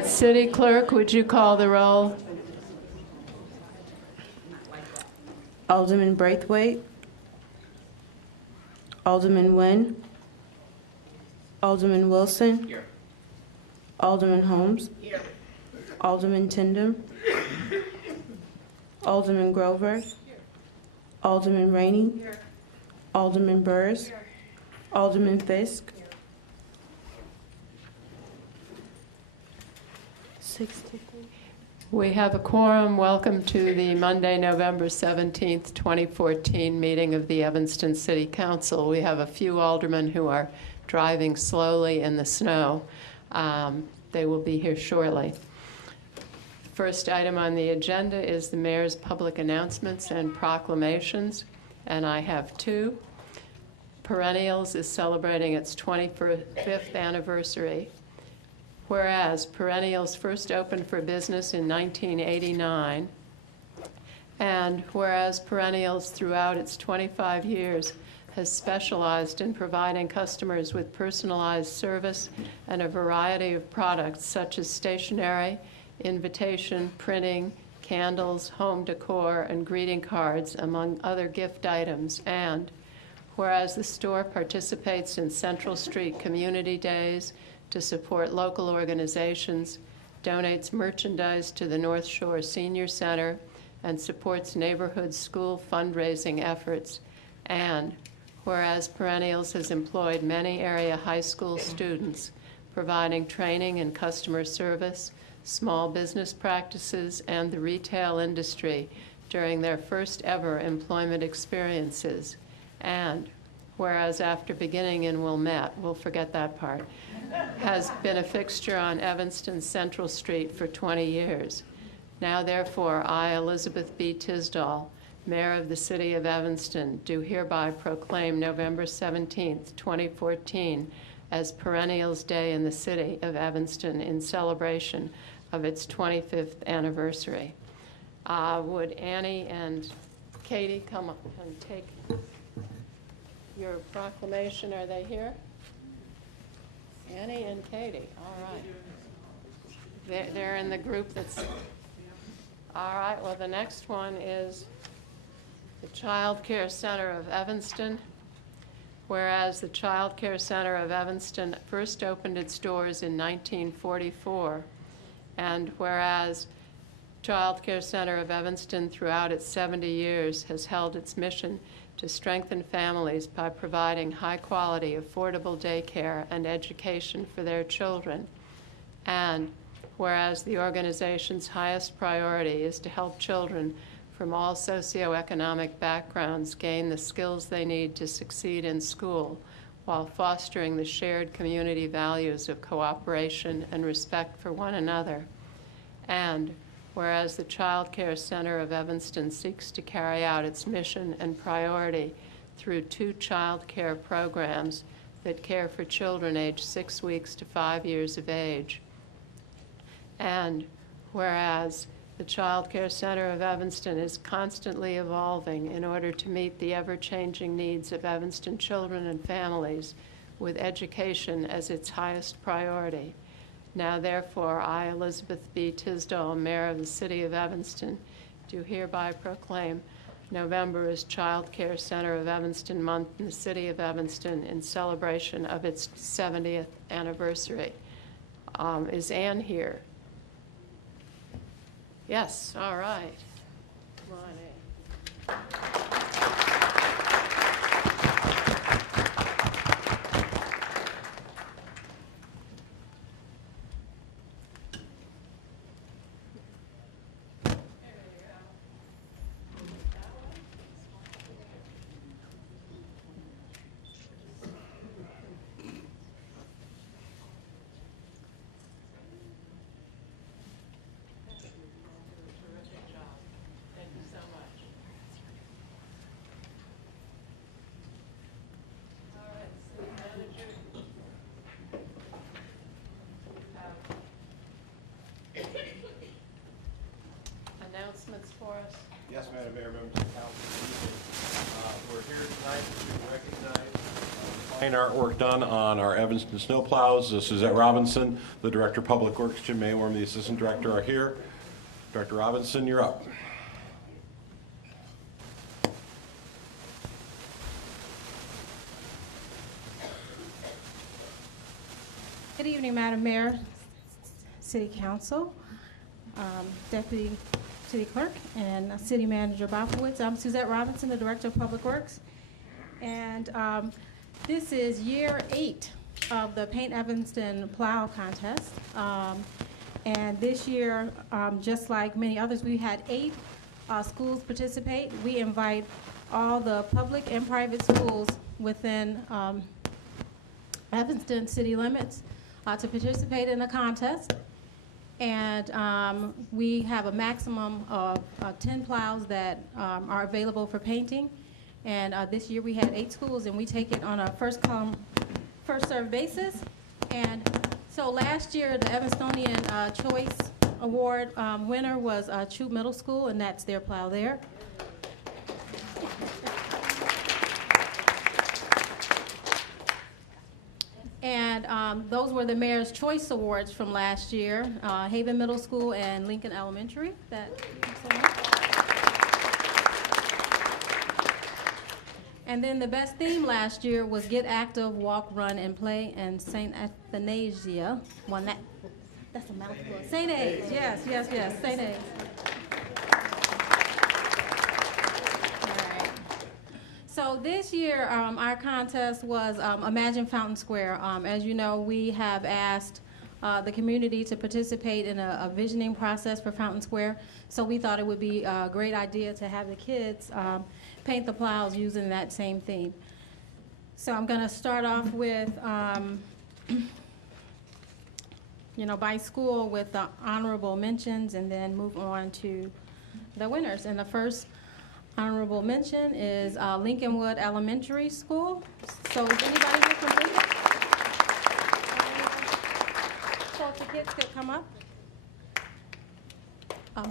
City Clerk, would you call the roll? Alderman Braithwaite. Alderman Nguyen. Alderman Wilson. Here. Alderman Holmes. Here. Alderman Tindem. Alderman Grover. Here. Alderman Rainey. Here. Alderman Burrs. Here. Alderman Fisk. 63. We have a quorum. Welcome to the Monday, November 17th, 2014 meeting of the Evanston City Council. We have a few aldermen who are driving slowly in the snow. They will be here shortly. First item on the agenda is the mayor's public announcements and proclamations, and I have two. Perennials is celebrating its 25th anniversary. Whereas Perennials first opened for business in 1989, and whereas Perennials throughout its 25 years has specialized in providing customers with personalized service and a variety of products such as stationery, invitation, printing, candles, home decor, and greeting cards, among other gift items. And whereas the store participates in Central Street Community Days to support local organizations, donates merchandise to the North Shore Senior Center, and supports neighborhood school fundraising efforts. And whereas Perennials has employed many area high school students, providing training in customer service, small business practices, and the retail industry during their first ever employment experiences. And whereas after beginning in Wilmette, we'll forget that part, has been a fixture on Evanston Central Street for 20 years. Now, therefore, I, Elizabeth B. Tisdall, Mayor of the City of Evanston, do hereby proclaim November 17th, 2014 as Perennials Day in the City of Evanston in celebration of its 25th anniversary. Would Annie and Katie come up and take your proclamation? Are they here? Annie and Katie, all right. They're in the group that's, all right. Well, the next one is the Child Care Center of Evanston. Whereas the Child Care Center of Evanston first opened its doors in 1944, and whereas Child Care Center of Evanston throughout its 70 years has held its mission to strengthen families by providing high-quality, affordable daycare and education for their children. And whereas the organization's highest priority is to help children from all socioeconomic backgrounds gain the skills they need to succeed in school while fostering the shared community values of cooperation and respect for one another. And whereas the Child Care Center of Evanston seeks to carry out its mission and priority through 2 child care programs that care for children aged 6 weeks to 5 years of age. And whereas the Child Care Center of Evanston is constantly evolving in order to meet the ever-changing needs of Evanston children and families, with education as its highest priority. Now, therefore, I, Elizabeth B. Tisdall, Mayor of the City of Evanston, do hereby proclaim November as Child Care Center of Evanston Month in the City of Evanston in celebration of its 70th anniversary. Is Ann here? Yes, all right. Come on, Ann. Announcements for us? Yes, Madam Mayor, members of the council. We're here tonight to recognize fine artwork done on our Evanston snowplows. Suzette Robinson, the Director of Public Works, Jim Mayworm, the Assistant Director, are here. Director Robinson, you're up. Good evening, Madam Mayor, City Council, Deputy City Clerk, and City Manager Bobowitz. I'm Suzette Robinson, the Director of Public Works. And this is year 8 of the Paint Evanston Plow Contest. And this year, just like many others, we had 8 schools participate. We invite all the public and private schools within Evanston city limits to participate in the contest. And we have a maximum of 10 plows that are available for painting. And this year we had 8 schools, and we take it on a first come, first served basis. And so last year, the Evanstonian Choice Award winner was True Middle School, and that's their plow there. And those were the Mayor's Choice Awards from last year, Haven Middle School and Lincoln Elementary. And then the best theme last year was Get Active, Walk, Run, and Play, and St. Athanasia won that. That's a mouthful. St. A's, yes, St. A's. So this year, our contest was Imagine Fountain Square. As you know, we have asked the community to participate in a visioning process for Fountain Square. So we thought it would be a great idea to have the kids paint the plows using that same theme. So I'm going to start off with, by school with the honorable mentions, and then move on to the winners. And the first honorable mention is Lincolnwood Elementary School. So is anybody here from Lincoln? So if the kids could come up.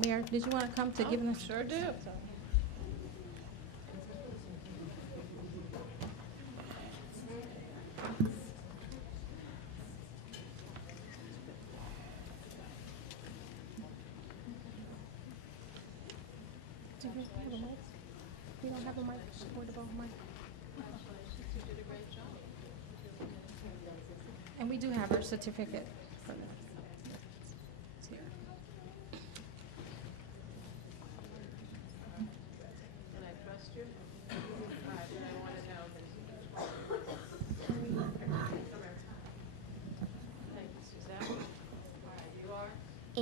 Mayor, did you want to come to give them? Sure do. We don't have a mic, portable mic. And we do have our certificate for that. It's here. Can I trust you? All right, then I want to know. Thank you, Suzette. All right, you are?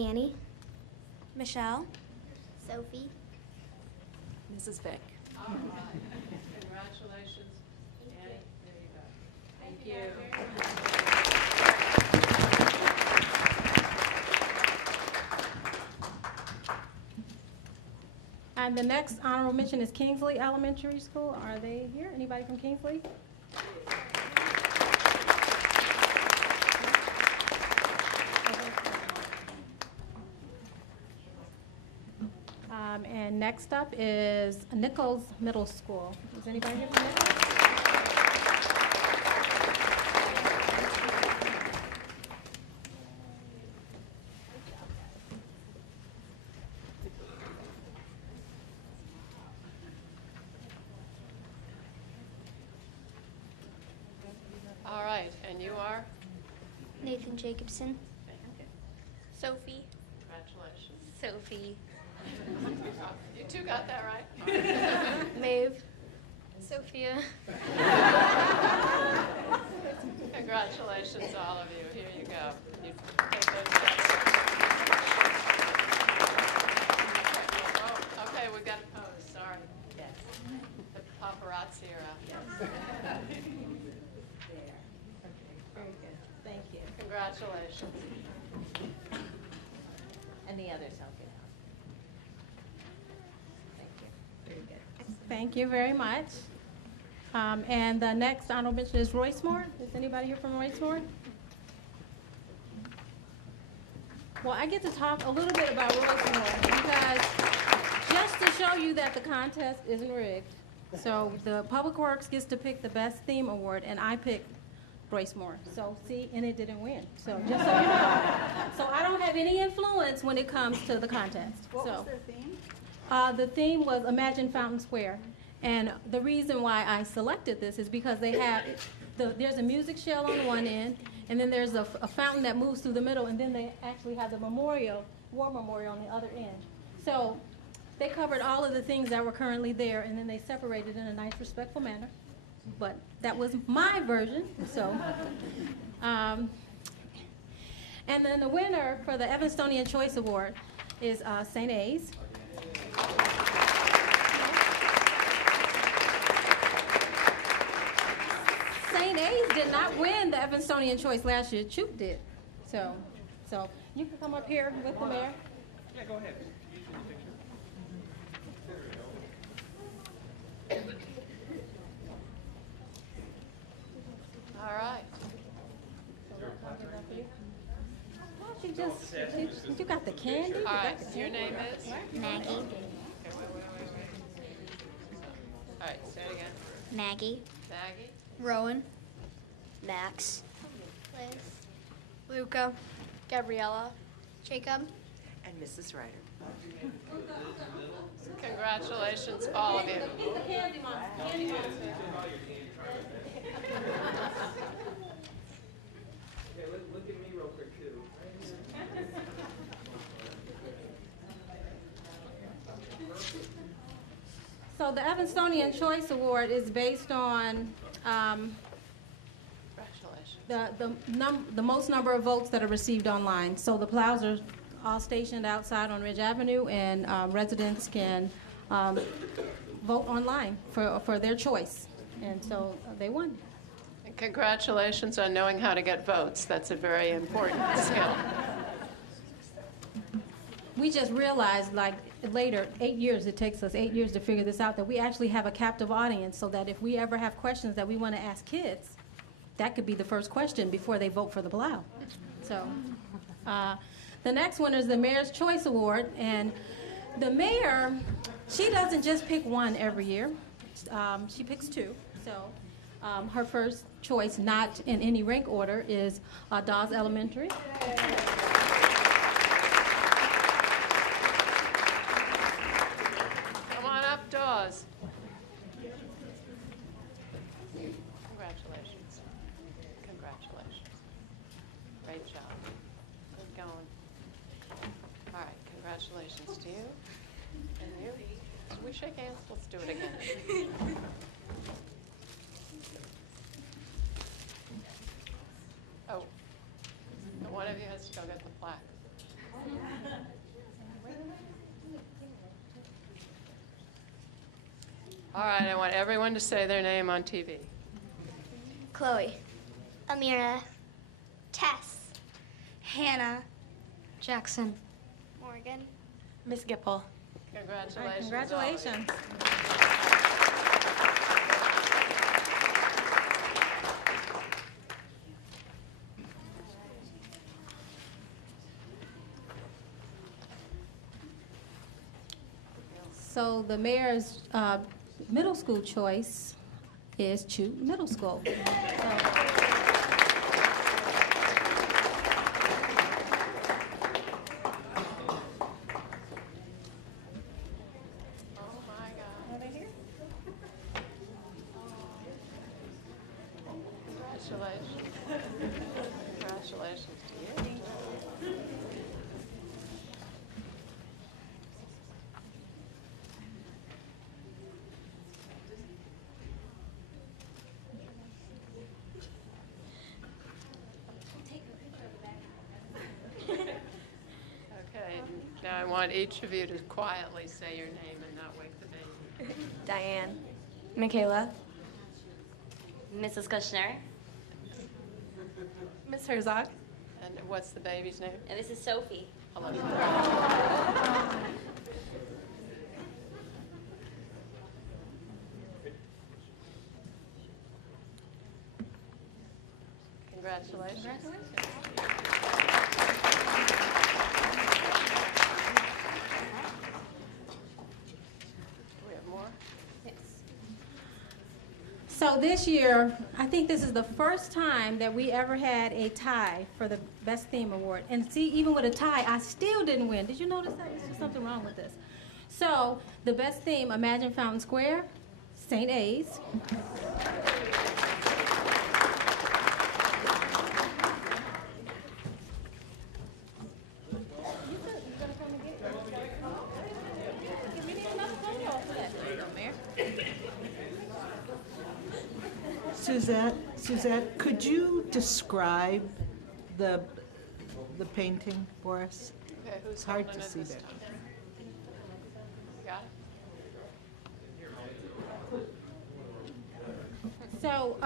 Annie, Michelle, Sophie, Mrs. Beck. All right. Congratulations, Annie. There you go. Thank you. And the next honorable mention is Kingsley Elementary School. Are they here? Anybody from Kingsley? And next up is Nichols Middle School. Is anybody here from Nichols? All right, and you are? Nathan Jacobson, Thank you. Sophie, Congratulations. Sophie, You two got that right? Maeve, Sophia. Congratulations, all of you. Here you go. You take those steps. Oh, okay, we got a pose. Sorry. Yes. The paparazzi are out. Yes. Very good. Thank you. Congratulations. And the others help you out. Thank you. Very good. Thank you very much. And the next honorable mention is Roycemore. Is anybody here from Roycemore? Well, I get to talk a little bit about Roycemore because just to show you that the contest isn't rigged, So the Public Works gets to pick the best theme award, and I picked Grace Moore. So see, and it didn't win. So just so you know. So I don't have any influence when it comes to the contest. What So was the theme? the theme was Imagine Fountain Square. And the reason why I selected this is because they have, there's a music shell on one end, and then there's a fountain that moves through the middle, and then they actually have the war memorial on the other end. So they covered all of the things that were currently there, and then they separated in a nice, respectful manner. But that was my version, so. And then the winner for the Evanstonian Choice Award is St. A's. St. A's did not win the Evanstonian Choice last year. Choop did. So you can come up here with the mayor. Yeah, go ahead. All right. You got the candy? All right, your name is? Maggie. Okay, wait. All right, say it again. Maggie. Maggie? Rowan. Max. Liz. Luca. Gabriella. Jacob. And Mrs. Ryder. Congratulations, all of you. He's the candy monster. Candy monster. Okay, look at me real quick, too. So the Evanstonian Choice Award is based on Congratulations. the most number of votes that are received online. So the plows are all stationed outside on Ridge Avenue, and residents can vote online for their choice. And so they won. And congratulations on knowing how to get votes. That's a very important skill. We just realized, like, later, 8 years, it takes us 8 years to figure this out, that we actually have a captive audience, so that if we ever have questions that we want to ask kids, that could be the first question before they vote for the plow. So, the next one is the Mayor's Choice Award, and the mayor, she doesn't just pick one every year. She picks two. So, her first choice, not in any rank order, is Dawes Elementary. Come on up, Dawes. Congratulations. Congratulations. Great job. Good going. All right, congratulations to you. And you. Should we shake hands? Let's do it again. Oh, and one of you has to go get the plaque. All right, I want everyone to say their name on TV. Chloe. Amira. Tess. Hannah. Jackson. Morgan. Miss Gipple. Congratulations. Congratulations. So the mayor's middle school choice is Choute Middle School. Oh, my God. Congratulations. Congratulations to you. Okay, now I want each of you to quietly say your name and not wake the baby. Diane. Michaela. Mrs. Kushner. Miss Herzog. And what's the baby's name? And this is Sophie. Hello. Congratulations. Do we have more? Yes. So this year, I think this is the first time that we ever had a tie for the Best Theme Award. And see, even with a tie, I still didn't win. Did you notice that? There's something wrong with this. So the best theme, Imagine Fountain Square, St. A's. Suzette, could you describe the painting for us? Okay, who's It's hard holding to it see this that. time? Got it? So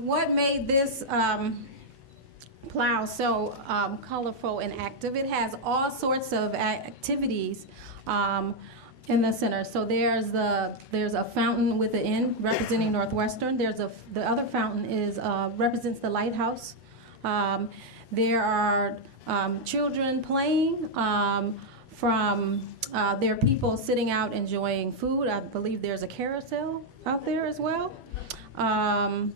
what made this plow so colorful and active? It has all sorts of activities in the center. So there's a fountain with an N representing Northwestern. The other fountain is represents the lighthouse. There are children playing. There are people sitting out enjoying food. I believe there's a carousel out there as well. The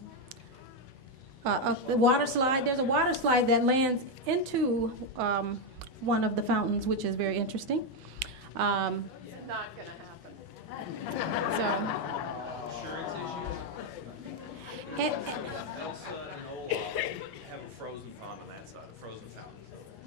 water slide. There's a water slide that lands into one of the fountains, which is very interesting. It's not going to happen. So, and, Elsa and Olaf have a frozen pond on that side, a frozen fountain.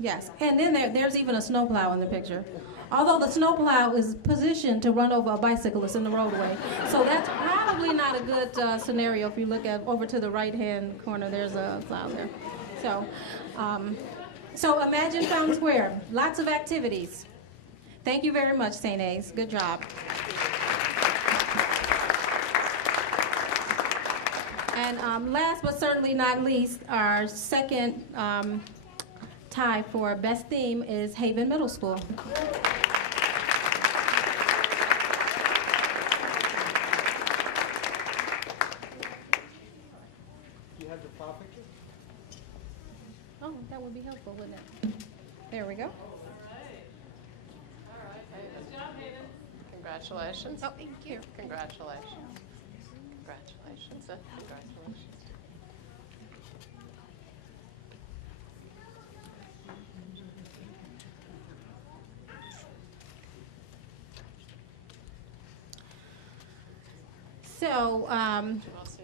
yes, and then there's even a snowplow in the picture. Although the snowplow is positioned to run over a bicyclist in the roadway. So that's probably not a good scenario if you look over to the right-hand corner, there's a plow there. So imagine Fountain Square, lots of activities. Thank you very much, St. A's. Good job. And last but certainly not least, our second tie for best theme is Haven Middle School. Do you have the plow picture? Oh, that would be helpful, wouldn't it? There we go. All right, Haven. Good job, Haven. Congratulations. Oh, thank you. Congratulations. Congratulations. Congratulations. So,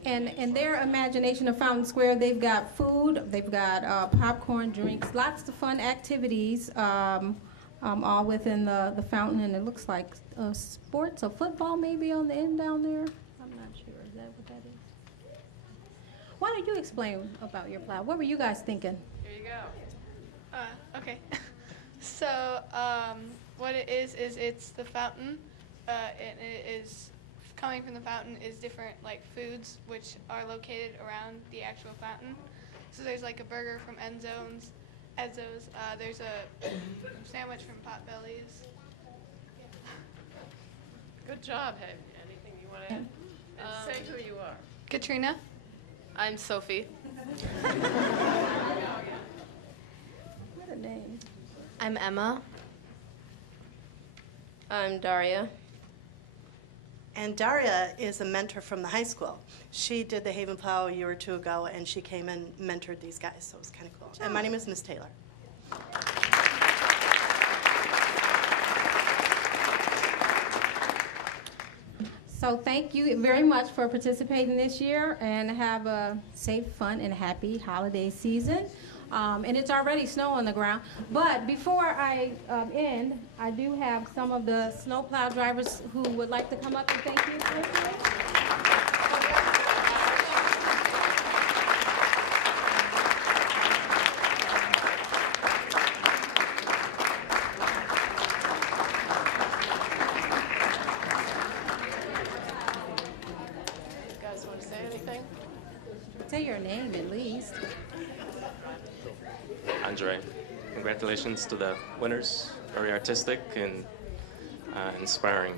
in their imagination of Fountain Square, they've got food, they've got popcorn, drinks, lots of fun activities, all within the fountain, and it looks like sports, a football maybe on the end down there. I'm not sure. Is that what that is? Why don't you explain about your plow? What were you guys thinking? Here you go. Okay. So, what it is it's the fountain, and it is coming from the fountain is different like foods which are located around the actual fountain. So there's like a burger from Enzo's. There's a sandwich from Potbelly's. Good job, Haven. Anything you want to add? And say who you are. Katrina. I'm Sophie. What a name. I'm Emma. I'm Daria. And Daria is a mentor from the high school. She did the Haven Plow a year or two ago, and she came and mentored these guys, so it was kind of cool. And my name is Miss Taylor. So thank you very much for participating this year, and have a safe, fun, and happy holiday season. And it's already snow on the ground. But before I end, I do have some of the snowplow drivers who would like to come up and thank you. You guys want to say anything? Say your name at least. Andre, congratulations to the winners. Very artistic and inspiring.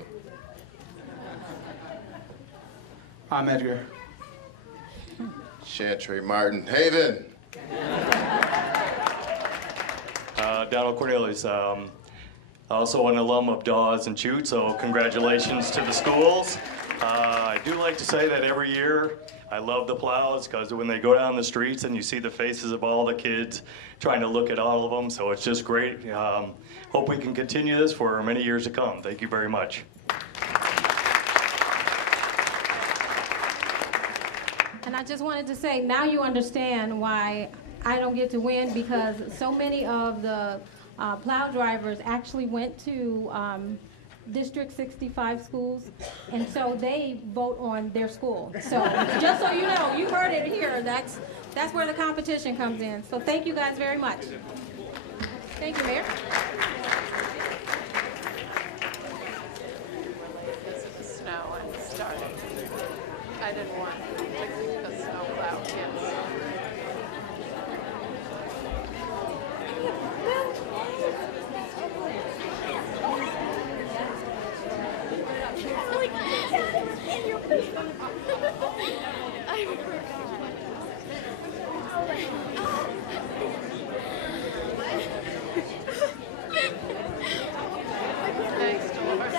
I'm Edgar. Chantry Martin. Haven. Donald Cornelius. Also an alum of Dawes and Chute, so congratulations to the schools. I do like to say that every year I love the plows because when they go down the streets and you see the faces of all the kids trying to look at all of them, so it's just great. Hope we can continue this for many years to come. Thank you very much. And I just wanted to say, now you understand why I don't get to win, because so many of the plow drivers actually went to District 65 schools, and so they vote on their school. So just so you know, you heard it here. That's where the competition comes in. So thank you guys very much. Thank you, Mayor. Because of the snow and started. I didn't want the snow plow kids. Thanks, Dolores.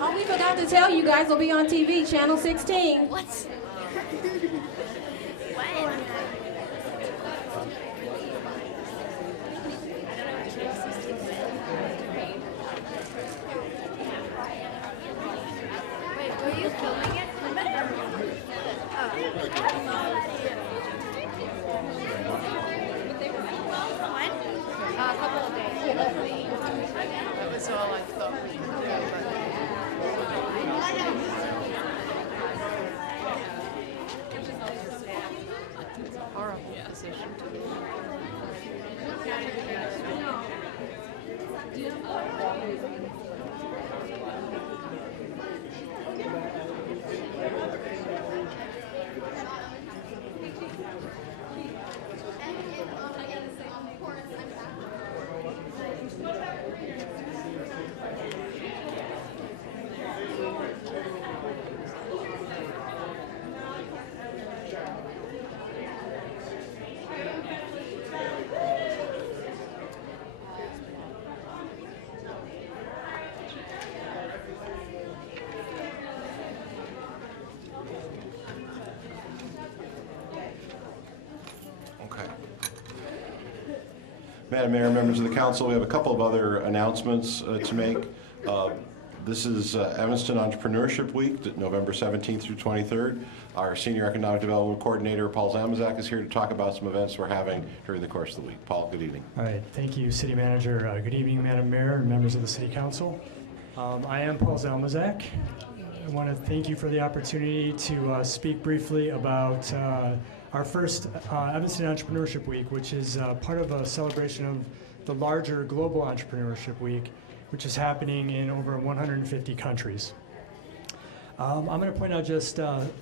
Oh, we forgot to tell you guys, will be on TV, Channel 16. What? When? Wait, were you filming it? When? A couple of days. That was all I thought we could do. It's a horrible position to be in. Okay. Madam Mayor, members of the council, we have a couple of other announcements to make. This is Evanston Entrepreneurship Week, November 17th through 23rd. Our Senior Economic Development Coordinator, Paul Zamazak, is here to talk about some events we're having during the course of the week. Paul, good evening. All right, thank you, City Manager. Good evening, Madam Mayor and members of the City Council. I am Paul Zamazak. I want to thank you for the opportunity to speak briefly about our first Evanston Entrepreneurship Week, which is part of a celebration of the larger Global Entrepreneurship Week, which is happening in over 150 countries. I'm going to point out just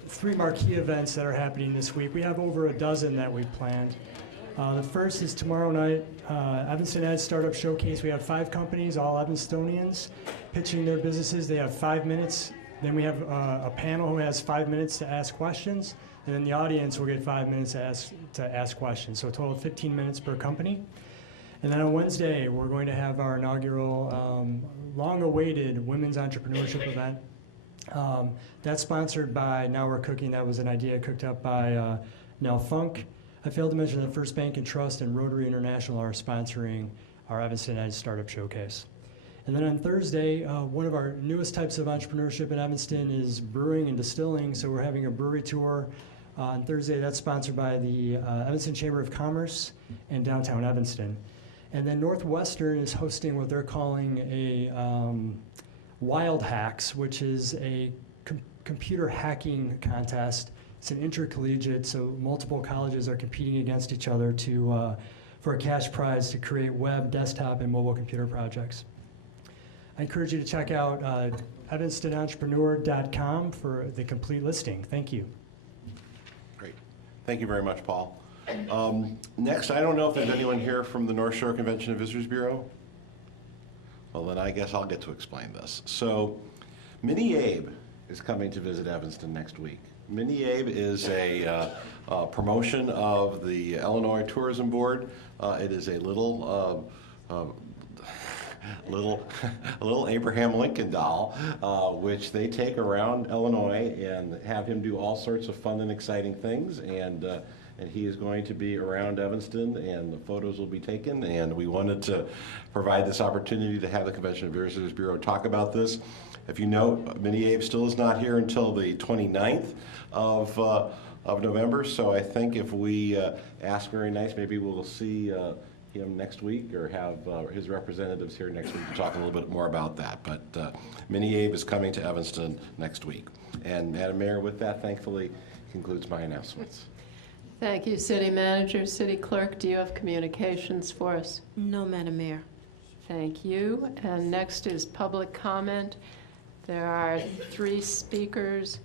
3 marquee events that are happening this week. We have over a dozen that we've planned. The first is tomorrow night, Evanston Ed Startup Showcase. We have 5 companies, all Evanstonians, pitching their businesses. They have 5 minutes. Then we have a panel who has 5 minutes to ask questions, and then the audience will get 5 minutes to ask questions. So a total of 15 minutes per company. And then on Wednesday, we're going to have our inaugural long-awaited Women's Entrepreneurship event. That's sponsored by Now We're Cooking. That was an idea cooked up by Nell Funk. I failed to mention that First Bank and Trust and Rotary International are sponsoring our Evanston Ed Startup Showcase. And then on Thursday, one of our newest types of entrepreneurship in Evanston is brewing and distilling. So we're having a brewery tour on Thursday. That's sponsored by the Evanston Chamber of Commerce and Downtown Evanston. And then Northwestern is hosting what they're calling a Wild Hacks, which is a computer hacking contest. It's an intercollegiate, so multiple colleges are competing against each other for a cash prize to create web, desktop, and mobile computer projects. I encourage you to check out evanstorentrepreneur.com for the complete listing. Thank you. Great. Thank you very much, Paul. Next, I don't know if there's anyone here from the North Shore Convention and Visitors Bureau. Well, then I guess I'll get to explain this. So, Minnie Abe is coming to visit Evanston next week. Mini Abe is a promotion of the Illinois Tourism Board. It is a little little Abraham Lincoln doll, which they take around Illinois and have him do all sorts of fun and exciting things. And he is going to be around Evanston, and the photos will be taken. And we wanted to provide this opportunity to have the Convention and Visitors Bureau talk about this. If you note, Mini Abe still is not here until the 29th of November. So I think if we ask very nice, maybe we'll see him next week, or have his representatives here next week to talk a little bit more about that. But Mini Abe is coming to Evanston next week. And Madam Mayor, with that, thankfully, concludes my announcements. Thank you, City Manager. City Clerk, do you have communications for us? No, Madam Mayor. Thank you. And next is public comment. There are 3 speakers,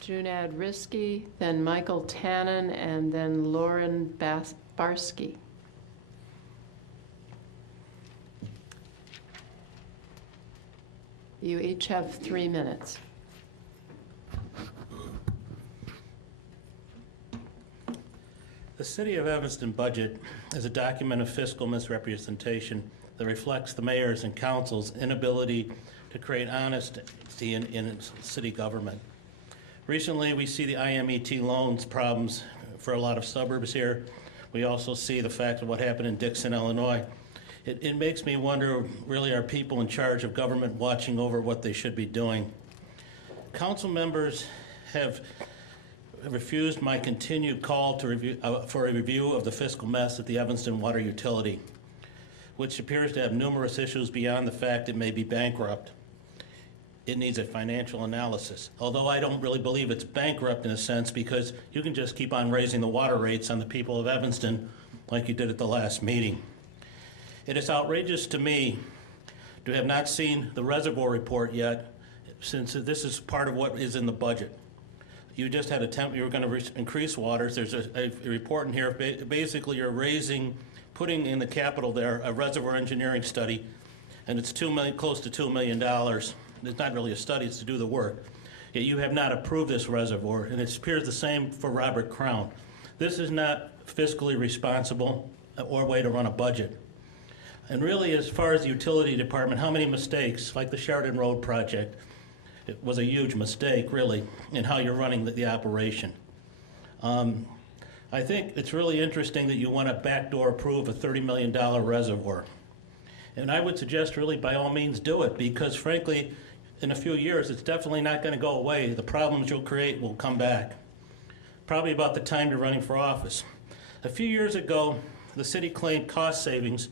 Junad Risky, then Michael Tannen, and then Lauren Barsky. You each have 3 minutes. The City of Evanston budget is a document of fiscal misrepresentation that reflects the mayor's and council's inability to create honesty in its city government. Recently, we see the IMET loans problems for a lot of suburbs here. We also see the fact of what happened in Dixon, Illinois. It makes me wonder, really, are people in charge of government watching over what they should be doing? Council members have refused my continued call to for a review of the fiscal mess at the Evanston Water Utility, which appears to have numerous issues beyond the fact it may be bankrupt. It needs a financial analysis, although I don't really believe it's bankrupt in a sense, because you can just keep on raising the water rates on the people of Evanston like you did at the last meeting. It is outrageous to me to have not seen the reservoir report yet, since this is part of what is in the budget. You just had you were going to increase waters. There's a report in here. Basically, you're putting in the capital there a reservoir engineering study, and it's close to $2 million. It's not really a study, it's to do the work. Yet you have not approved this reservoir, and it appears the same for Robert Crown. This is not fiscally responsible or way to run a budget. And really, as far as the utility department, how many mistakes, like the Sheridan Road project, it was a huge mistake, really, in how you're running the operation. I think it's really interesting that you want to backdoor approve a $30 million reservoir. And I would suggest, really, by all means, do it, because, frankly, in a few years, it's definitely not going to go away. The problems you'll create will come back, probably about the time you're running for office. A few years ago, the city claimed cost savings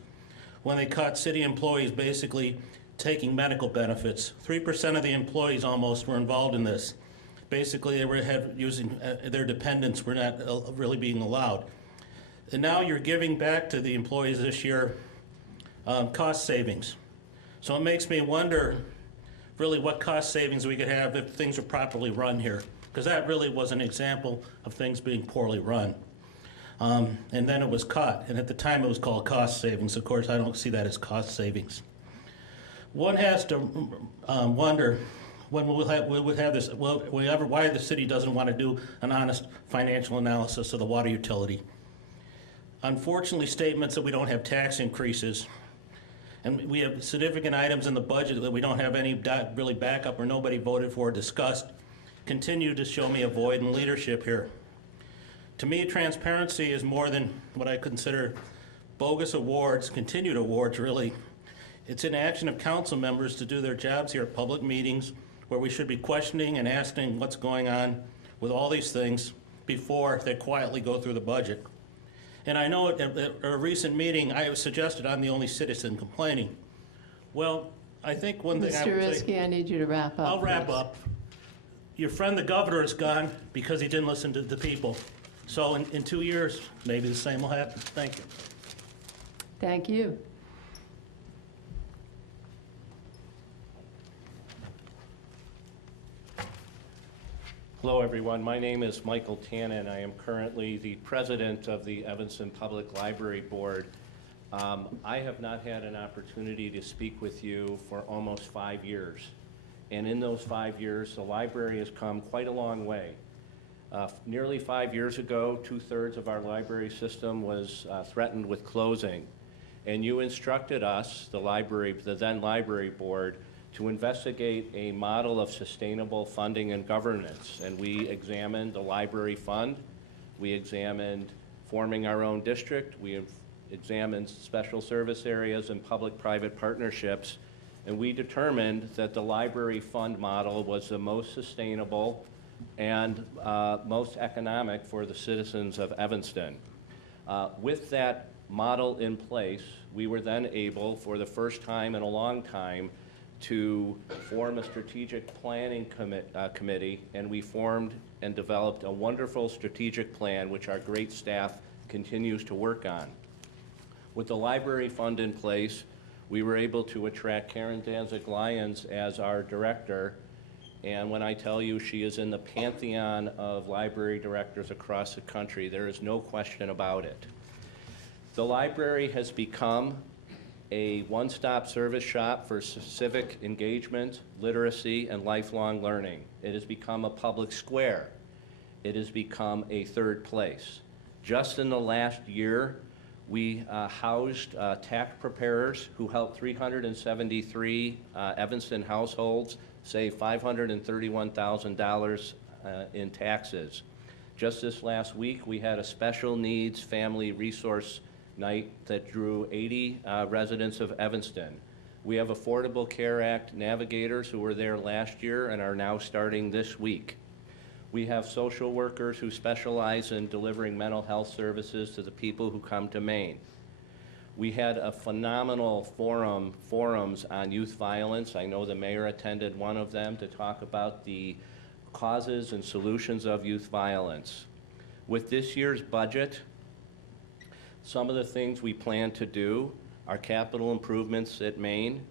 when they caught city employees basically taking medical benefits. 3% of the employees almost were involved in this. Basically, they were using their dependents were not really being allowed. And now you're giving back to the employees this year cost savings. So it makes me wonder really what cost savings we could have if things are properly run here, because that really was an example of things being poorly run. And then it was caught, and at the time it was called cost savings. Of course, I don't see that as cost savings. One has to wonder when we'll have this, why the city doesn't want to do an honest financial analysis of the water utility. Unfortunately, statements that we don't have tax increases, and we have significant items in the budget that we don't have any really backup or nobody voted for or discussed, continue to show me a void in leadership here. To me, transparency is more than what I consider bogus awards, continued awards, really. It's inaction of council members to do their jobs here at public meetings where we should be questioning and asking what's going on with all these things before they quietly go through the budget. And I know at a recent meeting, I suggested I'm the only citizen complaining. Well, I think one thing I would say... Mr. Risky, I need you to wrap up. I'll wrap up. Your friend the governor is gone because he didn't listen to the people. So in 2 years, maybe the same will happen. Thank you. Thank you. Hello, everyone. My name is Michael Tannen. I am currently the president of the Evanston Public Library Board. I have not had an opportunity to speak with you for almost 5 years. And in those 5 years, the library has come quite a long way. Nearly 5 years ago, 2/3 of our library system was threatened with closing. And you instructed us, the then library board, to investigate a model of sustainable funding and governance. And we examined the library fund, we examined forming our own district, we have examined special service areas and public-private partnerships, and we determined that the library fund model was the most sustainable and most economic for the citizens of Evanston. With that model in place, we were then able, for the first time in a long time, to form a strategic planning committee, and we formed and developed a wonderful strategic plan, which our great staff continues to work on. With the library fund in place, we were able to attract Karen Danzig-Lyons as our director, and when I tell you she is in the pantheon of library directors across the country, there is no question about it. The library has become a one-stop service shop for civic engagement, literacy, and lifelong learning. It has become a public square. It has become a third place. Just in the last year, we housed tax preparers who helped 373 Evanston households save $531,000 in taxes. Just this last week, we had a special needs family resource night that drew 80 residents of Evanston. We have Affordable Care Act navigators who were there last year and are now starting this week. We have social workers who specialize in delivering mental health services to the people who come to Maine. We had a phenomenal forums on youth violence. I know the mayor attended one of them to talk about the causes and solutions of youth violence. With this year's budget, some of the things we plan to do are capital improvements at Maine.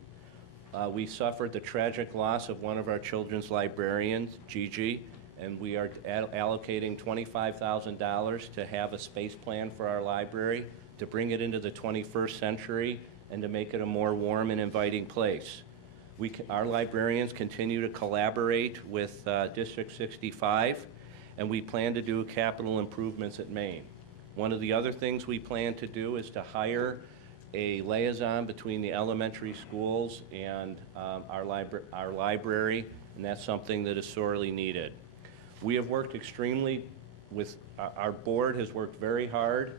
We suffered the tragic loss of one of our children's librarians, Gigi, and we are allocating $25,000 to have a space plan for our library, to bring it into the 21st century and to make it a more warm and inviting place. Our librarians continue to collaborate with District 65, and we plan to do capital improvements at Maine. One of the other things we plan to do is to hire a liaison between the elementary schools and our library, and that's something that is sorely needed. We have worked our board has worked very hard.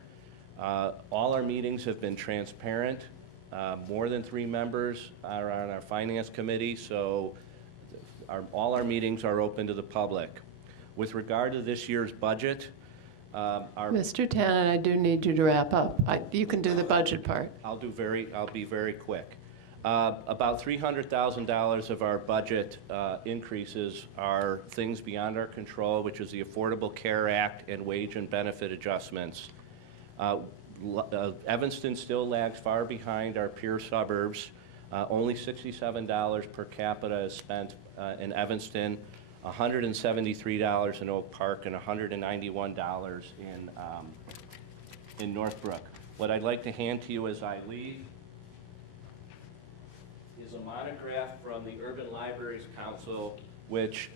All our meetings have been transparent. More than 3 members are on our finance committee, so all our meetings are open to the public. With regard to this year's budget, Mr. Tannen, I do need you to wrap up. You can do the budget part. I'll be very quick. About $300,000 of our budget increases are things beyond our control, which is the Affordable Care Act and wage and benefit adjustments. Evanston still lags far behind our peer suburbs. Only $67 per capita is spent in Evanston, $173 in Oak Park, and $191 in Northbrook. What I'd like to hand to you as I leave is a monograph from the Urban Libraries Council, which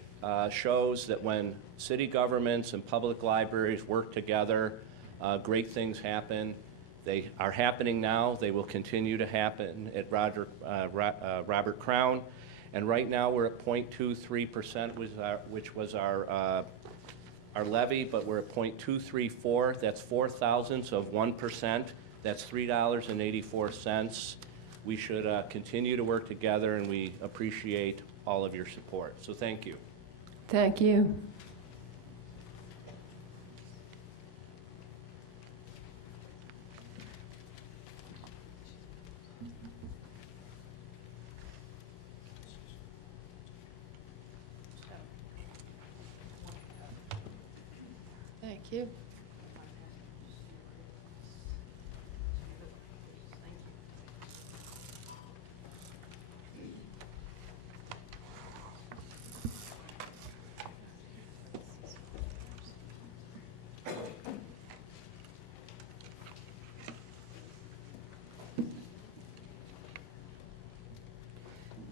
shows that when city governments and public libraries work together, great things happen. They are happening now. They will continue to happen at Robert Crown. And right now we're at 0.23%, which was our levy, but we're at 0.234. That's 0.04 of 1%. That's $3.84. We should continue to work together, and we appreciate all of your support. So thank you. Thank you. Thank you.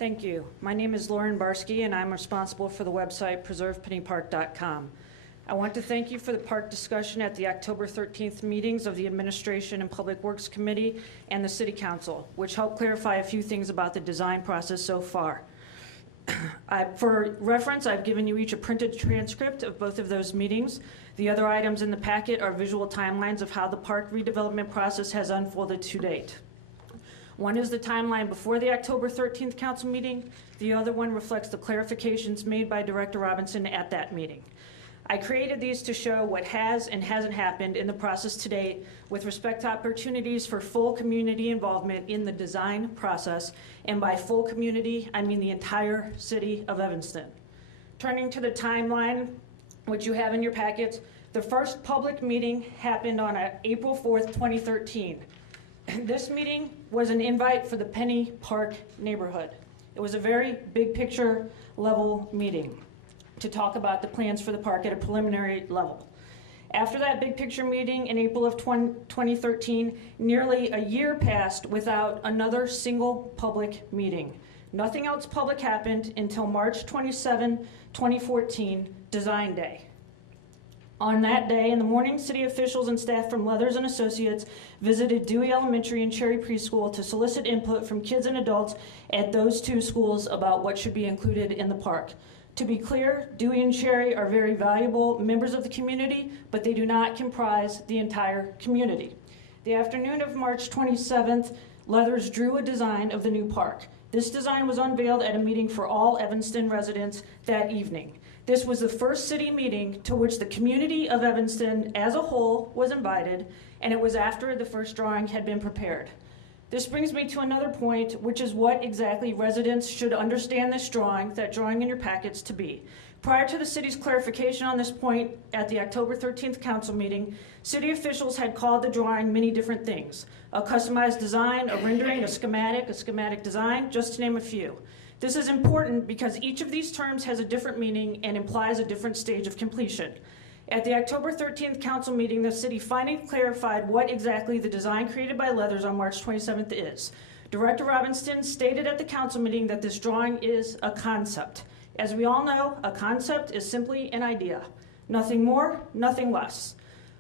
Thank you. My name is Lauren Barsky, and I'm responsible for the website preservepennypark.com. I want to thank you for the park discussion at the October 13th meetings of the Administration and Public Works Committee and the City Council, which helped clarify a few things about the design process so far. For reference, I've given you each a printed transcript of both of those meetings. The other items in the packet are visual timelines of how the park redevelopment process has unfolded to date. One is the timeline before the October 13th council meeting. The other one reflects the clarifications made by Director Robinson at that meeting. I created these to show what has and hasn't happened in the process to date with respect to opportunities for full community involvement in the design process. And by full community, I mean the entire city of Evanston. Turning to the timeline, which you have in your packets, the first public meeting happened on April 4th, 2013. This meeting was an invite for the Penny Park neighborhood. It was a very big picture level meeting to talk about the plans for the park at a preliminary level. After that big picture meeting in April of 2013, nearly a year passed without another single public meeting. Nothing else public happened until March 27, 2014, Design Day. On that day, in the morning, city officials and staff from Leathers and Associates visited Dewey Elementary and Cherry Preschool to solicit input from kids and adults at those two schools about what should be included in the park. To be clear, Dewey and Cherry are very valuable members of the community, but they do not comprise the entire community. The afternoon of March 27th, Leathers drew a design of the new park. This design was unveiled at a meeting for all Evanston residents that evening. This was the first city meeting to which the community of Evanston as a whole was invited, and it was after the first drawing had been prepared. This brings me to another point, which is what exactly residents should understand this drawing, that drawing in your packets, to be. Prior to the city's clarification on this point at the October 13th council meeting, city officials had called the drawing many different things. A customized design, a rendering, a schematic design, just to name a few. This is important because each of these terms has a different meaning and implies a different stage of completion. At the October 13th council meeting, the city finally clarified what exactly the design created by Leathers on March 27th is. Director Robinson stated at the council meeting that this drawing is a concept. As we all know, a concept is simply an idea. Nothing more, nothing less.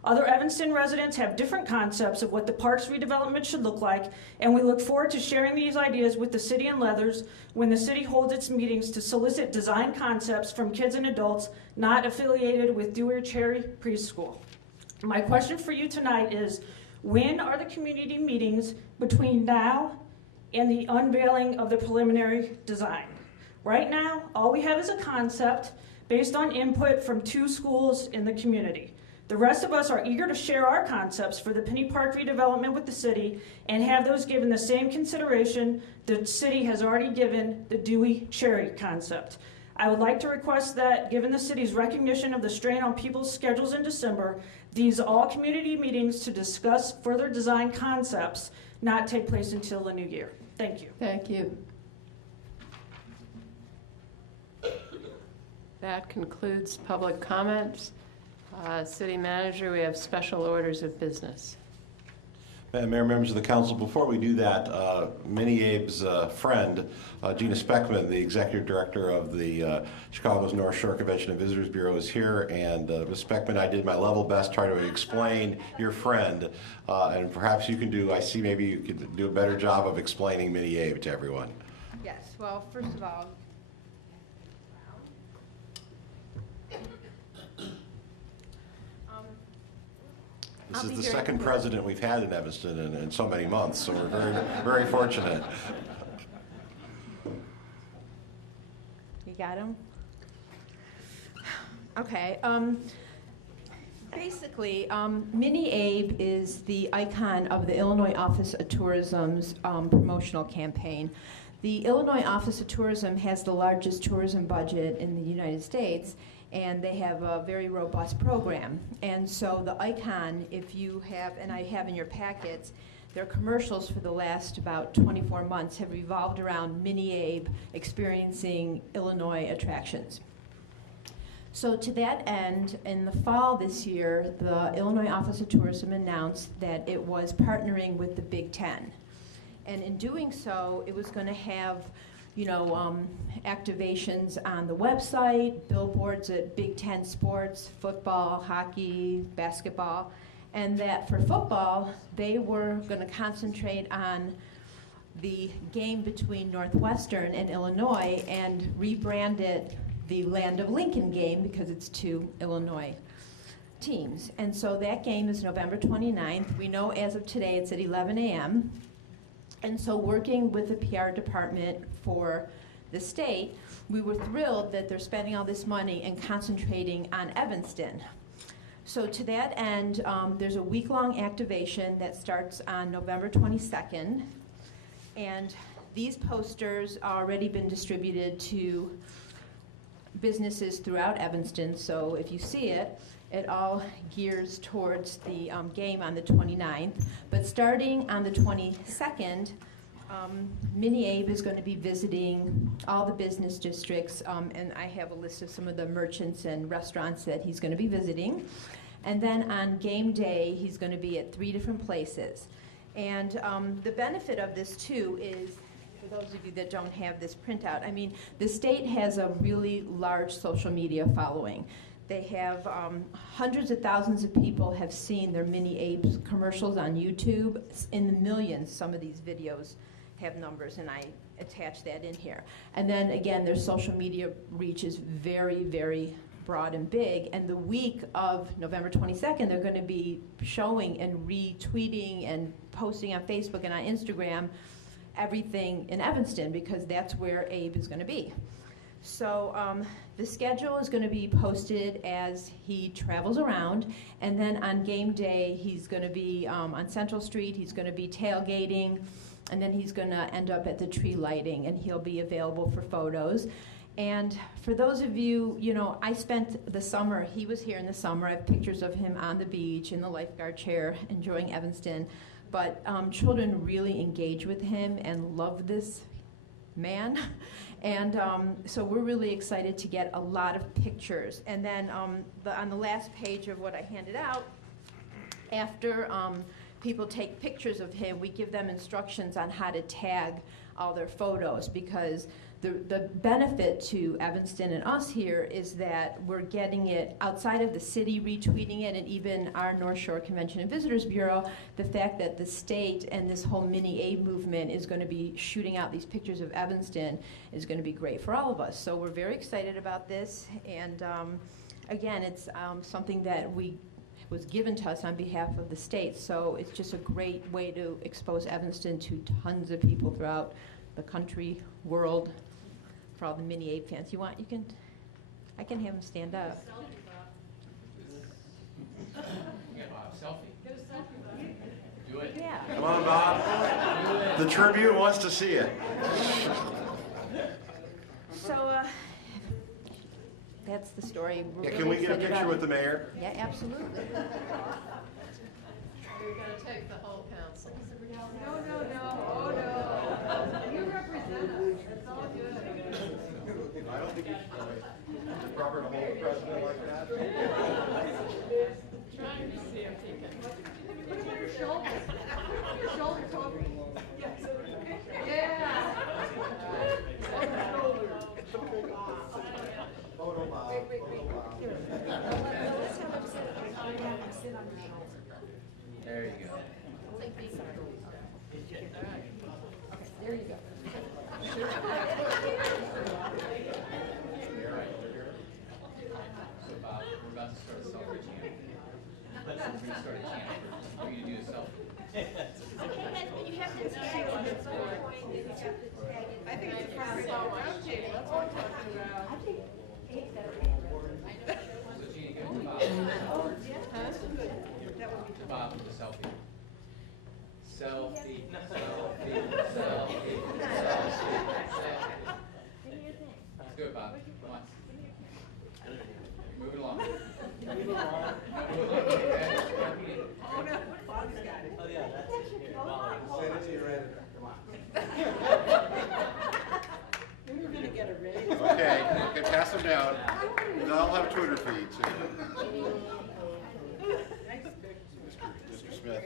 Other Evanston residents have different concepts of what the park's redevelopment should look like, and we look forward to sharing these ideas with the city and Leathers when the city holds its meetings to solicit design concepts from kids and adults not affiliated with Dewey or Cherry Preschool. My question for you tonight is, when are the community meetings between now and the unveiling of the preliminary design? Right now, all we have is a concept based on input from two schools in the community. The rest of us are eager to share our concepts for the Penny Park redevelopment with the city and have those given the same consideration the city has already given the Dewey Cherry concept. I would like to request that, given the city's recognition of the strain on people's schedules in December, these all community meetings to discuss further design concepts not take place until the new year. Thank you. Thank you. That concludes public comments. City Manager, we have special orders of business. Madam Mayor, members of the council, before we do that, Minnie Abe's friend, Gina Speckman, the executive director of the Chicago's North Shore Convention and Visitors Bureau, is here. And Ms. Speckman, I did my level best trying to explain your friend. And perhaps you can do, I see maybe you could do a better job of explaining Minnie Abe to everyone. Yes, well, first of all, This is the second president we've had in Evanston in so many months, so we're very, very fortunate. You got him? Okay. Basically, Minnie Abe is the icon of the Illinois Office of Tourism's promotional campaign. The Illinois Office of Tourism has the largest tourism budget in the United States, and they have a very robust program. And so the icon, if you have, and I have in your packets, their commercials for the last about 24 months have revolved around Minnie Abe experiencing Illinois attractions. So to that end, in the fall this year, the Illinois Office of Tourism announced that it was partnering with the Big Ten. And in doing so, it was going to have activations on the website, billboards at Big Ten sports, football, hockey, basketball, and that for football, they were going to concentrate on the game between Northwestern and Illinois and rebrand it the Land of Lincoln game because it's two Illinois teams. And so that game is November 29th. We know as of today it's at 11 a.m. And so working with the PR department for the state, we were thrilled that they're spending all this money and concentrating on Evanston. So to that end, there's a week-long activation that starts on November 22nd. And these posters are already been distributed to businesses throughout Evanston. So if you see it, it all gears towards the game on the 29th. But starting on the 22nd, Mini Abe is going to be visiting all the business districts, and I have a list of some of the merchants and restaurants that he's going to be visiting. And then on game day, he's going to be at 3 different places. And the benefit of this, too, is, for those of you that don't have this printout, I mean, the state has a really large social media following. They have hundreds of thousands of people have seen their Mini Abe's commercials on YouTube. In the millions, some of these videos have numbers, and I attach that in here. And then, again, their social media reach is very, very broad and big, and the week of November 22nd, they're going to be showing and retweeting and posting on Facebook and on Instagram everything in Evanston because that's where Abe is going to be. So the schedule is going to be posted as he travels around, and then on game day, he's going to be on Central Street, he's going to be tailgating, and then he's going to end up at the tree lighting, and he'll be available for photos. And for those of you, I spent the summer, he was here in the summer. I have pictures of him on the beach in the lifeguard chair enjoying Evanston. But children really engage with him and love this man. And so we're really excited to get a lot of pictures. And then on the last page of what I handed out, after people take pictures of him, we give them instructions on how to tag all their photos because the benefit to Evanston and us here is that we're getting it outside of the city, retweeting it, and even our North Shore Convention and Visitors Bureau, the fact that the state and this whole Mini Abe movement is going to be shooting out these pictures of Evanston is going to be great for all of us. So we're very excited about this, and again, it's something that was given to us on behalf of the state, so it's just a great way to expose Evanston to tons of people throughout the country, world, for all the Mini Abe fans. I can have them stand up. Do it. Yeah. Come on, Bob. The Tribune wants to see it. So that's the story. We're Can really we get a excited picture about with it. the mayor? Yeah, absolutely. You're going to take the whole council. No, oh no. You represent us, that's all good. I don't think it's proper to hold the president like that. Trying to see if he can. Put him on your shoulders. Your shoulders over. Yes. Yeah. Photo Bob. Wait. Photo Here. Let's have him sit on your shoulder. There you go. There you go. So Bob, we're about to start a selfie channel. We're going to start a channel. We're going to do a selfie. You have to tag it at some point, and you have to tag it. I think it's a perfect roundtable, that's what I'm talking about. I think Abe's got a So Jeannie, go to Bob. Oh, yeah, that's good. That would be To Bob with the selfie. Selfie. Let's do it, Bob. Come on. Move it along. Move it along. Oh, no, Bob's got it. Oh, yeah, that's it. Here, Molly. Send it to your editor. Come on. We're gonna get a raise. Okay, you can pass them down. They'll have Twitter feeds. Mr. Smith.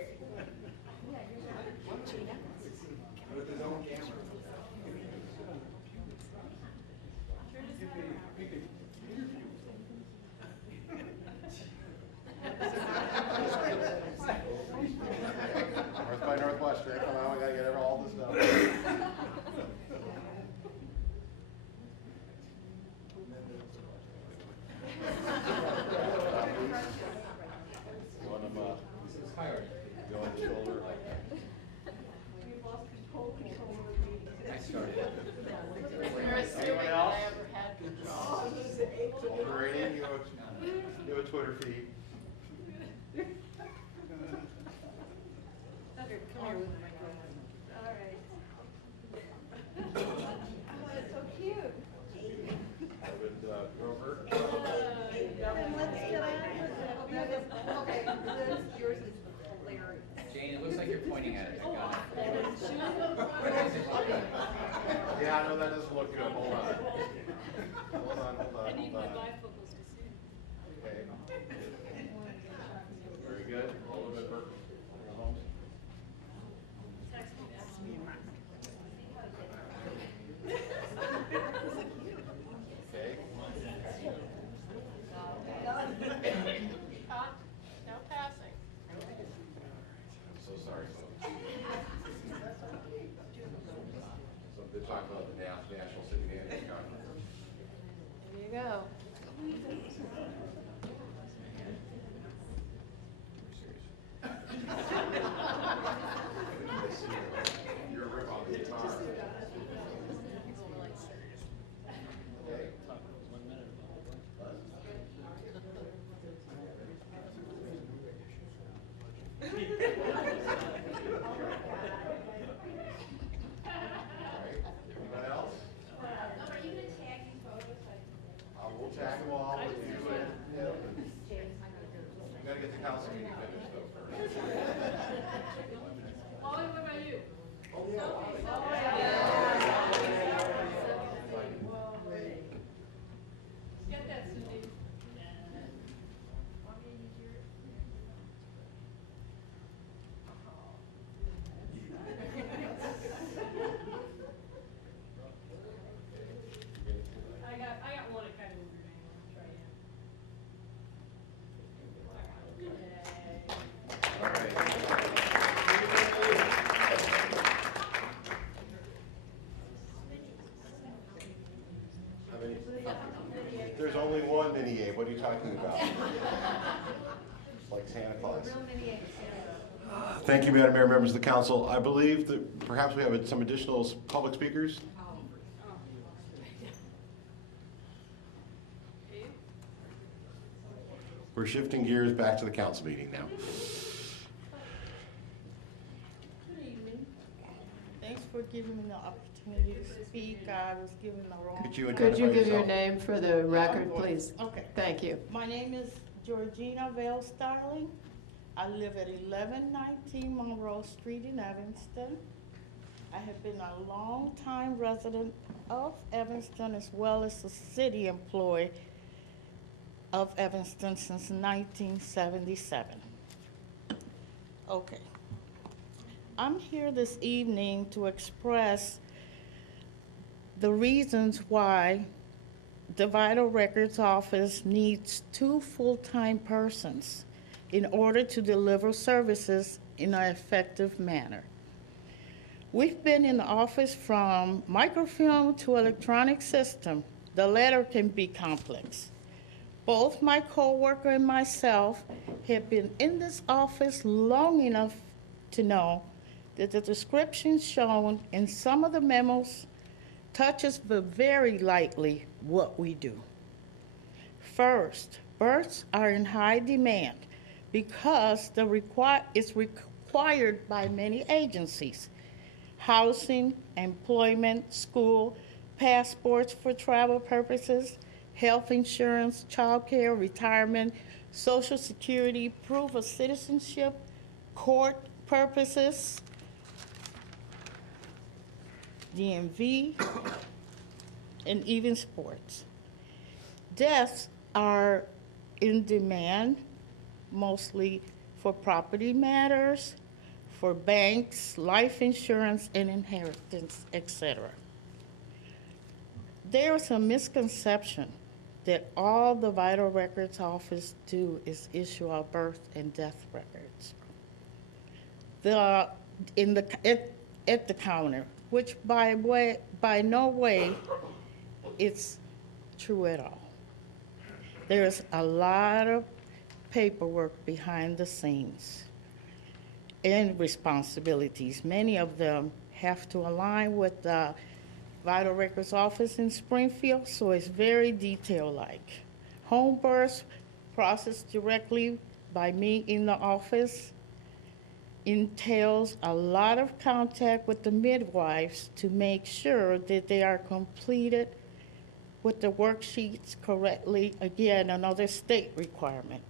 With his own camera. Anyone else? Alderman Rainey, you have a Twitter feed. Jane, it looks like you're pointing at it. I got it. Yeah, I know that doesn't look good. Hold on. Hold on. I need my bifocals to see. Okay. Very good. Alderman Burke. Holmes. Okay. No passing. I'm so sorry, folks. So they're talking about the National City Managers Conference. There you go. You're a rip on the guitar. Anyone else? We'll tag them all with you and you gotta get the council meeting finished though first. Ollie, what about you? Get that, Cindy. I got one that kind of weird name. I'll try again. All right. How many? There's only one mini A. What are you talking about? It's like Santa Claus. Thank you, Madam Mayor, members of the council. I believe that perhaps we have some additional public speakers. We're shifting gears back to the council meeting now. Good evening. Thanks for giving me the opportunity to speak. I was given the wrong. Could you Could you identify give your yourself? name for the record, please? Okay. Thank you. My name is Georgina Vale Starling. I live at 1119 Monroe Street in Evanston. I have been a long-time resident of Evanston as well as a city employee of Evanston since 1977. Okay. I'm here this evening to express the reasons why the Vital Records Office needs 2 full-time persons in order to deliver services in an effective manner. We've been in the office from microfilm to electronic system. The latter can be complex. Both my coworker and myself have been in this office long enough to know that the description shown in some of the memos touches but very lightly what we do. First, births are in high demand because it's required by many agencies: housing, employment, school, passports for travel purposes, health insurance, child care, retirement, Social Security, proof of citizenship, court purposes, DMV, and even sports. Deaths are in demand mostly for property matters, for banks, life insurance, and inheritance, etc. There is a misconception that all the Vital Records Office do is issue our birth and death records. At the counter, which by no way it's true at all. There's a lot of paperwork behind the scenes and responsibilities. Many of them have to align with the vital records office in Springfield, so it's very detail-like. Home births processed directly by me in the office entails a lot of contact with the midwives to make sure that they are completed with the worksheets correctly. Again, another state requirement.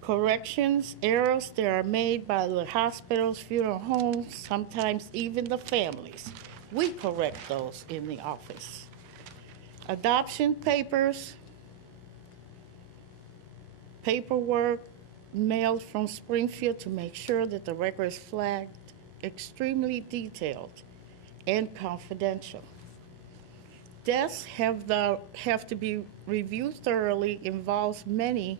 Corrections, errors that are made by the hospitals, funeral homes, sometimes even the families. We correct those in the office. Adoption papers, paperwork mailed from Springfield to make sure that the record is flagged, extremely detailed and confidential. Deaths have to be reviewed thoroughly, involves many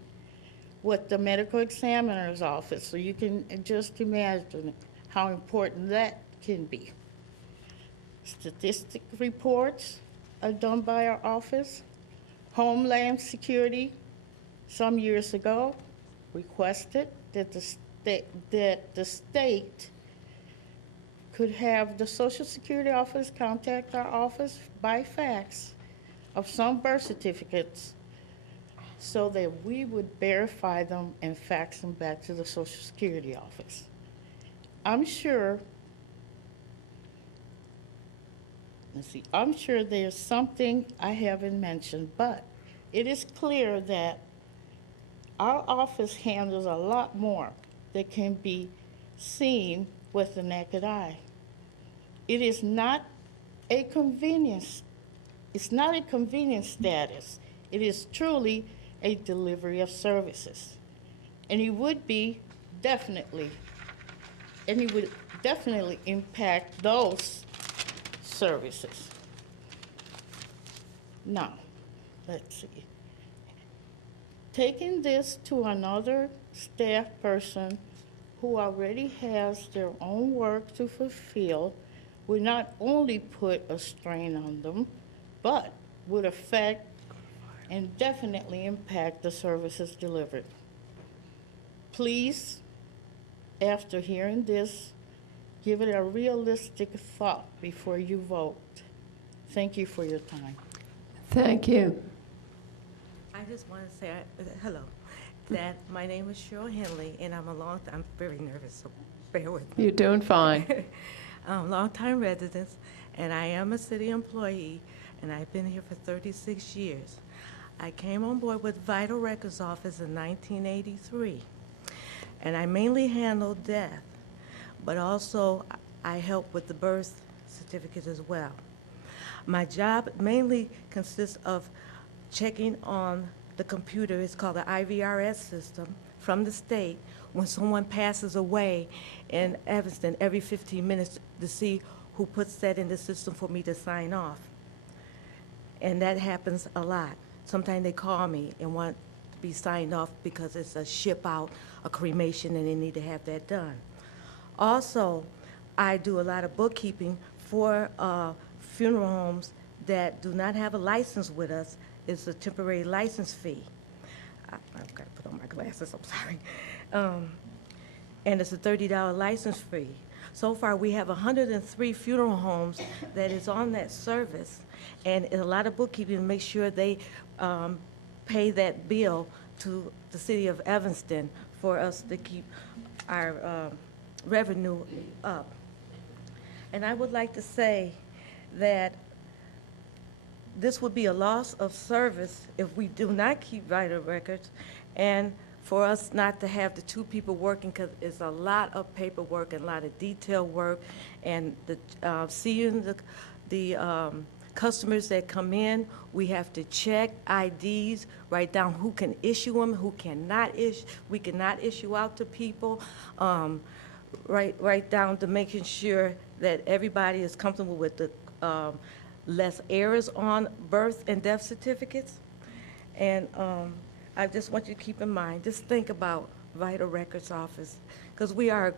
with the medical examiner's office, so you can just imagine how important that can be. Statistic reports are done by our office. Homeland Security, some years ago, requested that the state could have the Social Security office contact our office by fax of some birth certificates so that we would verify them and fax them back to the Social Security office. I'm sure there's something I haven't mentioned, but it is clear that our office handles a lot more that can be seen with the naked eye. It is not a convenience. It's not a convenience status. It is truly a delivery of services. And it would definitely impact those services. Now, let's see. Taking this to another staff person who already has their own work to fulfill would not only put a strain on them, but would affect and definitely impact the services delivered. Please, after hearing this, give it a realistic thought before you vote. Thank you for your time. Thank you. I just want to say hello, that my name is Cheryl Henley, and I'm very nervous, so bear with me. You're doing fine. Long-time resident, and I am a city employee, and I've been here for 36 years. I came on board with Vital Records Office in 1983, and I mainly handled death, but also I help with the birth certificates as well. My job mainly consists of checking on the computer. It's called the IVRS system from the state when someone passes away in Evanston every 15 minutes to see who puts that in the system for me to sign off. And that happens a lot. Sometimes they call me and want to be signed off because it's a ship out, a cremation, and they need to have that done. Also, I do a lot of bookkeeping for funeral homes that do not have a license with us. It's a temporary license fee. I've got to put on my glasses, I'm sorry. And it's a $30 license fee. So far, we have 103 funeral homes that is on that service, and a lot of bookkeeping to make sure they pay that bill to the city of Evanston for us to keep our revenue up. And I would like to say that this would be a loss of service if we do not keep vital records, and for us not to have the two people working, because it's a lot of paperwork and a lot of detail work, and seeing the customers that come in, we have to check IDs, write down who can issue them, who cannot issue. We cannot issue out to people. Right down to making sure that everybody is comfortable with the less errors on birth and death certificates. And I just want you to keep in mind, just think about Vital Records Office, because we are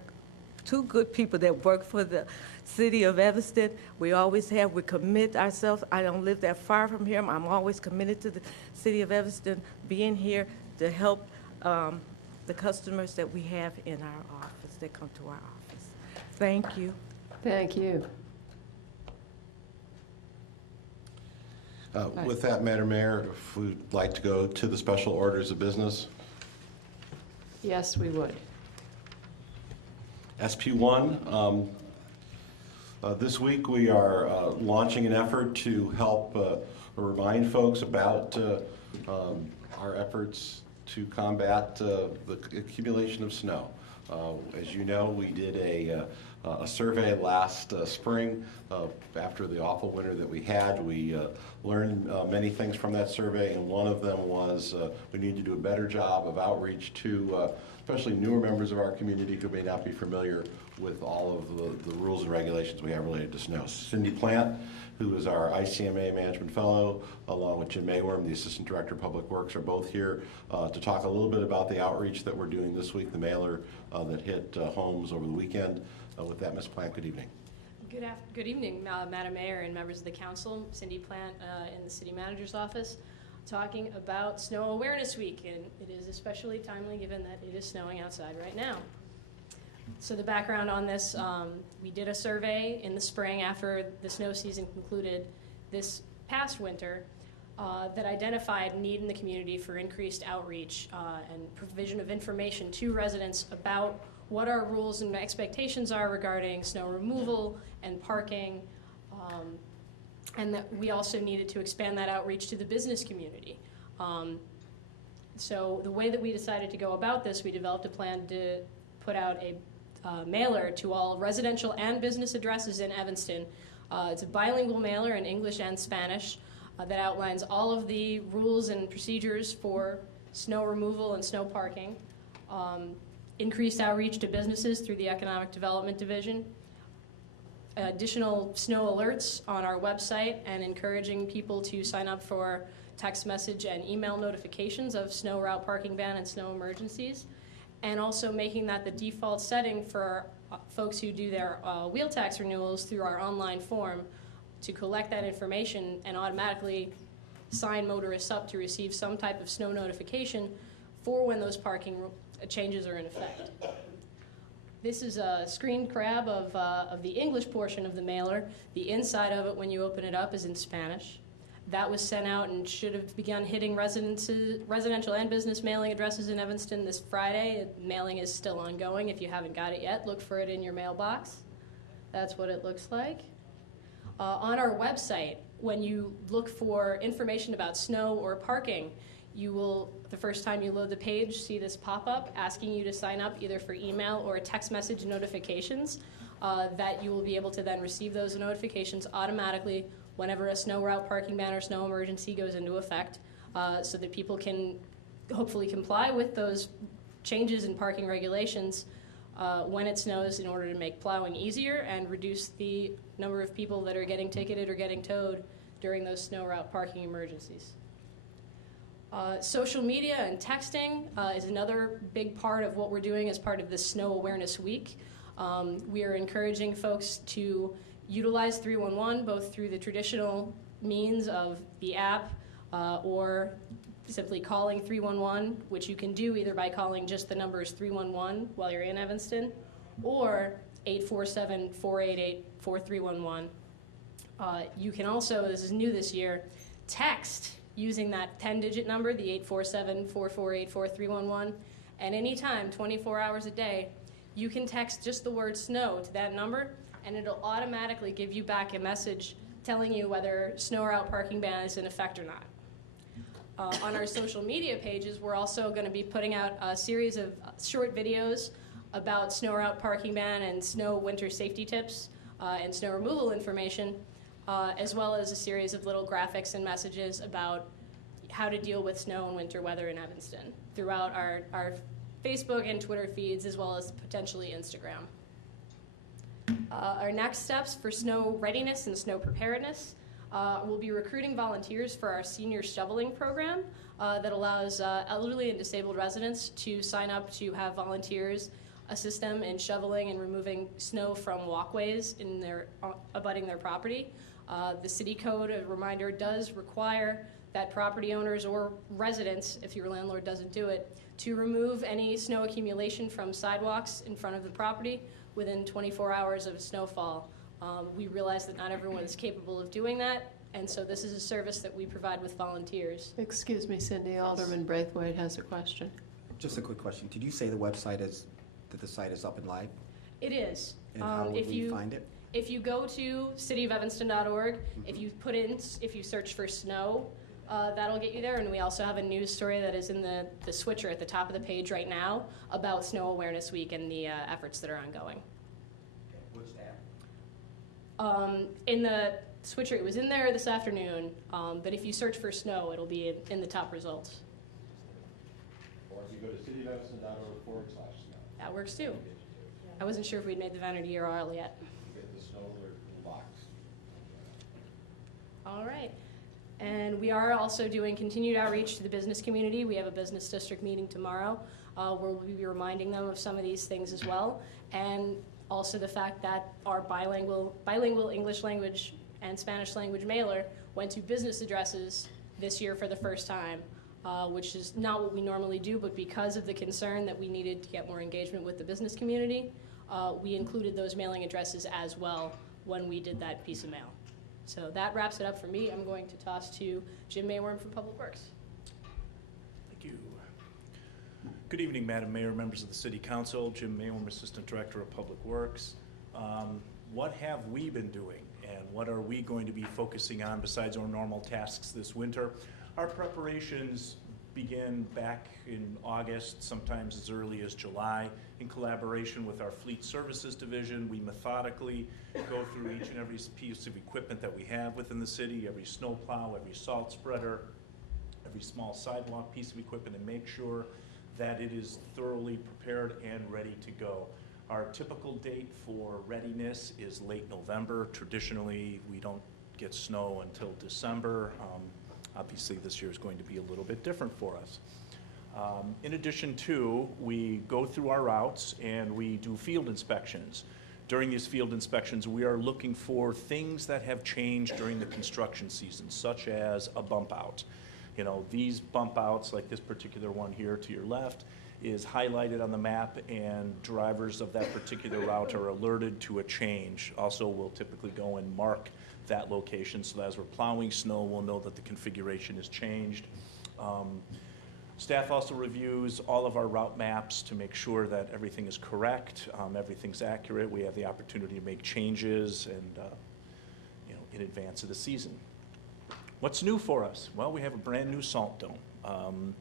two good people that work for the city of Evanston. We always have, we commit ourselves. I don't live that far from here. I'm always committed to the city of Evanston being here to help the customers that we have in our office, that come to our office. Thank you. Thank you. With that, Madam Mayor, if we'd like to go to the special orders of business. Yes, we would. SP1, this week we are launching an effort to help remind folks about our efforts to combat the accumulation of snow. As you know, we did a survey last spring after the awful winter that we had. We learned many things from that survey, and one of them was we need to do a better job of outreach to especially newer members of our community who may not be familiar with all of the rules and regulations we have related to snow. Cindy Plant, who is our ICMA Management Fellow, along with Jim Mayworm, the Assistant Director of Public Works, are both here to talk a little bit about the outreach that we're doing this week, the mailer that hit homes over the weekend. With that, Ms. Plant, good evening. Good evening, Madam Mayor and members of the council. Cindy Plant in the City Manager's office, talking about Snow Awareness Week, and it is especially timely given that it is snowing outside right now. So the background on this, we did a survey in the spring after the snow season concluded this past winter that identified need in the community for increased outreach and provision of information to residents about what our rules and expectations are regarding snow removal and parking, and that we also needed to expand that outreach to the business community. So the way that we decided to go about this, we developed a plan to put out a mailer to all residential and business addresses in Evanston. It's a bilingual mailer in English and Spanish that outlines all of the rules and procedures for snow removal and snow parking. Increased outreach to businesses through the Economic Development Division, additional snow alerts on our website, and encouraging people to sign up for text message and email notifications of snow route parking ban and snow emergencies, and also making that the default setting for folks who do their wheel tax renewals through our online form to collect that information and automatically sign motorists up to receive some type of snow notification for when those parking changes are in effect. This is a screen grab of the English portion of the mailer. The inside of it, when you open it up, is in Spanish. That was sent out and should have begun hitting residential and business mailing addresses in Evanston this Friday. Mailing is still ongoing. If you haven't got it yet, look for it in your mailbox. That's what it looks like. On our website, when you look for information about snow or parking, you will, the first time you load the page, see this pop-up asking you to sign up either for email or text message notifications that you will be able to then receive those notifications automatically whenever a snow route parking ban or snow emergency goes into effect, so that people can hopefully comply with those changes in parking regulations when it snows in order to make plowing easier and reduce the number of people that are getting ticketed or getting towed during those snow route parking emergencies. Social media and texting is another big part of what we're doing as part of this Snow Awareness Week. We are encouraging folks to utilize 311 both through the traditional means of the app or simply calling 311, which you can do either by calling just the numbers 311 while you're in Evanston or 847-488-4311. You can also, this is new this year, text using that 10-digit number, the 847-448-4311, and anytime, 24 hours a day, you can text just the word snow to that number, and it'll automatically give you back a message telling you whether snow route parking ban is in effect or not. On our social media pages, we're also going to be putting out a series of short videos about snow route parking ban and snow winter safety tips and snow removal information, as well as a series of little graphics and messages about how to deal with snow and winter weather in Evanston throughout our Facebook and Twitter feeds, as well as potentially Instagram. Our next steps for snow readiness and snow preparedness, we'll be recruiting volunteers for our senior shoveling program that allows elderly and disabled residents to sign up to have volunteers assist them in shoveling and removing snow from walkways in abutting their property. The city code, a reminder, does require that property owners or residents, if your landlord doesn't do it, to remove any snow accumulation from sidewalks in front of the property within 24 hours of snowfall. We realize that not everyone is capable of doing that, And so this is a service that we provide with volunteers. Excuse me, Cindy, Alderman Braithwaite has a question. Just a quick question. Did you say the website that the site is up and live? It is. And how would we find it? If you go to cityofevanston.org, if you search for snow, that'll get you there. And we also have a news story that is in the switcher at the top of the page right now about Snow Awareness Week and the efforts that are ongoing. What's that? In the switcher, it was in there this afternoon, but if you search for snow, it'll be in the top results. Or if you go to cityofevanston.org/snow. That works too. I wasn't sure if we'd made the Vanity URL yet. You get the snow alert box. All right. And we are also doing continued outreach to the business community. We have a business district meeting tomorrow where we'll be reminding them of some of these things as well. And also the fact that our bilingual English language and Spanish language mailer went to business addresses this year for the first time, which is not what we normally do, but because of the concern that we needed to get more engagement with the business community, we included those mailing addresses as well when we did that piece of mail. So that wraps it up for me. I'm going to toss to Jim Mayworm from Public Works. Thank you. Good evening, Madam Mayor, members of the City Council. Jim Mayworm, Assistant Director of Public Works. What have we been doing, and what are we going to be focusing on besides our normal tasks this winter? Our preparations begin back in August, sometimes as early as July. In collaboration with our Fleet Services Division, we methodically go through each and every piece of equipment that we have within the city, every snowplow, every salt spreader, every small sidewalk piece of equipment, and make sure that it is thoroughly prepared and ready to go. Our typical date for readiness is late November. Traditionally, we don't get snow until December. Obviously, this year is going to be a little bit different for us. In addition to, we go through our routes and we do field inspections. During these field inspections, we are looking for things that have changed during the construction season, such as a bump out. You know, these bump outs, like this particular one here to your left, is highlighted on the map, and drivers of that particular route are alerted to a change. Also, we'll typically go and mark that location so that as we're plowing snow, we'll know that the configuration has changed. Staff also reviews all of our route maps to make sure that everything is correct, everything's accurate. We have the opportunity to make changes and in advance of the season. What's new for us? Well, we have a brand new salt dome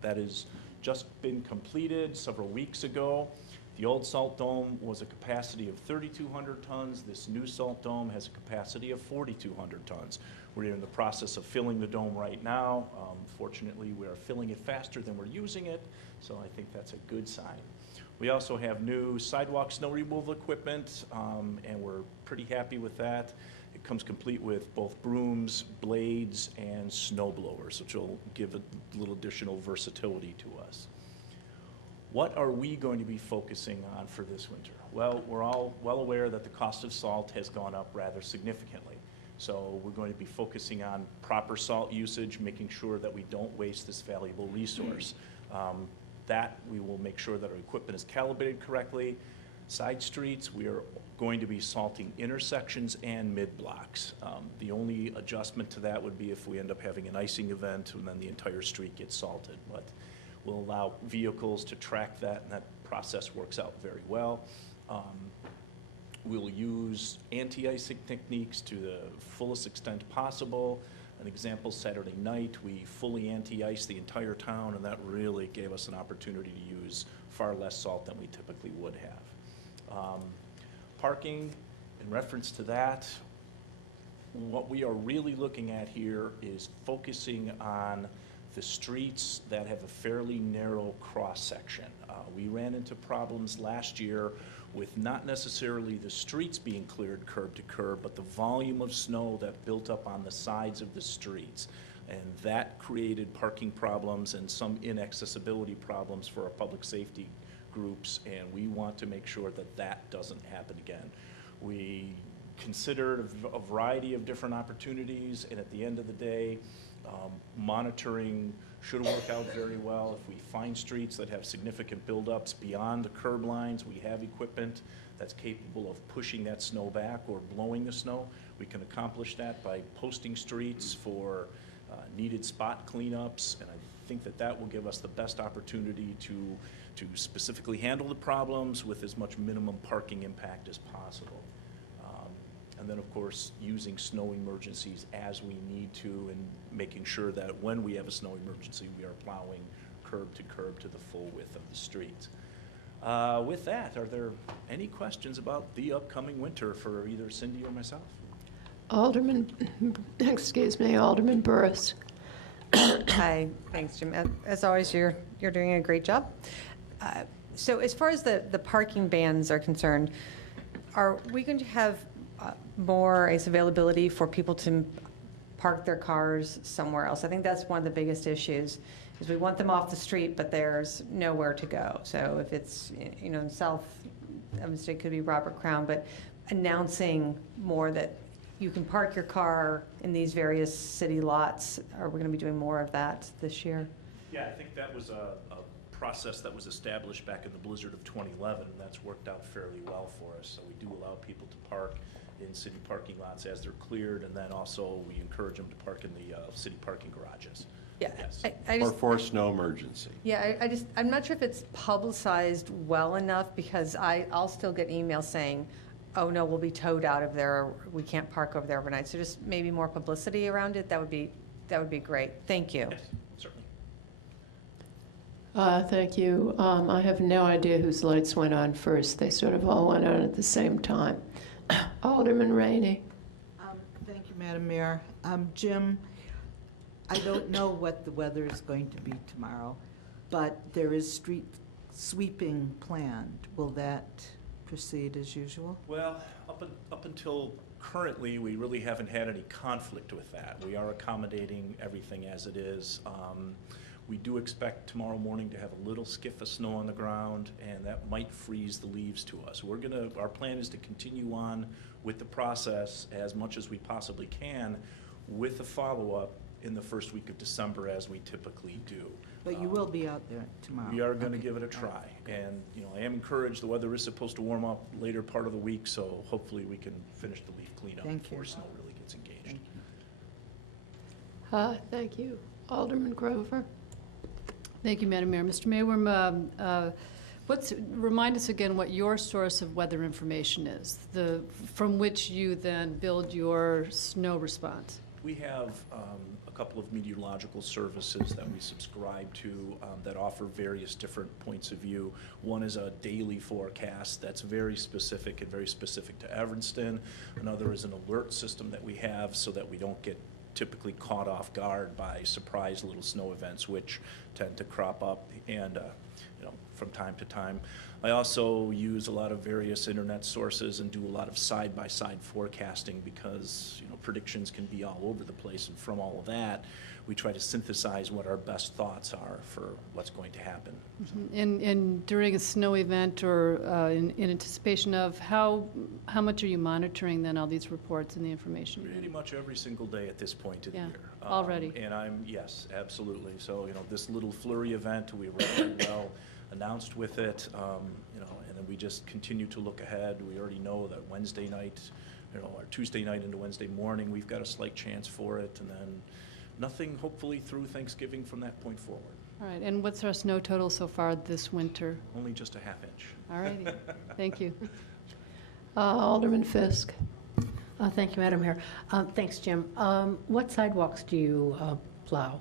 that has just been completed several weeks ago. The old salt dome was a capacity of 3,200 tons. This new salt dome has a capacity of 4,200 tons. We're in the process of filling the dome right now. Fortunately, we are filling it faster than we're using it, so I think that's a good sign. We also have new sidewalk snow removal equipment, and we're pretty happy with that. It comes complete with both brooms, blades, and snow blowers, which will give a little additional versatility to us. What are we going to be focusing on for this winter? Well, we're all well aware that the cost of salt has gone up rather significantly. So we're going to be focusing on proper salt usage, making sure that we don't waste this valuable resource. That we will make sure that our equipment is calibrated correctly. Side streets, we are going to be salting intersections and mid-blocks. The only adjustment to that would be if we end up having an icing event and then the entire street gets salted. But we'll allow vehicles to track that, and that process works out very well. We'll use anti-icing techniques to the fullest extent possible. An example, Saturday night, we fully anti-iced the entire town, and that really gave us an opportunity to use far less salt than we typically would have. Parking, in reference to that, what we are really looking at here is focusing on the streets that have a fairly narrow cross-section. We ran into problems last year with not necessarily the streets being cleared curb to curb, but the volume of snow that built up on the sides of the streets. And that created parking problems and some inaccessibility problems for our public safety groups, and we want to make sure that that doesn't happen again. We considered a variety of different opportunities, and at the end of the day, monitoring should work out very well. If we find streets that have significant buildups beyond the curb lines, we have equipment that's capable of pushing that snow back or blowing the snow. We can accomplish that by posting streets for needed spot cleanups, and I think that that will give us the best opportunity to specifically handle the problems with as much minimum parking impact as possible. And then, of course, using snow emergencies as we need to, and making sure that when we have a snow emergency, we are plowing curb to the full width of the street. With that, are there any questions about the upcoming winter for either Cindy or myself? Alderman Burris. Hi, thanks, Jim. As always, you're doing a great job. So as far as the parking bans are concerned, are we going to have more availability for people to park their cars somewhere else? I think that's one of the biggest issues, is we want them off the street, but there's nowhere to go. So if it's, in South Evanston, it could be Robert Crown, but announcing more that you can park your car in these various city lots. Are we going to be doing more of that this year? Yeah, I think that was a process that was established back in the blizzard of 2011, and that's worked out fairly well for us. So we do allow people to park in city parking lots as they're cleared, and then also we encourage them to park in the city parking garages. Yeah, yes. Or for snow emergency. Yeah, I'm not sure if it's publicized well enough, because I'll still get emails saying, oh no, we'll be towed out of there, we can't park over there overnight. So just maybe more publicity around it, that would be great. Thank you. Yes, certainly. Thank you. I have no idea whose lights went on first. They sort of all went on at the same time. Alderman Rainey. Thank you, Madam Mayor. Jim, I don't know what the weather is going to be tomorrow, but there is street sweeping planned. Will that proceed as usual? Well, up until currently, we really haven't had any conflict with that. We are accommodating everything as it is. We do expect tomorrow morning to have a little skiff of snow on the ground, and that might freeze the leaves to us. Our plan is to continue on with the process as much as we possibly can, with a follow-up in the first week of December, as we typically do. But you will be out there tomorrow. We are going to give it a try, and I am encouraged. The weather is supposed to warm up later part of the week, so hopefully we can finish the leaf cleanup before snow really gets engaged. Thank you. Alderman Grover. Thank you, Madam Mayor. Mr. Mayworm, remind us again what your source of weather information is, from which you then build your snow response. We have a couple of meteorological services that we subscribe to that offer various different points of view. One is a daily forecast that's very specific to Evanston. Another is an alert system that we have so that we don't get typically caught off guard by surprise little snow events, which tend to crop up and from time to time. I also use a lot of various internet sources and do a lot of side-by-side forecasting, because predictions can be all over the place, and from all of that we try to synthesize what our best thoughts are for what's going to happen. And during a snow event, or in anticipation of, how much are you monitoring then all these reports and the information? Pretty much every single day at this point of the year. Already. And yes, absolutely. So this little flurry event, we were very well announced with it, and then we just continue to look ahead. We already know that Wednesday night, or Tuesday night into Wednesday morning, we've got a slight chance for it, and then nothing hopefully through Thanksgiving from that point forward. All right, and what's our snow total so far this winter? Only just a ½ inch. All righty, thank you. Alderman Fisk. Thank you, Madam Mayor. Thanks, Jim. What sidewalks do you plow?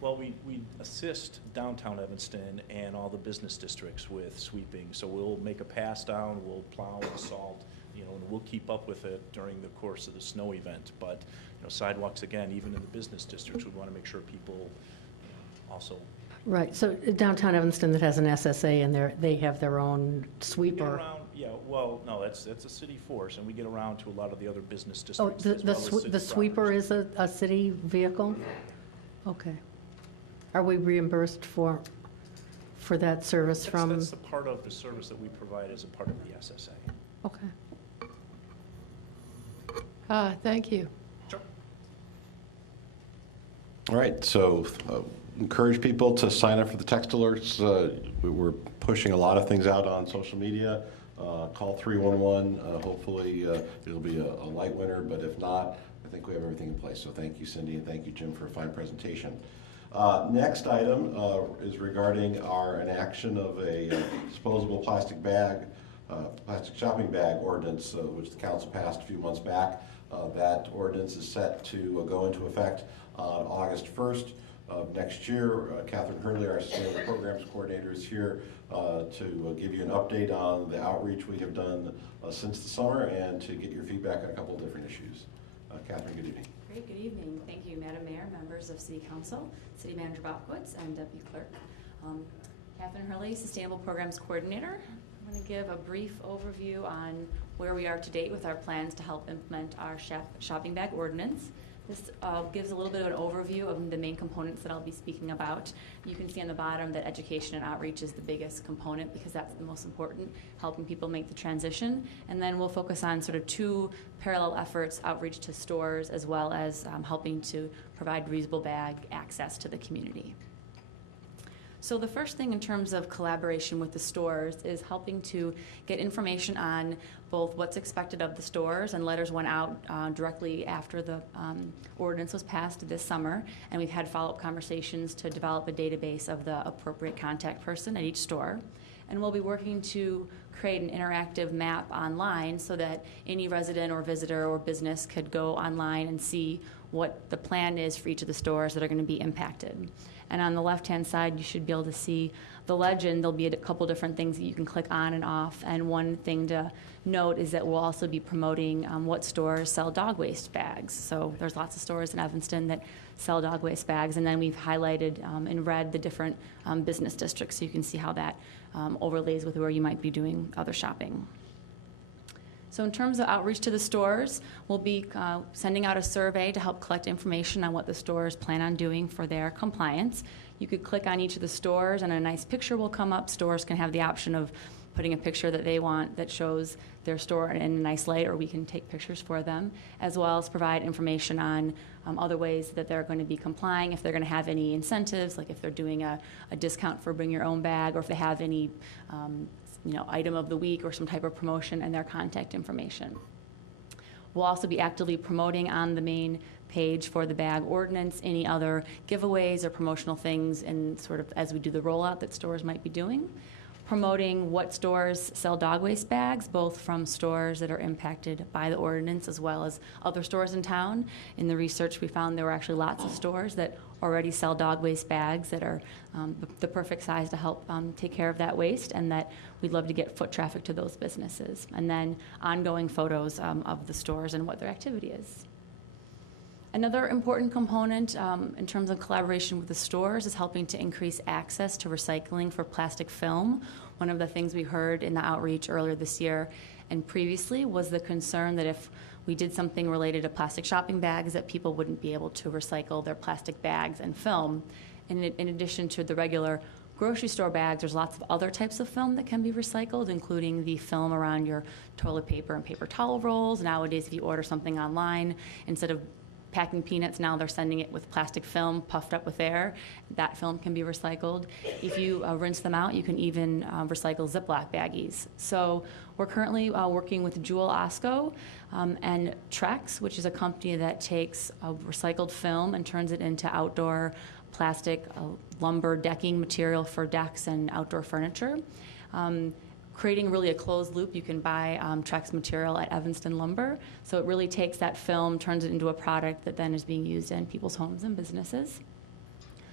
Well, we assist downtown Evanston and all the business districts with sweeping. So we'll make a pass down, we'll plow and salt, and we'll keep up with it during the course of the snow event. But sidewalks, again, even in the business districts, we want to make sure people also. Right. So downtown Evanston that has an SSA, and they have their own sweeper. Yeah. Well, no, that's a city force, and we get around to a lot of the other business Oh, districts. the sweeper is a city vehicle? Okay. Are we reimbursed for that service from? That's the part of the service that we provide as a part of the SSA. Okay. Thank you. Sure. All right, so encourage people to sign up for the text alerts. We're pushing a lot of things out on social media. Call 311. Hopefully it'll be a light winter, but if not, I think we have everything in place. So thank you, Cindy, and thank you, Jim, for a fine presentation. Next item is regarding an action of a disposable plastic shopping bag ordinance, which the council passed a few months back. That ordinance is set to go into effect on August 1st of next year. Catherine Hurley, our Sustainable Programs Coordinator, is here to give you an update on the outreach we have done since the summer and to get your feedback on a couple of different issues. Catherine, good evening. Great, good evening. Thank you, Madam Mayor, members of City Council, City Manager Bobkowitz, and Deputy Clerk. Catherine Hurley, Sustainable Programs Coordinator. I'm going to give a brief overview on where we are to date with our plans to help implement our shopping bag ordinance. This gives a little bit of an overview of the main components that I'll be speaking about. You can see on the bottom that education and outreach is the biggest component because that's the most important, helping people make the transition. And then we'll focus on sort of two parallel efforts, outreach to stores as well as helping to provide reusable bag access to the community. So the first thing in terms of collaboration with the stores is helping to get information on both what's expected of the stores, and letters went out directly after the ordinance was passed this summer, and we've had follow-up conversations to develop a database of the appropriate contact person at each store. And we'll be working to create an interactive map online so that any resident or visitor or business could go online and see what the plan is for each of the stores that are going to be impacted. And on the left-hand side, you should be able to see the legend. There'll be a couple different things that you can click on and off. And one thing to note is that we'll also be promoting what stores sell dog waste bags. So there's lots of stores in Evanston that sell dog waste bags. And then we've highlighted in red the different business districts so you can see how that overlays with where you might be doing other shopping. So in terms of outreach to the stores, we'll be sending out a survey to help collect information on what the stores plan on doing for their compliance. You could click on each of the stores and a nice picture will come up. Stores can have the option of putting a picture that they want that shows their store in a nice light, or we can take pictures for them, as well as provide information on other ways that they're going to be complying, if they're going to have any incentives, like if they're doing a discount for bring your own bag, or if they have any item of the week or some type of promotion, and their contact information. We'll also be actively promoting on the main page for the bag ordinance any other giveaways or promotional things, and sort of as we do the rollout that stores might be doing. Promoting what stores sell dog waste bags, both from stores that are impacted by the ordinance as well as other stores in town. In the research, we found there were actually lots of stores that already sell dog waste bags that are the perfect size to help take care of that waste, and that we'd love to get foot traffic to those businesses. And then ongoing photos of the stores and what their activity is. Another important component in terms of collaboration with the stores is helping to increase access to recycling for plastic film. One of the things we heard in the outreach earlier this year and previously was the concern that if we did something related to plastic shopping bags, that people wouldn't be able to recycle their plastic bags and film. And in addition to the regular grocery store bags, there's lots of other types of film that can be recycled, including the film around your toilet paper and paper towel rolls. Nowadays, if you order something online, instead of packing peanuts, now they're sending it with plastic film puffed up with air. That film can be recycled. If you rinse them out, you can even recycle Ziploc baggies. So we're currently working with Jewel Osco and Trex, which is a company that takes recycled film and turns it into outdoor plastic lumber decking material for decks and outdoor furniture. Creating really a closed loop. You can buy Trex material at Evanston Lumber. So it really takes that film, turns it into a product that then is being used in people's homes and businesses.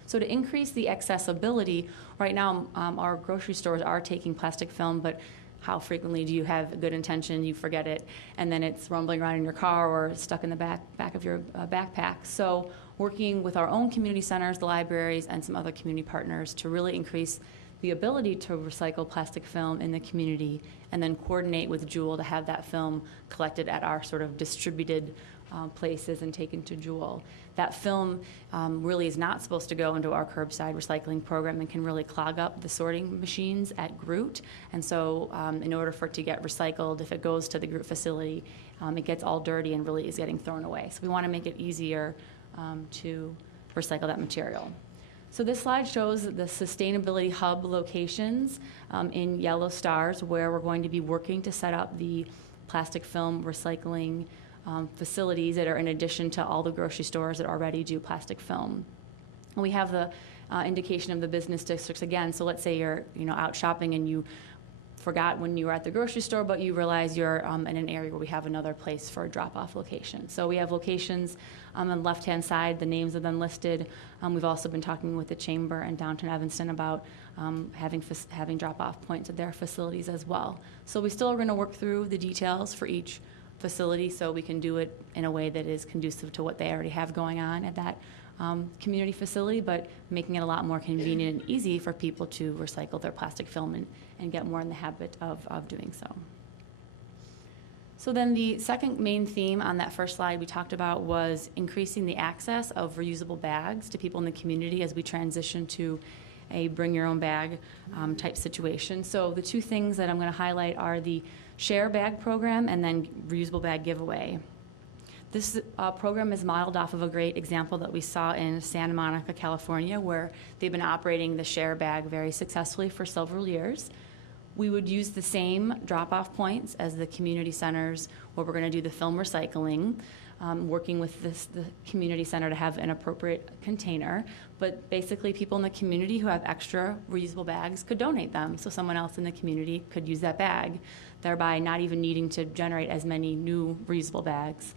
So to increase the accessibility, right now our grocery stores are taking plastic film, but how frequently do you have a good intention, you forget it, and then it's rumbling around in your car or stuck in the back of your backpack. So working with our own community centers, the libraries, and some other community partners to really increase the ability to recycle plastic film in the community, and then coordinate with Jewel to have that film collected at our sort of distributed places and taken to Jewel. That film really is not supposed to go into our curbside recycling program and can really clog up the sorting machines at Groot. And so in order for it to get recycled, if it goes to the Groot facility, it gets all dirty and really is getting thrown away. So we want to make it easier to recycle that material. So this slide shows the Sustainability Hub locations in yellow stars where we're going to be working to set up the plastic film recycling facilities that are in addition to all the grocery stores that already do plastic film. And we have the indication of the business districts again. So let's say you're out shopping and you forgot when you were at the grocery store, but you realize you're in an area where we have another place for a drop-off location. So we have locations on the left-hand side. The names have been listed. We've also been talking with the Chamber and Downtown Evanston about having drop-off points at their facilities as well. So we still are going to work through the details for each facility so we can do it in a way that is conducive to what they already have going on at that community facility, but making it a lot more convenient and easy for people to recycle their plastic film and get more in the habit of doing so. So then the second main theme on that first slide we talked about was increasing the access of reusable bags to people in the community as we transition to a bring your own bag type situation. So the two things that I'm going to highlight are the share bag program and then reusable bag giveaway. This program is modeled off of a great example that we saw in Santa Monica, California, where they've been operating the share bag very successfully for several years. We would use the same drop-off points as the community centers where we're going to do the film recycling, working with the community center to have an appropriate container. But basically, people in the community who have extra reusable bags could donate them, so someone else in the community could use that bag, thereby not even needing to generate as many new reusable bags.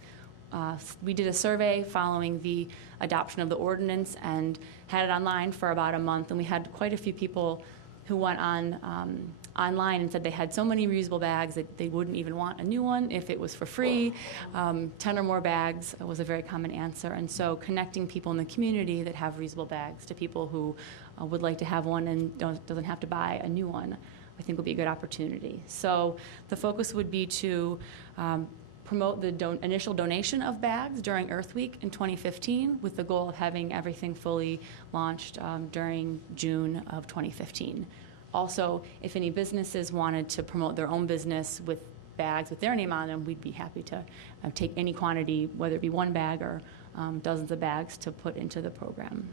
We did a survey following the adoption of the ordinance and had it online for about a month, and we had quite a few people who went online and said they had so many reusable bags that they wouldn't even want a new one if it was for free. 10 or more bags was a very common answer, and so connecting people in the community that have reusable bags to people who would like to have one and doesn't have to buy a new one, I think would be a good opportunity. So the focus would be to promote the initial donation of bags during Earth Week in 2015 with the goal of having everything fully launched during June of 2015. Also, if any businesses wanted to promote their own business with bags with their name on them, we'd be happy to take any quantity, whether it be one bag or dozens of bags, to put into the program.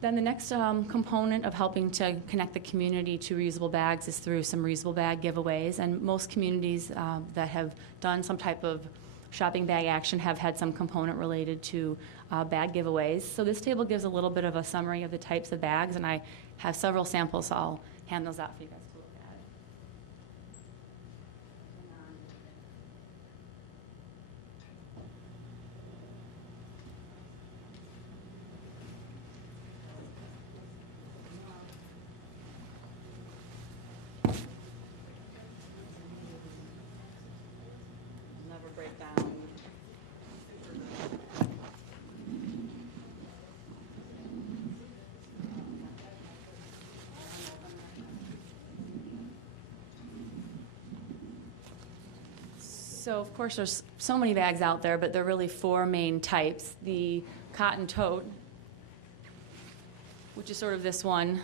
Then the next component of helping to connect the community to reusable bags is through some reusable bag giveaways. And most communities that have done some type of shopping bag action have had some component related to bag giveaways. So this table gives a little bit of a summary of the types of bags, and I have several samples, so I'll hand those out for you guys to look at. Never break down. So of course there's so many bags out there, but there are really four main types. The cotton tote, which is sort of this one,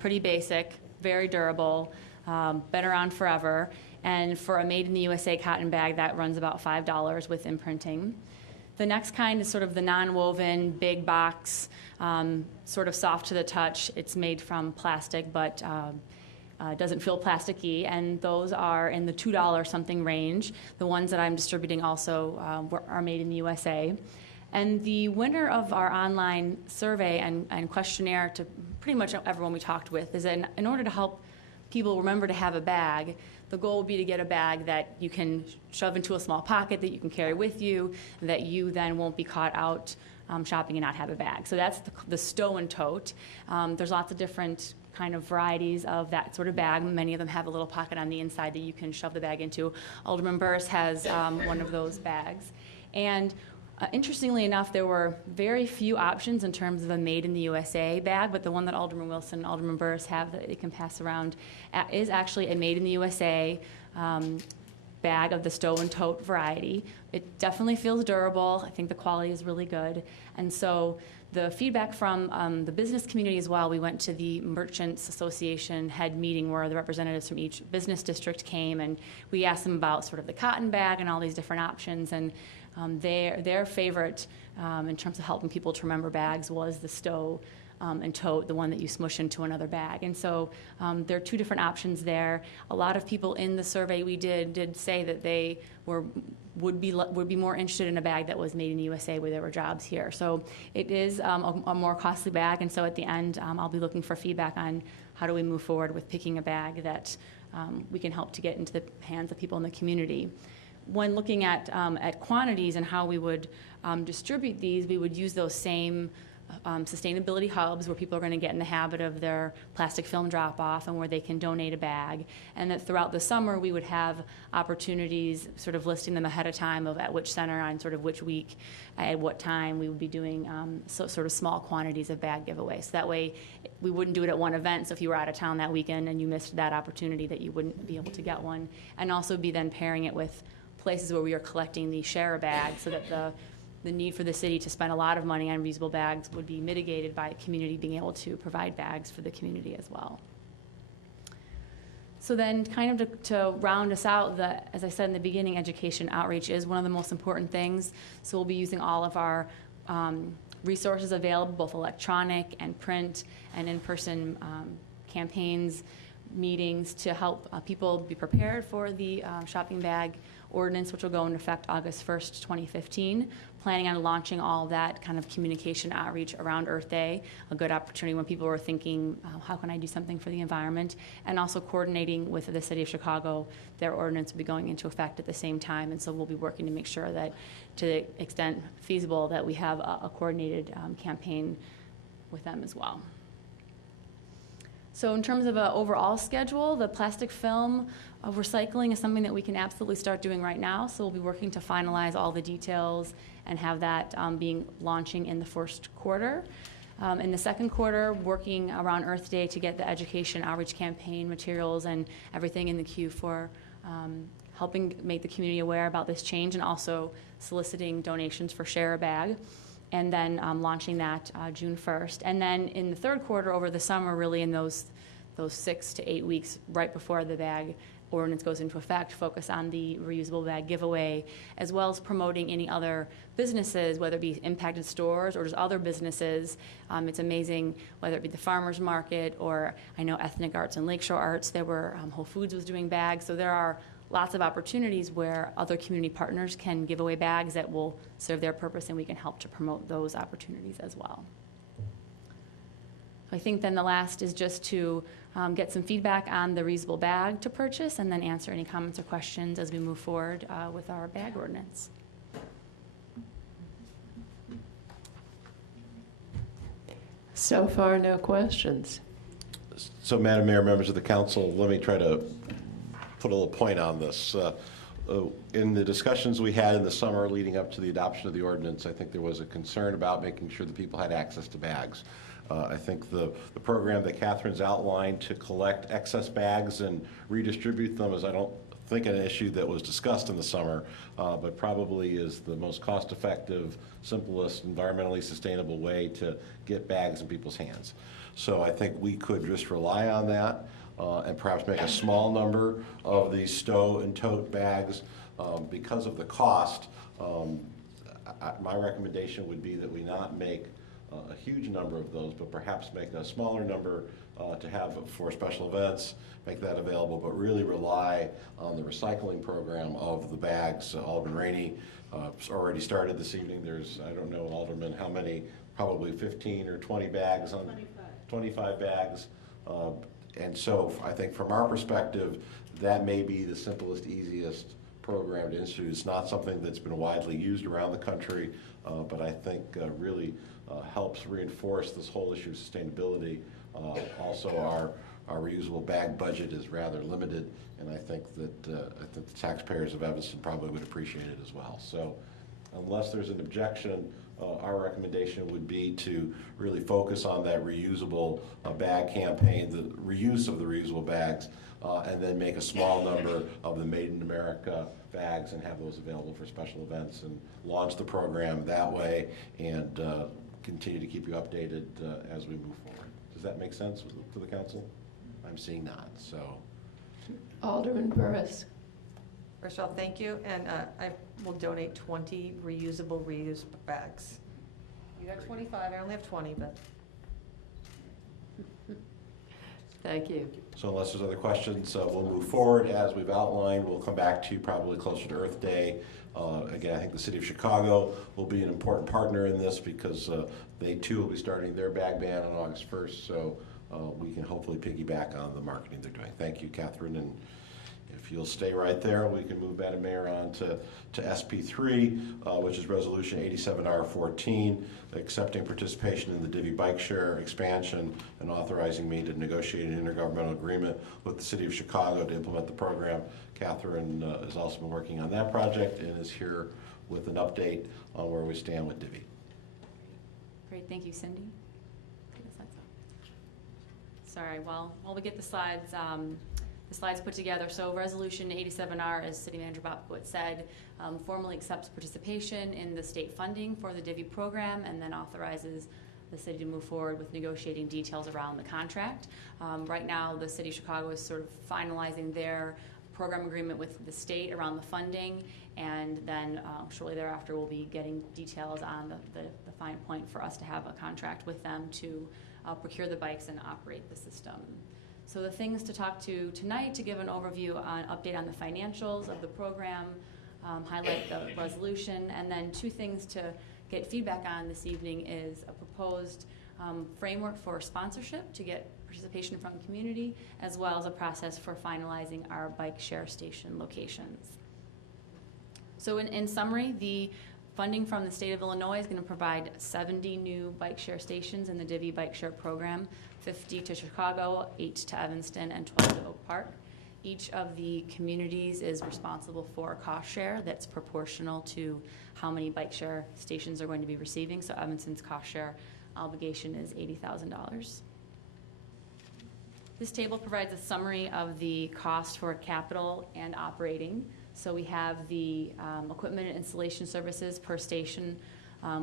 pretty basic, very durable, been around forever. And for a made in the USA cotton bag, that runs about $5 with imprinting. The next kind is sort of the non-woven, big box, sort of soft to the touch. It's made from plastic, but doesn't feel plasticky, and those are in the $2 something range. The ones that I'm distributing also are made in the USA. And the winner of our online survey and questionnaire to pretty much everyone we talked with is that in order to help people remember to have a bag, the goal would be to get a bag that you can shove into a small pocket that you can carry with you, that you then won't be caught out shopping and not have a bag. So that's the stow and tote. There's lots of different kind of varieties of that sort of bag. Many of them have a little pocket on the inside that you can shove the bag into. Alderman Burris has one of those bags. And interestingly enough, there were very few options in terms of a made in the USA bag, but the one that Alderman Wilson and Alderman Burris have that they can pass around is actually a made in the USA bag of the stow and tote variety. It definitely feels durable. I think the quality is really good. And so the feedback from the business community as well, we went to the Merchants Association head meeting where the representatives from each business district came, and we asked them about sort of the cotton bag and all these different options. And their favorite in terms of helping people to remember bags was the stow and tote, the one that you smush into another bag. And so there are two different options there. A lot of people in the survey we did say that they would be more interested in a bag that was made in the USA, where there were jobs here. So it is a more costly bag, and so at the end I'll be looking for feedback on how do we move forward with picking a bag that we can help to get into the hands of people in the community. When looking at quantities and how we would distribute these, we would use those same sustainability hubs where people are going to get in the habit of their plastic film drop-off and where they can donate a bag. And that throughout the summer we would have opportunities, sort of listing them ahead of time of at which center on sort of which week, at what time we would be doing sort of small quantities of bag giveaways. So that way we wouldn't do it at one event, so if you were out of town that weekend and you missed that opportunity, that you wouldn't be able to get one. And also be then pairing it with places where we are collecting the share bags, so that the need for the city to spend a lot of money on reusable bags would be mitigated by community being able to provide bags for the community as well. So then kind of to round us out, as I said in the beginning, education outreach is one of the most important things. So we'll be using all of our resources available, both electronic and print and in-person campaigns, meetings, to help people be prepared for the shopping bag ordinance, which will go into effect August 1st, 2015. Planning on launching all of that kind of communication outreach around Earth Day, a good opportunity when people are thinking, how can I do something for the environment? And also coordinating with the City of Chicago. Their ordinance will be going into effect at the same time, and so we'll be working to make sure that, to the extent feasible, that we have a coordinated campaign with them as well. So in terms of an overall schedule, the plastic film recycling is something that we can absolutely start doing right now. So we'll be working to finalize all the details and have that launching in the first quarter. In the second quarter, working around Earth Day to get the education outreach campaign materials and everything in the queue for helping make the community aware about this change, and also soliciting donations for Share a Bag. And then launching that June 1st. And then in the third quarter, over the summer, really in those 6 to 8 weeks right before the bag ordinance goes into effect, focus on the reusable bag giveaway, as well as promoting any other businesses, whether it be impacted stores or just other businesses. It's amazing, whether it be the farmers market, or I know Ethnic Arts and Lakeshore Arts, there were Whole Foods was doing bags. So there are lots of opportunities where other community partners can give away bags that will serve their purpose, and we can help to promote those opportunities as well. I think then the last is just to get some feedback on the reusable bag to purchase, and then answer any comments or questions as we move forward with our bag ordinance. So far, no questions. So, Madam Mayor, members of the council, let me try to put a little point on this. In the discussions we had in the summer leading up to the adoption of the ordinance, I think there was a concern about making sure that people had access to bags. I think the program that Catherine's outlined to collect excess bags and redistribute them is, I don't think, an issue that was discussed in the summer, but probably is the most cost-effective, simplest, environmentally sustainable way to get bags in people's hands. So I think we could just rely on that. And perhaps make a small number of these stow and tote bags. Because of the cost, my recommendation would be that we not make a huge number of those, but perhaps make a smaller number to have for special events, make that available, but really rely on the recycling program of the bags. Alderman Rainey already started this evening. There's, I don't know, Alderman, how many, probably 15 or 20 bags, 25 bags. And so I think from our perspective, that may be the simplest, easiest program to institute. It's not something that's been widely used around the country, but I think really helps reinforce this whole issue of sustainability. Also, our reusable bag budget is rather limited, and I think that the taxpayers of Evanston probably would appreciate it as well. So unless there's an objection, our recommendation would be to really focus on that reusable bag campaign, the reuse of the reusable bags, and then make a small number of the Made in America bags and have those available for special events, and launch the program that way, and continue to keep you updated as we move forward. Does that make sense to the council? I'm seeing not, so. Alderman Burris. Rochelle, thank you. And I will donate 20 reused bags. You got 25, I only have 20, but. Thank you. So unless there's other questions, we'll move forward. As we've outlined, we'll come back to you probably closer to Earth Day. Again, I think the City of Chicago will be an important partner in this because they too will be starting their bag ban on August 1st, so we can hopefully piggyback on the marketing they're doing. Thank you, Catherine, and if you'll stay right there, we can move Madam Mayor on to SP3, which is Resolution 87R14, accepting participation in the Divvy Bike Share expansion and authorizing me to negotiate an intergovernmental agreement with the City of Chicago to implement the program. Catherine has also been working on that project and is here with an update on where we stand with Divvy. Great, thank you, Cindy. Sorry, while we get the slides put together. So Resolution 87R, as City Manager Bobkowitz said, formally accepts participation in the state funding for the Divvy program and then authorizes the city to move forward with negotiating details around the contract. Right now, the City of Chicago is sort of finalizing their program agreement with the state around the funding, and then shortly thereafter we'll be getting details on the fine point for us to have a contract with them to procure the bikes and operate the system. So the things to talk to tonight to give an overview on update on the financials of the program, highlight the resolution, and then two things to get feedback on this evening is a proposed framework for sponsorship to get participation from the community, as well as a process for finalizing our bike share station locations. So in summary, the funding from the state of Illinois is going to provide 70 new bike share stations in the Divvy Bike Share program, 50 to Chicago, 8 to Evanston, and 12 to Oak Park. Each of the communities is responsible for a cost share that's proportional to how many bike share stations are going to be receiving. So Evanston's cost share obligation is $80,000. This table provides a summary of the cost for capital and operating. So we have the equipment and installation services per station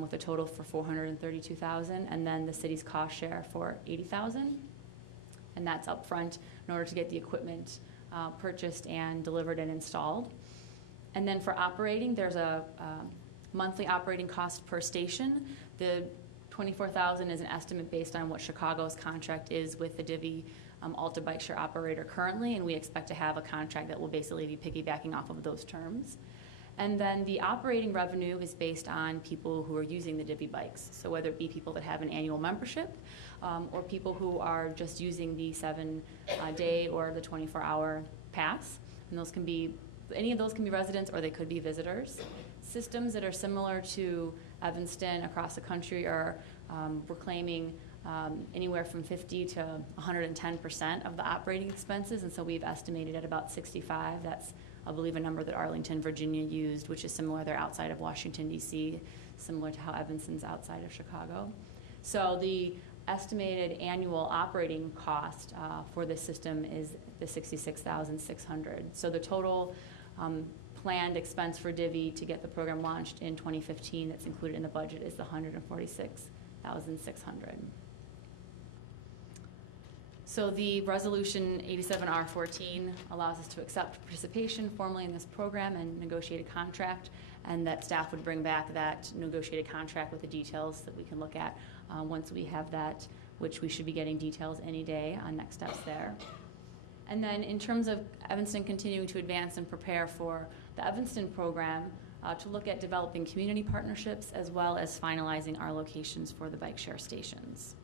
with a total for $432,000, and then the city's cost share for $80,000, and that's upfront in order to get the equipment purchased and delivered and installed. And then for operating, there's a monthly operating cost per station. The $24,000 is an estimate based on what Chicago's contract is with the Divvy Alta Bike Share operator currently, and we expect to have a contract that will basically be piggybacking off of those terms. And then the operating revenue is based on people who are using the Divvy bikes. So whether it be people that have an annual membership or people who are just using the 7-day or the 24-hour pass. And those can be, any of those can be residents or they could be visitors. Systems that are similar to Evanston across the country are we're claiming anywhere from 50 to 110% of the operating expenses, and so we've estimated at about 65. That's, I believe, a number that Arlington, Virginia used, which is similar. They're outside of Washington, D.C., similar to how Evanston's outside of Chicago. So the estimated annual operating cost for this system is the $66,600. So the total planned expense for Divvy to get the program launched in 2015 that's included in the budget is the $146,600. So the Resolution 87R14 allows us to accept participation formally in this program and negotiate a contract, and that staff would bring back that negotiated contract with the details that we can look at once we have that, which we should be getting details any day on next steps there. And then in terms of Evanston continuing to advance and prepare for the Evanston program, to look at developing community partnerships as well as finalizing our locations for the bike share stations.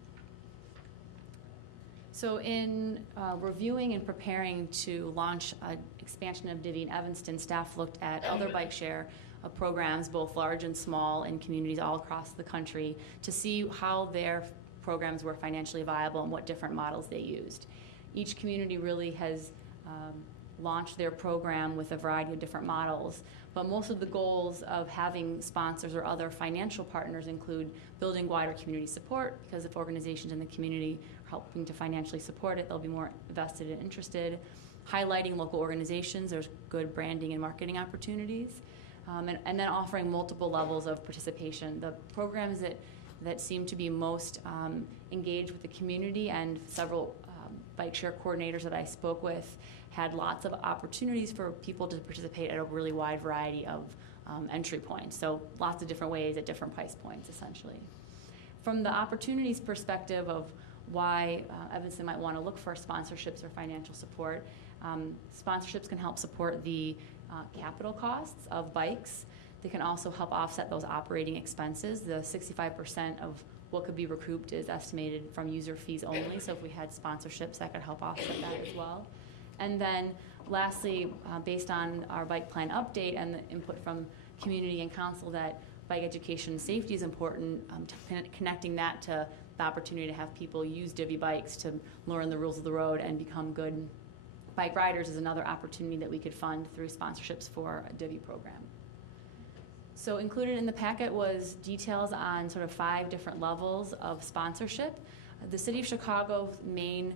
So in reviewing and preparing to launch an expansion of Divvy in Evanston, staff looked at other bike share programs, both large and small, in communities all across the country to see how their programs were financially viable and what different models they used. Each community really has launched their program with a variety of different models, but most of the goals of having sponsors or other financial partners include building wider community support, because if organizations in the community are helping to financially support it, they'll be more vested and interested. Highlighting local organizations, there's good branding and marketing opportunities, and then offering multiple levels of participation. The programs that seem to be most engaged with the community, and several bike share coordinators that I spoke with had lots of opportunities for people to participate at a really wide variety of entry points. So lots of different ways at different price points, essentially. From the opportunities perspective of why Evanston might want to look for sponsorships or financial support, sponsorships can help support the capital costs of bikes. They can also help offset those operating expenses. The 65% of what could be recouped is estimated from user fees only, so if we had sponsorships, that could help offset that as well. And then lastly, based on our bike plan update and the input from community and council that bike education and safety is important, connecting that to the opportunity to have people use divvy bikes to learn the rules of the road and become good bike riders is another opportunity that we could fund through sponsorships for a divvy program. So included in the packet was details on sort of 5 different levels of sponsorship. The City of Chicago's main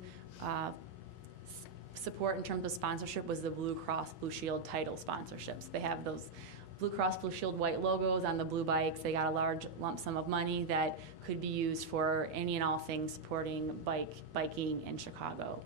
support in terms of sponsorship was the Blue Cross Blue Shield title sponsorships. They have those Blue Cross Blue Shield white logos on the blue bikes. They got a large lump sum of money that could be used for any and all things supporting biking in Chicago.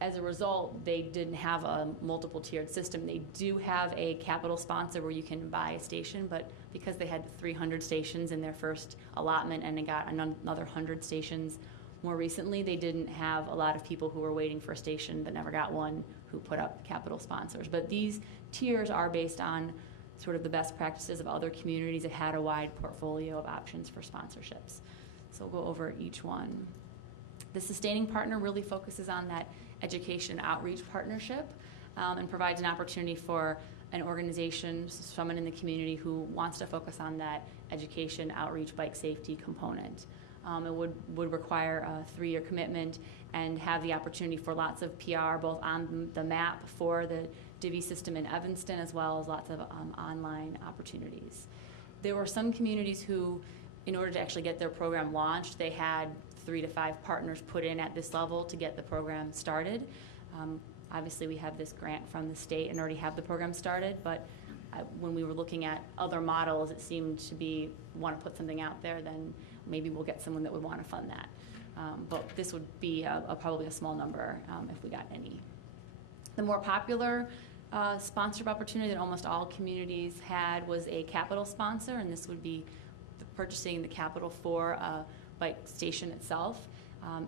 As a result, they didn't have a multiple tiered system. They do have a capital sponsor where you can buy a station, but because they had 300 stations in their first allotment and they got another 100 stations more recently, they didn't have a lot of people who were waiting for a station that never got one who put up capital sponsors. But these tiers are based on sort of the best practices of other communities that had a wide portfolio of options for sponsorships. So we'll go over each one. The sustaining partner really focuses on that education outreach partnership and provides an opportunity for an organization, someone in the community who wants to focus on that education, outreach, bike safety component. It would require a 3-year commitment and have the opportunity for lots of PR, both on the map for the divvy system in Evanston, as well as lots of online opportunities. There were some communities who, in order to actually get their program launched, they had 3 to 5 partners put in at this level to get the program started. Obviously, we have this grant from the state and already have the program started, but when we were looking at other models, it seemed to be, want to put something out there, then maybe we'll get someone that would want to fund that. But this would be probably a small number if we got any. The more popular sponsorship opportunity that almost all communities had was a capital sponsor, and this would be purchasing the capital for a bike station itself.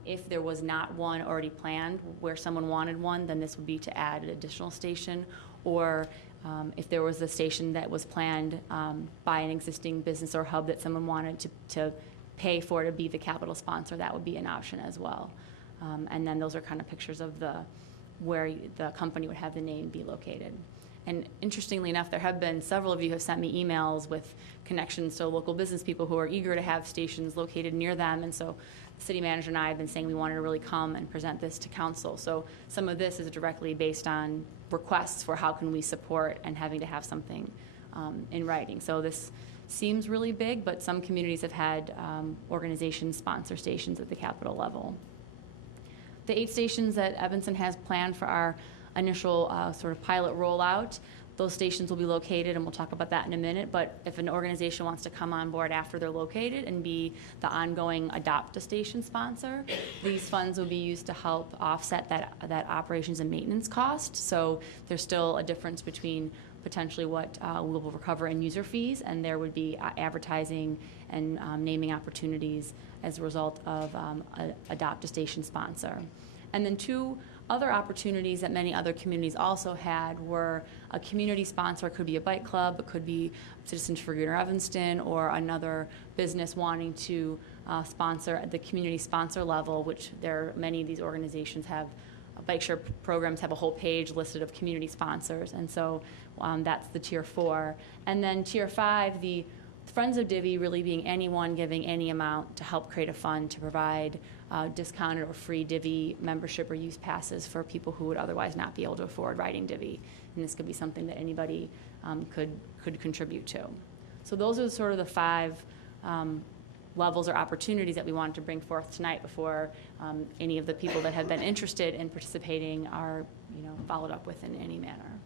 If there was not one already planned where someone wanted one, then this would be to add an additional station, or if there was a station that was planned by an existing business or hub that someone wanted to pay for to be the capital sponsor, that would be an option as well. And then those are kind of pictures of where the company would have the name be located. And interestingly enough, there have been several of you who have sent me emails with connections to local business people who are eager to have stations located near them. And so the city manager and I have been saying we wanted to really come and present this to council. So some of this is directly based on requests for how can we support and having to have something in writing. So this seems really big, but some communities have had organizations sponsor stations at the capital level. The 8 stations that Evanston has planned for our initial sort of pilot rollout, those stations will be located, and we'll talk about that in a minute, but if an organization wants to come on board after they're located and be the ongoing adopt a station sponsor, these funds will be used to help offset that operations and maintenance cost. So there's still a difference between potentially what we'll recover in user fees, and there would be advertising and naming opportunities as a result of adopt a station sponsor. And then 2 other opportunities that many other communities also had were a community sponsor. It could be a bike club, it could be Citizens for Greener Evanston, or another business wanting to sponsor at the community sponsor level, which many of these organizations have. Bike share programs have a whole page listed of community sponsors, and so that's the tier 4. And then tier 5, the Friends of Divvy really being anyone giving any amount to help create a fund to provide discounted or free divvy membership or use passes for people who would otherwise not be able to afford riding divvy. And this could be something that anybody could contribute to. So those are sort of the 5 levels or opportunities that we wanted to bring forth tonight before any of the people that have been interested in participating are followed up with in any manner.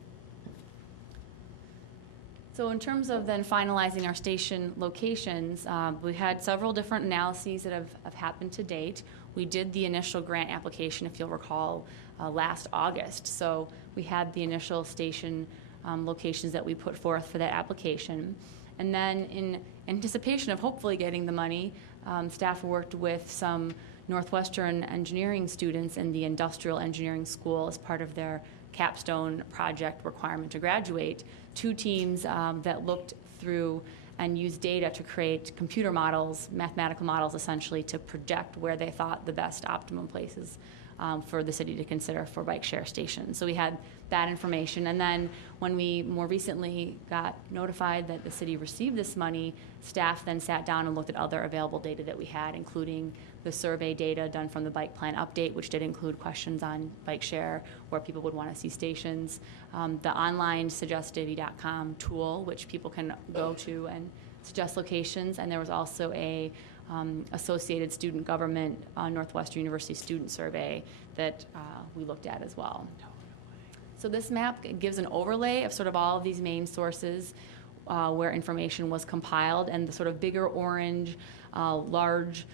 So in terms of then finalizing our station locations, we had several different analyses that have happened to date. We did the initial grant application, if you'll recall, last August. So we had the initial station locations that we put forth for that application. And then in anticipation of hopefully getting the money, staff worked with some Northwestern engineering students in the industrial engineering school as part of their capstone project requirement to graduate. 2 teams that looked through and used data to create computer models, mathematical models essentially, to project where they thought the best optimum places for the city to consider for bike share stations. So we had that information. And then when we more recently got notified that the city received this money, staff then sat down and looked at other available data that we had, including the survey data done from the bike plan update, which did include questions on bike share, where people would want to see stations, the online suggestdivvy.com tool, which people can go to and suggest locations, and there was also a Associated Student Government Northwestern University student survey that we looked at as well. So this map gives an overlay of sort of all of these main sources where information was compiled, and the sort of bigger orange, large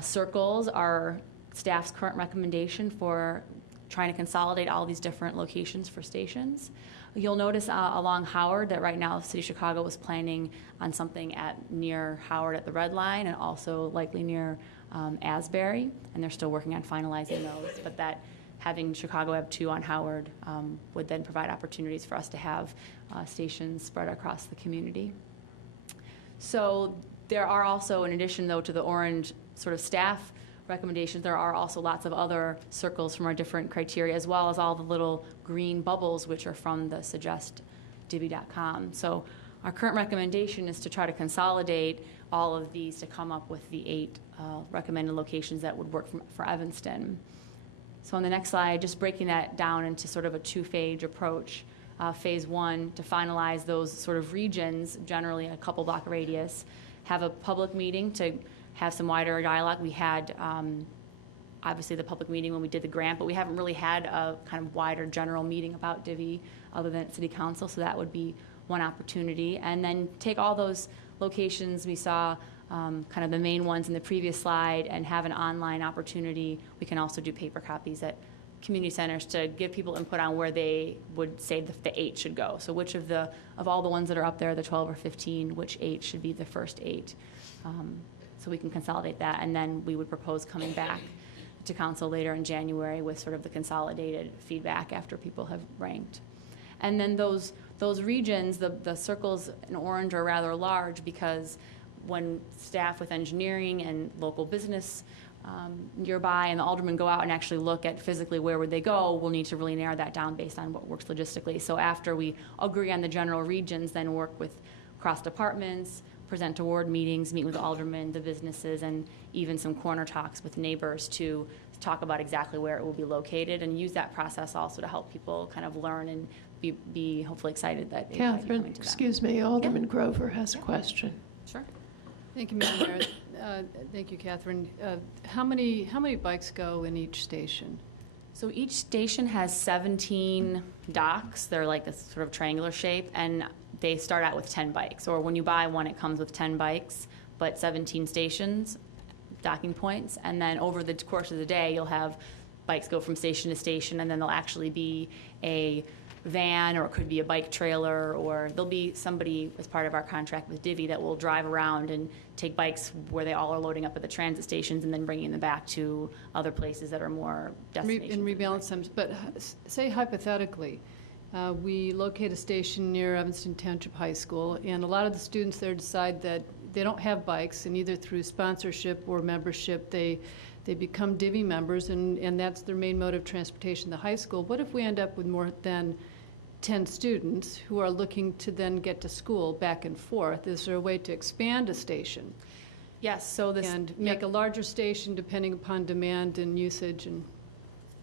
circles are staff's current recommendation for trying to consolidate all these different locations for stations. You'll notice along Howard that right now the City of Chicago was planning on something near Howard at the Red Line, and also likely near Asbury, and they're still working on finalizing those. But that having Chicago have 2 on Howard would then provide opportunities for us to have stations spread across the community. So there are also, in addition though to the orange sort of staff recommendations, there are also lots of other circles from our different criteria, as well as all the little green bubbles, which are from the suggestdivvy.com. So our current recommendation is to try to consolidate all of these to come up with the 8 recommended locations that would work for Evanston. So on the next slide, just breaking that down into sort of a 2-phase approach. Phase 1, to finalize those sort of regions, generally a couple block radius, have a public meeting to have some wider dialogue. We had obviously the public meeting when we did the grant, but we haven't really had a kind of wider general meeting about Divvy other than at City Council, so that would be one opportunity. And then take all those locations we saw, kind of the main ones in the previous slide, and have an online opportunity. We can also do paper copies at community centers to give people input on where they would say the 8 should go. So which of all the ones that are up there, the 12 or 15, which 8 should be the first 8. So we can consolidate that, and then we would propose coming back to council later in January with sort of the consolidated feedback after people have ranked. And then those regions, the circles in orange are rather large, because when staff with engineering and local business nearby and the aldermen go out and actually look at physically where would they go, we'll need to really narrow that down based on what works logistically. So after we agree on the general regions, then work with cross departments, present to ward meetings, meet with aldermen, the businesses, and even some corner talks with neighbors to talk about exactly where it will be located, and use that process also to help people kind of learn and be hopefully excited that it might be Catherine, coming to them. excuse me, Alderman Grover has a question. Sure. Thank you, Madam Mayor. Thank you, Catherine. How many bikes go in each station? So each station has 17 docks. They're like this sort of triangular shape, and they start out with 10 bikes. Or when you buy one, it comes with 10 bikes, but 17 stations, docking points. And then over the course of the day, you'll have bikes go from station to station, and then there'll actually be a van, or it could be a bike trailer, or there'll be somebody as part of our contract with Divvy that will drive around and take bikes where they all are loading up at the transit stations and then bringing them back to other places that are more destinations. In rebalance times, but say hypothetically, we locate a station near Evanston Township High School, and a lot of the students there decide that they don't have bikes, and either through sponsorship or membership, they become Divvy members, and that's their main mode of transportation, the high school. What if we end up with more than 10 students who are looking to then get to school back and forth? Is there a way to expand a station? Yes, so this... And make a larger station depending upon demand and usage and...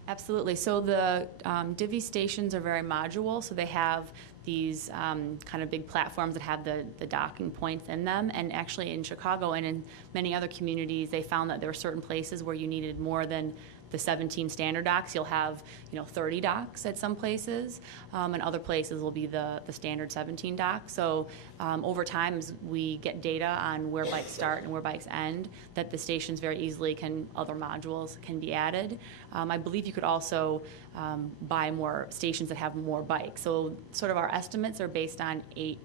Absolutely. So the Divvy stations are very modular, so they have these kind of big platforms that have the docking points in them. And actually in Chicago and in many other communities, they found that there were certain places where you needed more than the 17 standard docks, you'll have 30 docks at some places, and other places will be the standard 17 dock. So over time, as we get data on where bikes start and where bikes end, that the stations very easily other modules can be added. I believe you could also buy more stations that have more bikes. So sort of our estimates are based on 8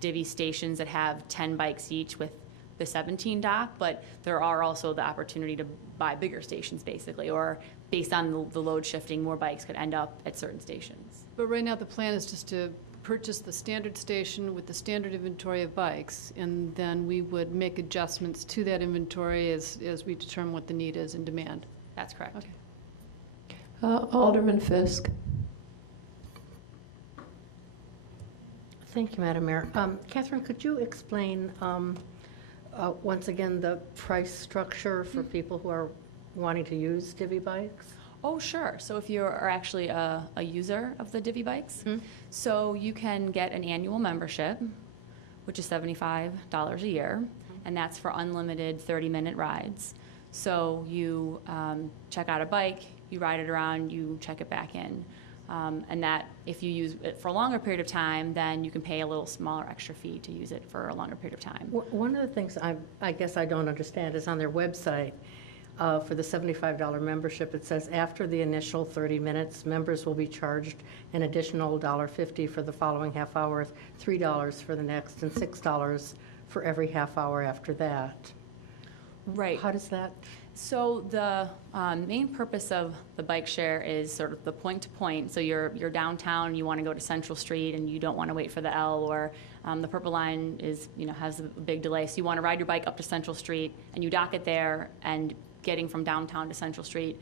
divvy stations that have 10 bikes each with the 17 dock, but there are also the opportunity to buy bigger stations basically, or based on the load shifting, more bikes could end up at certain stations. But right now, the plan is just to purchase the standard station with the standard inventory of bikes, and then we would make adjustments to that inventory as we determine what the need is and demand. That's correct. Okay. Alderman Fisk. Thank you, Madam Mayor. Catherine, could you explain once again the price structure for people who are wanting to use divvy bikes? Oh, sure. So if you are actually a user of the divvy bikes, so you can get an annual membership, which is $75 a year, and that's for unlimited 30-minute rides. So you check out a bike, you ride it around, you check it back in. And that if you use it for a longer period of time, then you can pay a little smaller extra fee to use it for a longer period of time. One of the things I guess I don't understand is on their website, for the $75 membership, it says after the initial 30 minutes, members will be charged an additional $1.50 for the following half hour, $3 for the next, and $6 for every half hour after that. Right. How does that? So the main purpose of the bike share is sort of the point-to-point. So you're downtown, you want to go to Central Street, and you don't want to wait for the L, or the Purple Line is has a big delay. So you want to ride your bike up to Central Street, and you dock it there, and getting from downtown to Central Street,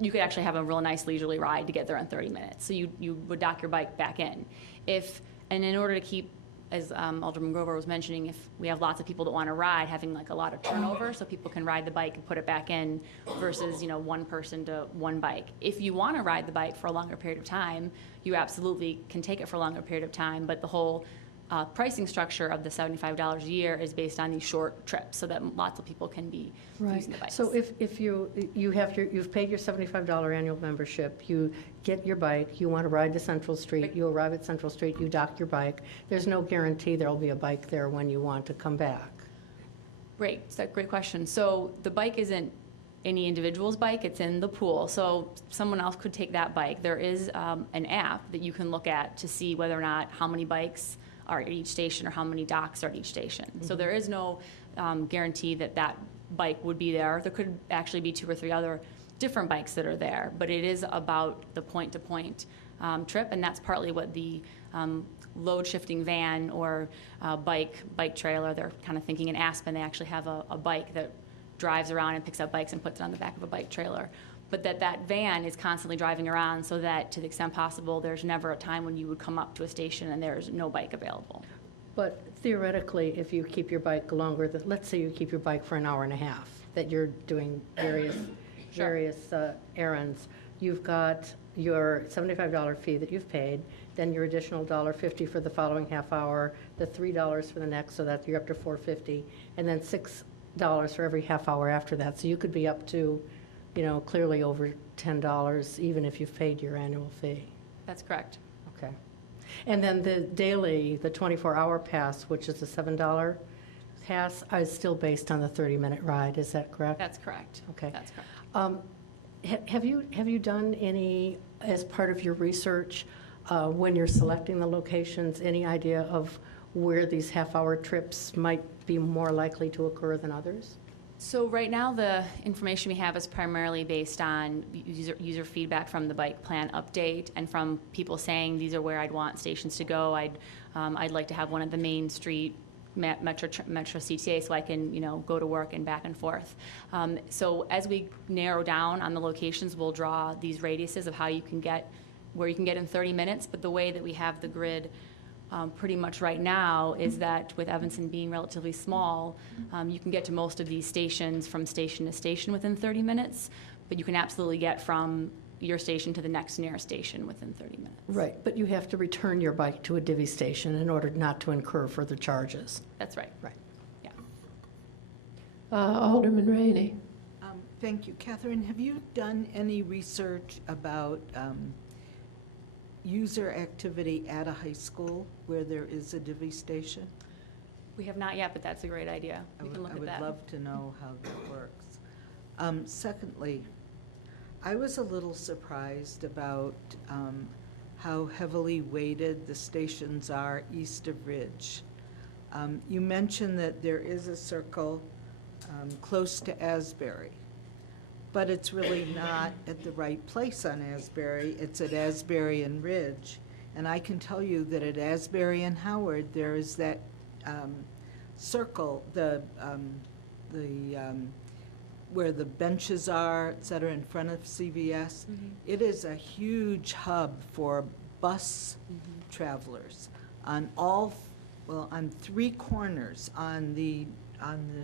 you could actually have a real nice leisurely ride to get there in 30 minutes. So you would dock your bike back in. And in order to keep, as Alderman Grover was mentioning, if we have lots of people that want to ride, having like a lot of turnover so people can ride the bike and put it back in versus, one person to one bike. If you want to ride the bike for a longer period of time, you absolutely can take it for a longer period of time, but the whole pricing structure of the $75 a year is based on these short trips so that lots of people can be using the bikes. So if you've paid your $75 annual membership, you get your bike, you want to ride to Central Street, you arrive at Central Street, you dock your bike. There's no guarantee there'll be a bike there when you want to come back. Great, it's a great question. So the bike isn't any individual's bike, it's in the pool. So someone else could take that bike. There is an app that you can look at to see whether or not how many bikes are at each station or how many docks are at each station. So there is no guarantee that that bike would be there. There could actually be 2 or 3 other different bikes that are there, but it is about the point-to-point trip, and that's partly what the load shifting van or bike trailer, they're kind of thinking in Aspen, they actually have a bike that drives around and picks up bikes and puts it on the back of a bike trailer. But that van is constantly driving around so that to the extent possible, there's never a time when you would come up to a station and there's no bike available. But theoretically, if you keep your bike longer, let's say you keep your bike for an hour and a half, that you're doing various errands, you've got your $75 fee that you've paid, then your additional $1.50 for the following half hour, the $3 for the next, so that you're up to $4.50, and then $6 for every half hour after that. So you could be up to clearly over $10, even if you've paid your annual fee. That's correct. Okay. And then the 24-hour pass, which is a $7 pass, is still based on the 30-minute ride. Is that correct? That's correct. Okay. That's correct. Have you done any, as part of your research, when you're selecting the locations, any idea of where these half-hour trips might be more likely to occur than others? So right now, the information we have is primarily based on user feedback from the bike plan update and from people saying these are where I'd want stations to go. I'd like to have one at the Main Street Metro CTA so I can go to work and back and forth. So as we narrow down on the locations, we'll draw these radiuses of how you can get where you can get in 30 minutes. But the way that we have the grid pretty much right now is that with Evanston being relatively small, you can get to most of these stations from station to station within 30 minutes, but you can absolutely get from your station to the next nearest station within 30 minutes. Right, but you have to return your bike to a divvy station in order not to incur further charges. That's right. Right. Yeah. Alderman Rainey. Thank you. Catherine, have you done any research about user activity at a high school where there is a divvy station? We have not yet, but that's a great idea. We can look at that. I would love to know how that works. Secondly, I was a little surprised about how heavily weighted the stations are east of Ridge. You mentioned that there is a circle close to Asbury, but it's really not at the right place on Asbury. It's at Asbury and Ridge. And I can tell you that at Asbury and Howard, there is that circle, where the benches are, et cetera, in front of CVS. It is a huge hub for bus travelers on on 3 corners, on the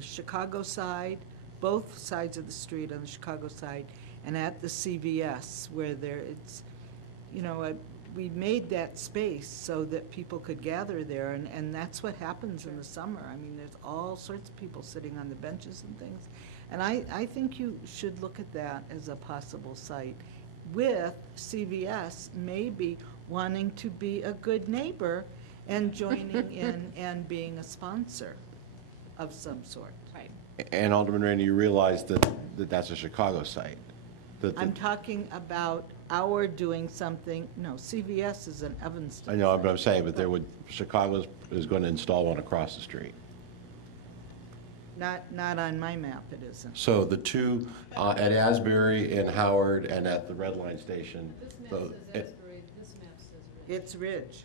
Chicago side, both sides of the street on the Chicago side, and at the CVS where we made that space so that people could gather there, and that's what happens in the summer. I mean, there's all sorts of people sitting on the benches and things. And I think you should look at that as a possible site, with CVS maybe wanting to be a good neighbor and joining in and being a sponsor of some sort. Right. And Alderman Rainey, you realize that that's a Chicago site? I'm talking about our doing something, no, CVS is in Evanston. I know, but I'm saying, but Chicago is going to install one across the street. Not on my map, it isn't. So the two at Asbury and Howard and at the Red Line station. This map says Asbury, this map says Ridge. It's Ridge.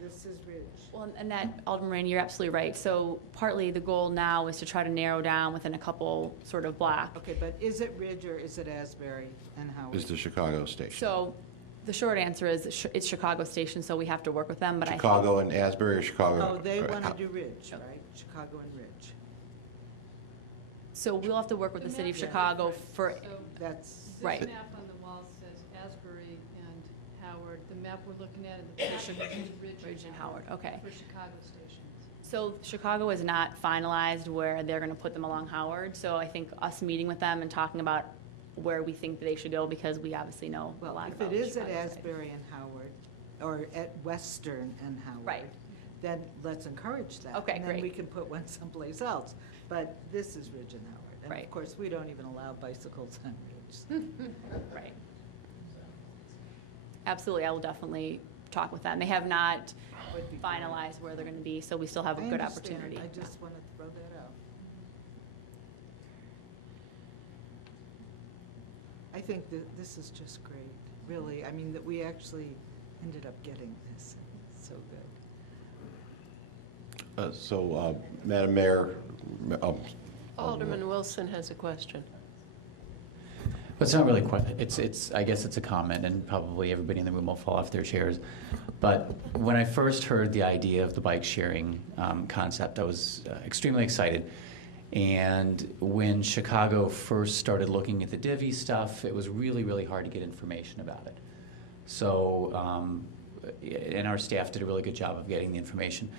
This is Ridge. Well, and that, Alderman Rainey, you're absolutely right. So partly the goal now is to try to narrow down within a couple sort of block. Okay, but is it Ridge or is it Asbury and Howard? Is the Chicago station. So the short answer is it's Chicago Station, so we have to work with them, but Chicago and Asbury or Chicago? Oh, they want to do Ridge, right? Chicago and Ridge. So we'll have to work with the city of Chicago for, that's right. This map on the wall says Asbury and Howard. The map we're looking at in the picture is Ridge and Howard, okay. For Chicago stations. So Chicago is not finalized where they're going to put them along Howard, so I think us meeting with them and talking about where we think they should go, because we obviously know a lot about if it is at Chicago side. Asbury and Howard, or at Western and Howard, Right. then let's encourage that. Okay, And then great. we can put one someplace else. But this is Ridge and Howard. And Right. of course, we don't even allow bicycles on Ridge. Right. Absolutely, I will definitely talk with them. They have not finalized where they're going to be, so we still have a I good understand. opportunity. I just want to throw that out. I think that this is just great, really. I mean, that we actually ended up getting this. It's so good. Madam Mayor, Alderman Wilson has a question. But it's not really it's I guess it's a comment, and probably everybody in the room will fall off their chairs. But when I first heard the idea of the bike sharing concept, I was extremely excited. And when Chicago first started looking at the divvy stuff, it was really, really hard to get information about it. So, and our staff did a really good job of getting the information.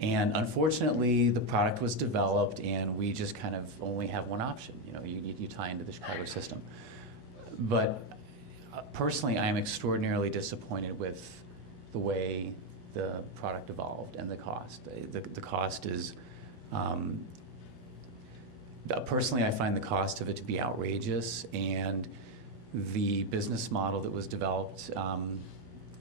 And unfortunately, the product was developed, and we just kind of only have one option. You know, you tie into the Chicago system. But personally, I am extraordinarily disappointed with the way the product evolved and the cost. The cost is, personally, I find the cost of it to be outrageous, and the business model that was developed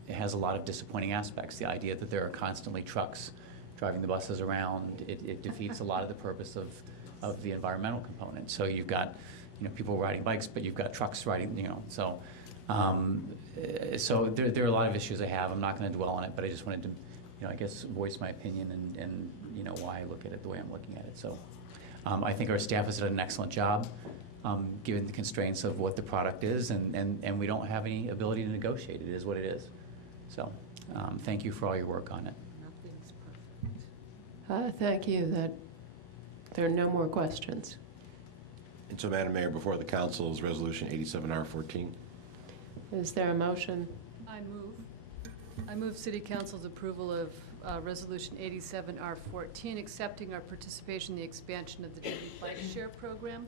it has a lot of disappointing aspects. The idea that there are constantly trucks driving the buses around, it defeats a lot of the purpose of the environmental component. So you've got, people riding bikes, but you've got trucks riding, so so there are a lot of issues I have. I'm not going to dwell on it, but I just wanted to, I guess, voice my opinion and why I look at it the way I'm looking at it. So I think our staff has done an excellent job, given the constraints of what the product is, and we don't have any ability to negotiate. It is what it is. So thank you for all your work on it. Nothing's perfect. Thank you. That there are no more questions. And so, Madam Mayor, before the council is Resolution 87R14. Is there a motion? I move City Council's approval of Resolution 87R14, accepting our participation in the expansion of the Divvy Bike Share Program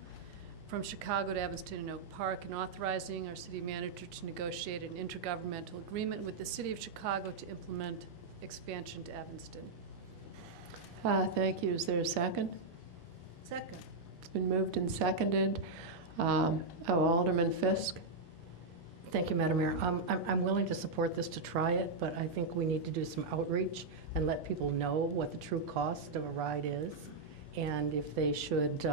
from Chicago to Evanston and Oak Park, and authorizing our city manager to negotiate an intergovernmental agreement with the city of Chicago to implement expansion to Evanston. Thank you. Is there a second? Second. It's been moved and seconded. Alderman Fisk? Thank you, Madam Mayor. I'm willing to support this to try it, but I think we need to do some outreach and let people know what the true cost of a ride is, and if they should,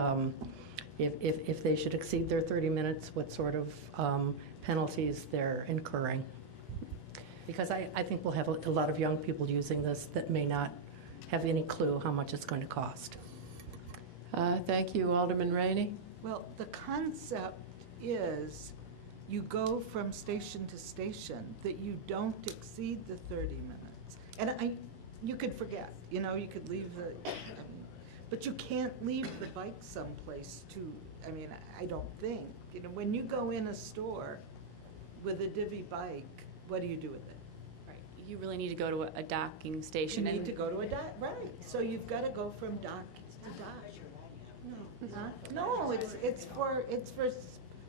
if they should exceed their 30 minutes, what sort of penalties they're incurring. Because I think we'll have a lot of young people using this that may not have any clue how much it's going to cost. Thank you. Alderman Rainey? Well, the concept is you go from station to station, that you don't exceed the 30 minutes. And you could forget, you know, you could leave but you can't leave the bike someplace I don't think. You know, when you go in a store with a divvy bike, what do you do with it? Right. You really need to go to a docking station. You need to go to a dock, right. So you've got to go from dock to dock. No, it's for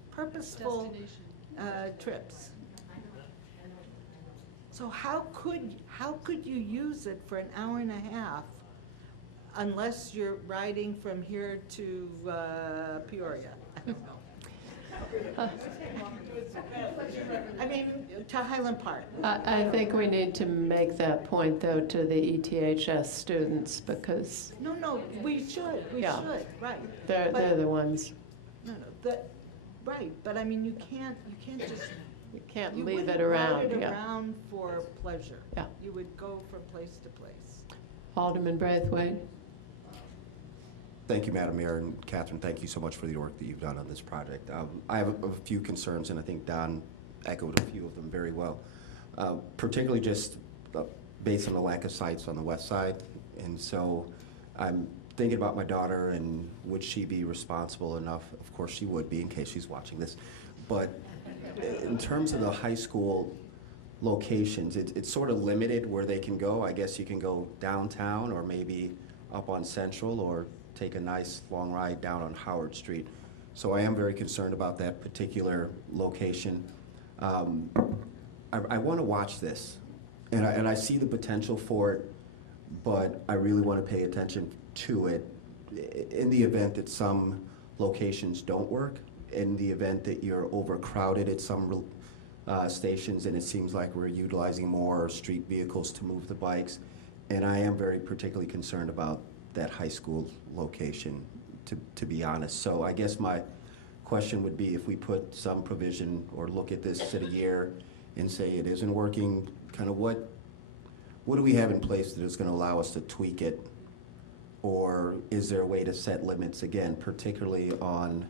purposeful trips. So how could you use it for an hour and a half unless you're riding from here to Peoria? To Highland Park. I think we need to make that point, though, to the ETHS students, because No, we should, right. they're the ones. Right, but you can't just. You can't You leave wouldn't it around. ride it Yeah. around for pleasure. Yeah. You would go from place to place. Alderman Braithwaite? Thank you, Madam Mayor, and Catherine, thank you so much for the work that you've done on this project. I have a few concerns, and I think Don echoed a few of them very well, particularly just based on the lack of sites on the west side. And so I'm thinking about my daughter, and would she be responsible enough? Of course she would be, in case she's watching this. But in terms of the high school locations, it's sort of limited where they can go. I guess you can go downtown or maybe up on Central, or take a nice long ride down on Howard Street. So I am very concerned about that particular location. I want to watch this, and I see the potential for it, but I really want to pay attention to it in the event that some locations don't work, in the event that you're overcrowded at some stations and it seems like we're utilizing more street vehicles to move the bikes. And I am very particularly concerned about that high school location, to be honest. So I guess my question would be, if we put some provision or look at this at a year and say it isn't working, kind of what do we have in place that is going to allow us to tweak it? Or is there a way to set limits again, particularly on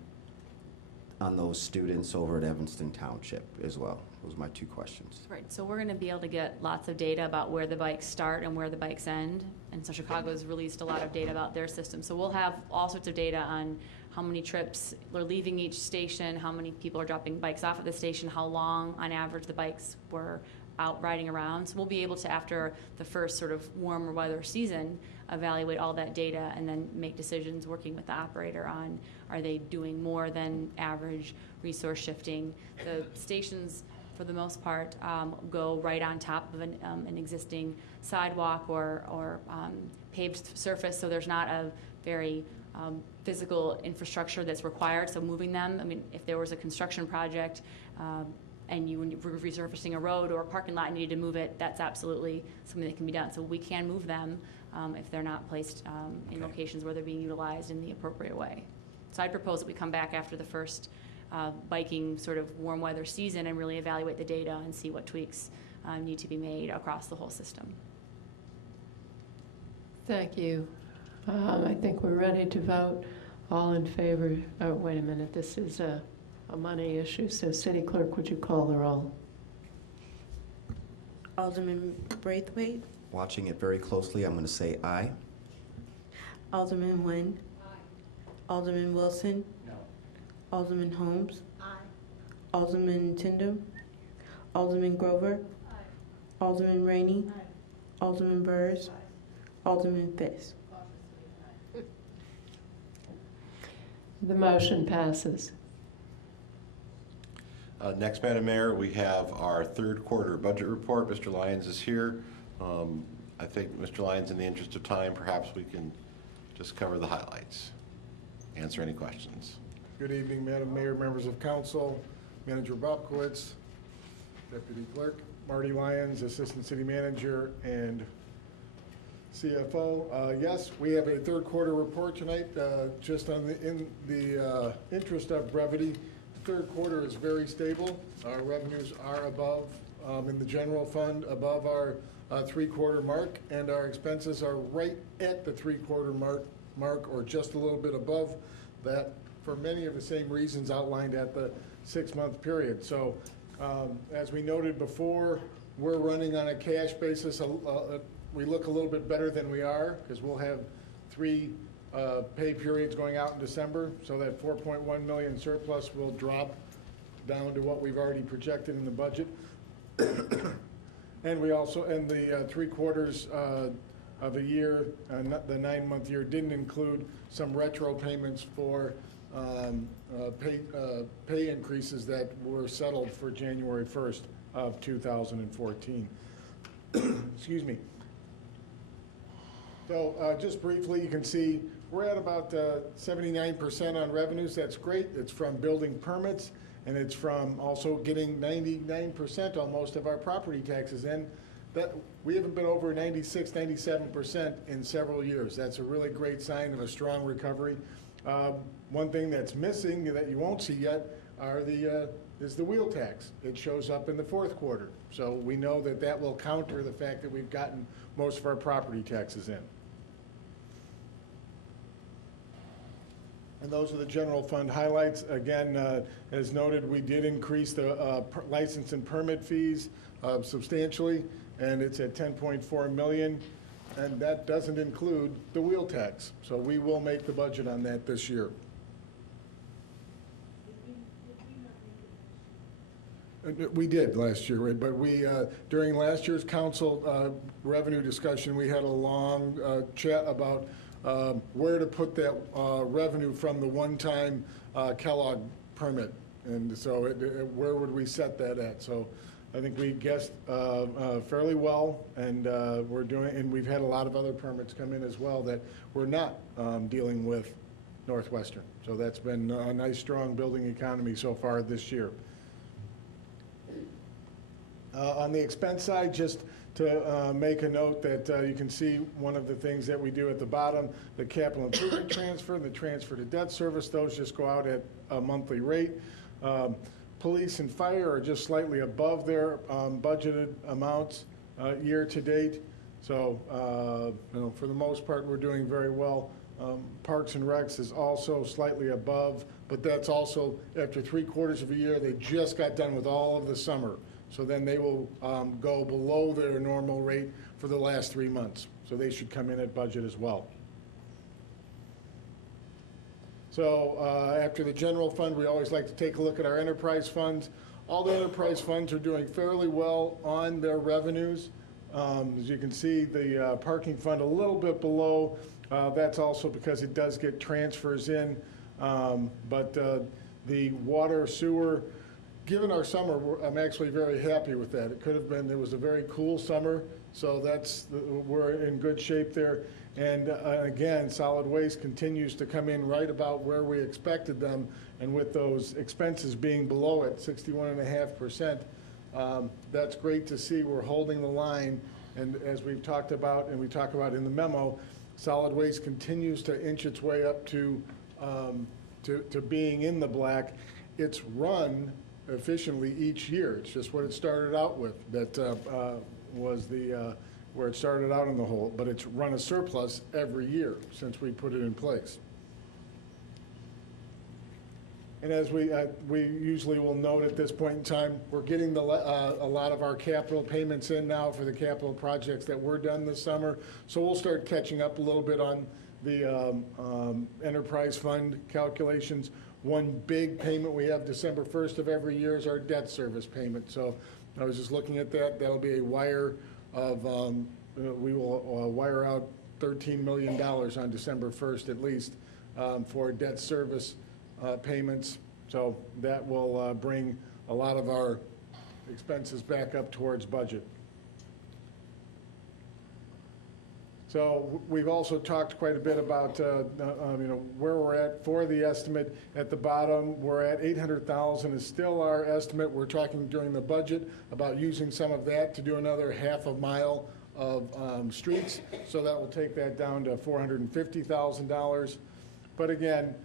those students over at Evanston Township as well? Those are my two questions. Right, so we're going to be able to get lots of data about where the bikes start and where the bikes end. And so Chicago's released a lot of data about their system. So we'll have all sorts of data on how many trips are leaving each station, how many people are dropping bikes off at the station, how long on average the bikes were out riding around. So we'll be able to, after the first sort of warmer weather season, evaluate all that data and then make decisions working with the operator on, are they doing more than average resource shifting. The stations, for the most part, go right on top of an existing sidewalk or paved surface, so there's not a very physical infrastructure that's required. So moving them, if there was a construction project and you were resurfacing a road or a parking lot and you need to move it, that's absolutely something that can be done. So we can move them if they're not placed in locations where they're being utilized in the appropriate way. So I'd propose that we come back after the first biking sort of warm weather season and really evaluate the data and see what tweaks need to be made across the whole system. Thank you. I think we're ready to vote. All in favor? Oh, wait a minute. This is a money issue. So, City Clerk, would you call the roll? Alderman Braithwaite. Watching it very closely, I'm going to say aye. Alderman Nguyen. Alderman Wilson. No. Alderman Holmes. Aye. Alderman Tyndall. Alderman Grover. Aye. Alderman Rainey. Aye. Alderman Burrs. Alderman Fisk. The motion passes. Next, Madam Mayor, we have our third quarter budget report. Mr. Lyons is here. I think, Mr. Lyons, in the interest of time, perhaps we can just cover the highlights, answer any questions. Good evening, Madam Mayor, members of council, Manager Bobkowitz, Deputy Clerk, Marty Lyons, Assistant City Manager, and CFO. Yes, we have a third quarter report tonight. Just in the interest of brevity, the third quarter is very stable. Our revenues are above, in the general fund, above our three-quarter mark, and our expenses are right at the three-quarter mark, or just a little bit above that, for many of the same reasons outlined at the 6-month period. So, as we noted before, we're running on a cash basis. We look a little bit better than we are, because we'll have 3 pay periods going out in December, so that 4.1 million surplus will drop down to what we've already projected in the budget. And we also, in the 3 quarters of a year, the 9-month year, didn't include some retro payments for pay increases that were settled for January 1st of 2014. Excuse me. So just briefly, you can see we're at about 79% on revenues. That's great. It's from building permits, and it's from also getting 99% on most of our property taxes in. That we haven't been over 96, 97% in several years. That's a really great sign of a strong recovery. One thing that's missing that you won't see yet is the wheel tax. It shows up in the fourth quarter. So we know that that will counter the fact that we've gotten most of our property taxes in. And those are the general fund highlights. Again, as noted, we did increase the license and permit fees substantially, and it's at 10.4 million, and that doesn't include the wheel tax. So we will make the budget on that this year. We did last year, but we during last year's council revenue discussion, we had a long chat about where to put that revenue from the one-time Kellogg permit, and so where would we set that at? So I think we guessed fairly well, and and we've had a lot of other permits come in as well that we're not dealing with Northwestern. So that's been a nice, strong building economy so far this year. On the expense side, just to make a note that you can see one of the things that we do at the bottom, the capital improvement transfer and the transfer to debt service, those just go out at a monthly rate. Police and fire are just slightly above their budgeted amounts year to date. So, for the most part, we're doing very well. Parks and Recs is also slightly above, but that's also after 3 quarters of a year. They just got done with all of the summer. So then they will go below their normal rate for the last 3 months. So they should come in at budget as well. So after the general fund, we always like to take a look at our enterprise funds. All the enterprise funds are doing fairly well on their revenues. As you can see, the parking fund a little bit below. That's also because it does get transfers in. But the water, sewer, given our summer, I'm actually very happy with that. It was a very cool summer, so we're in good shape there. And again, solid waste continues to come in right about where we expected them, and with those expenses being below it, 61.5%, that's great to see. We're holding the line, and as we've talked about, and we talk about in the memo, solid waste continues to inch its way up to being in the black. It's run efficiently each year. It's just what it started out with that was where it started out in the hole, but it's run a surplus every year since we put it in place. And as we usually will note at this point in time, we're getting a lot of our capital payments in now for the capital projects that were done this summer. So we'll start catching up a little bit on the enterprise fund calculations. One big payment we have December 1st of every year is our debt service payment. So I was just looking at that. That'll be a wire of, we will wire out $13 million on December 1st at least for debt service payments. So that will bring a lot of our expenses back up towards budget. So we've also talked quite a bit about where we're at for the estimate. At the bottom, we're at $800,000 is still our estimate. We're talking during the budget about using some of that to do another half a mile of streets. So that will take that down to $450,000. But again,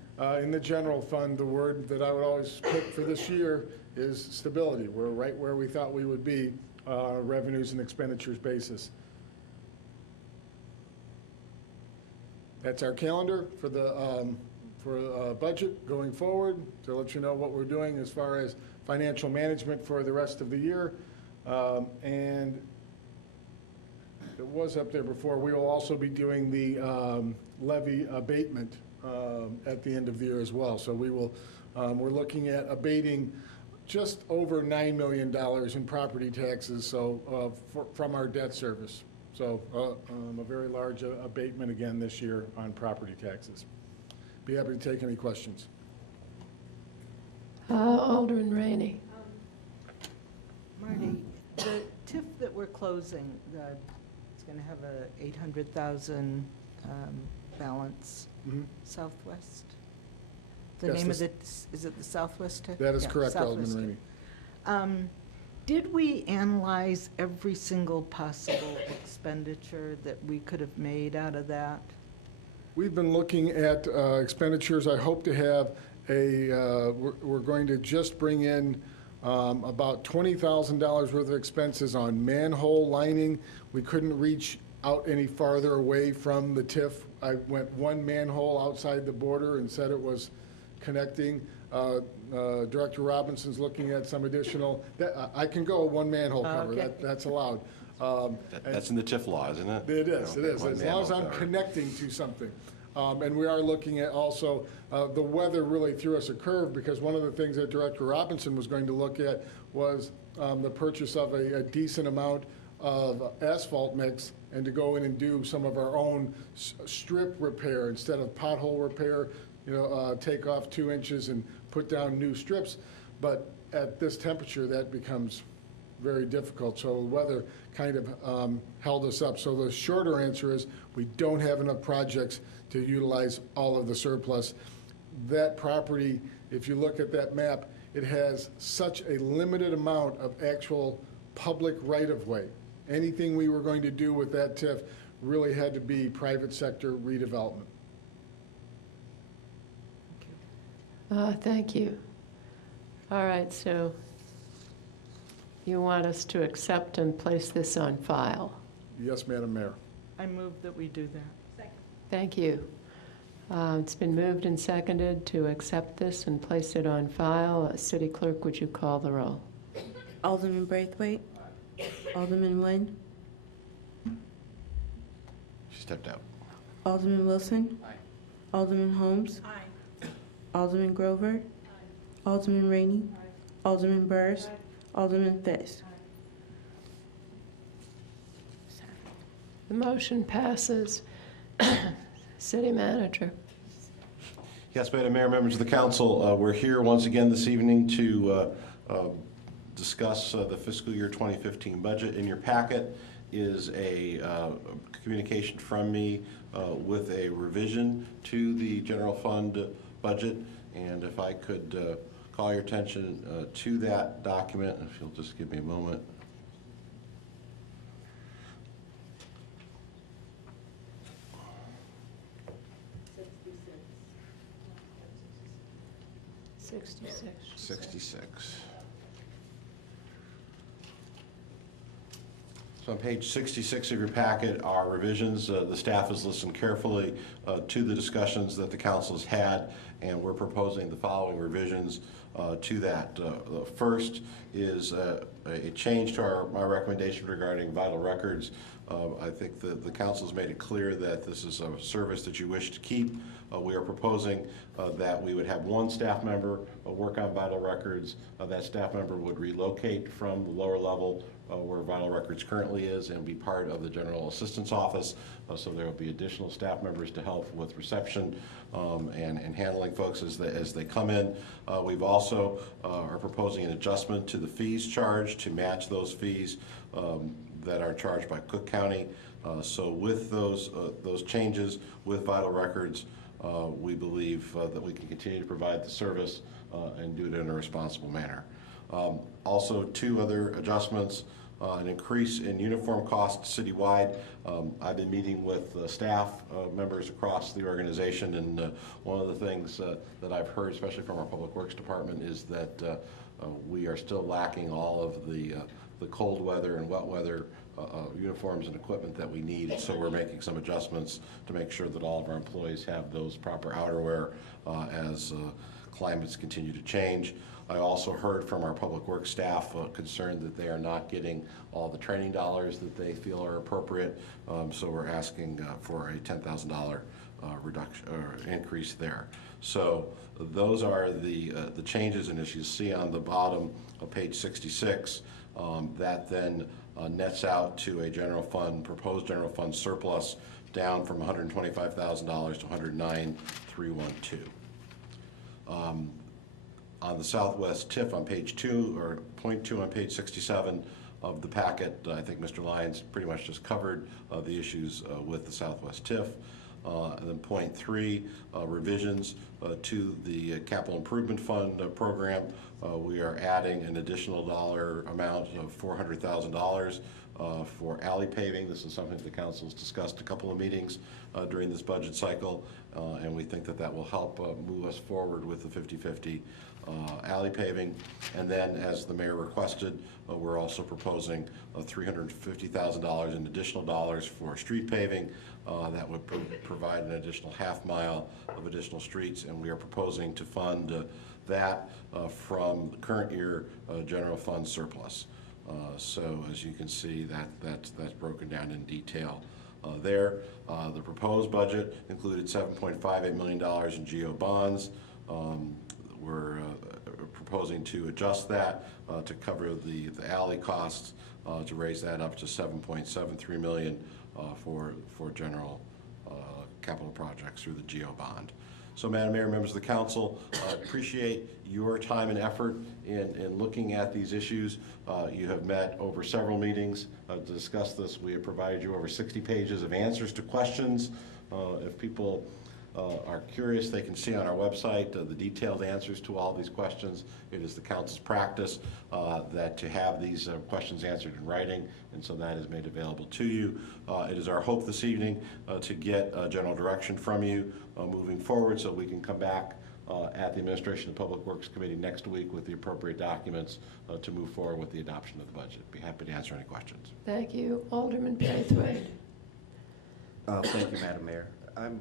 in the general fund, the word that I would always pick for this year is stability. We're right where we thought we would be, revenues and expenditures basis. That's our calendar for the budget going forward, to let you know what we're doing as far as financial management for the rest of the year. And it was up there before. We will also be doing the levy abatement at the end of the year as well. So we will, we're looking at abating just over $9 million in property taxes, so from our debt service. So a very large abatement again this year on property taxes. Be happy to take any questions. Alderman Rainey. Marty, the TIF that we're closing, it's going to have a $800,000 balance. Southwest? The Yes, name of it, is it the Southwest TIF? That is Yeah, correct, Southwest Alderman TIF. Did we analyze every single possible expenditure that we could have made out of that? We've been looking at expenditures. I hope to have we're going to just bring in about $20,000 worth of expenses on manhole lining. We couldn't reach out any farther away from the TIF. I went one manhole outside the border and said it was connecting. Director Robinson's looking at some additional, I can go one manhole cover, Okay. that's allowed. That's in the TIF law, isn't it? It is, Okay, as one long as manhole I'm cover. connecting to something. And we are looking at also, the weather really threw us a curve, because one of the things that Director Robinson was going to look at was the purchase of a decent amount of asphalt mix, and to go in and do some of our own strip repair instead of pothole repair, take off 2 inches and put down new strips. But at this temperature, that becomes very difficult. So the weather kind of held us up. So the shorter answer is we don't have enough projects to utilize all of the surplus. That property, if you look at that map, it has such a limited amount of actual public right-of-way. Anything we were going to do with that TIF really had to be private sector redevelopment. Thank you. All right, so you want us to accept and place this on file? Yes, Madam Mayor. I move that we do that. Thank you. It's been moved and seconded to accept this and place it on file. City Clerk, would you call the roll? Alderman Braithwaite. Alderman Nguyen. She stepped out. Alderman Wilson. Alderman Holmes. Alderman Grover. Alderman Rainey. Alderman Burrs. Alderman Fisk. The motion passes. City Manager. Yes, Madam Mayor, members of the council, we're here once again this evening to discuss the fiscal year 2015 budget. In your packet is a communication from me with a revision to the general fund budget. And if I could call your attention to that document, if you'll just give me a moment. $66. So on page 66 of your packet are revisions. The staff has listened carefully to the discussions that the council has had, and we're proposing the following revisions to that. The first is a change to my recommendation regarding vital records. I think the council's made it clear that this is a service that you wish to keep. We are proposing that we would have one staff member work on vital records. That staff member would relocate from the lower level where vital records currently is and be part of the general assistance office. So there will be additional staff members to help with reception and handling folks as they come in. We've also are proposing an adjustment to the fees charged to match those fees that are charged by Cook County. So with those changes with vital records, we believe that we can continue to provide the service and do it in a responsible manner. Also, two other adjustments, an increase in uniform costs citywide. I've been meeting with staff members across the organization, and one of the things that I've heard, especially from our Public Works Department, is that we are still lacking all of the cold weather and wet weather uniforms and equipment that we need. So we're making some adjustments to make sure that all of our employees have those proper outerwear as climates continue to change. I also heard from our public works staff concerned that they are not getting all the training dollars that they feel are appropriate. So we're asking for a $10,000 reduction or increase there. So those are the changes, and as you see on the bottom of page 66, that then nets out to a general fund, proposed general fund surplus down from $125,000 to $109,312. On the Southwest TIF on page 2, or point 2 on page 67 of the packet, I think Mr. Lyons pretty much just covered the issues with the Southwest TIF. And then point 3, revisions to the Capital Improvement Fund program. We are adding an additional dollar amount of $400,000 for alley paving. This is something the council's discussed a couple of meetings during this budget cycle, and we think that that will help move us forward with the 50-50 alley paving. And then, as the mayor requested, we're also proposing $350,000 in additional dollars for street paving. That would provide an additional half mile of additional streets, and we are proposing to fund that from the current year general fund surplus. So as you can see, that's broken down in detail there. The proposed budget included $7.58 million in GO bonds. We're proposing to adjust that to cover the alley costs, to raise that up to $7.73 million for general capital projects through the GO bond. So, Madam Mayor, members of the council, appreciate your time and effort in looking at these issues. You have met over several meetings to discuss this. We have provided you over 60 pages of answers to questions. If people are curious, they can see on our website the detailed answers to all these questions. It is the council's practice that to have these questions answered in writing, and so that is made available to you. It is our hope this evening to get general direction from you moving forward, so we can come back at the Administration and Public Works Committee next week with the appropriate documents to move forward with the adoption of the budget. Be happy to answer any questions. Thank you. Alderman Braithwaite. Thank you, Madam Mayor. I'm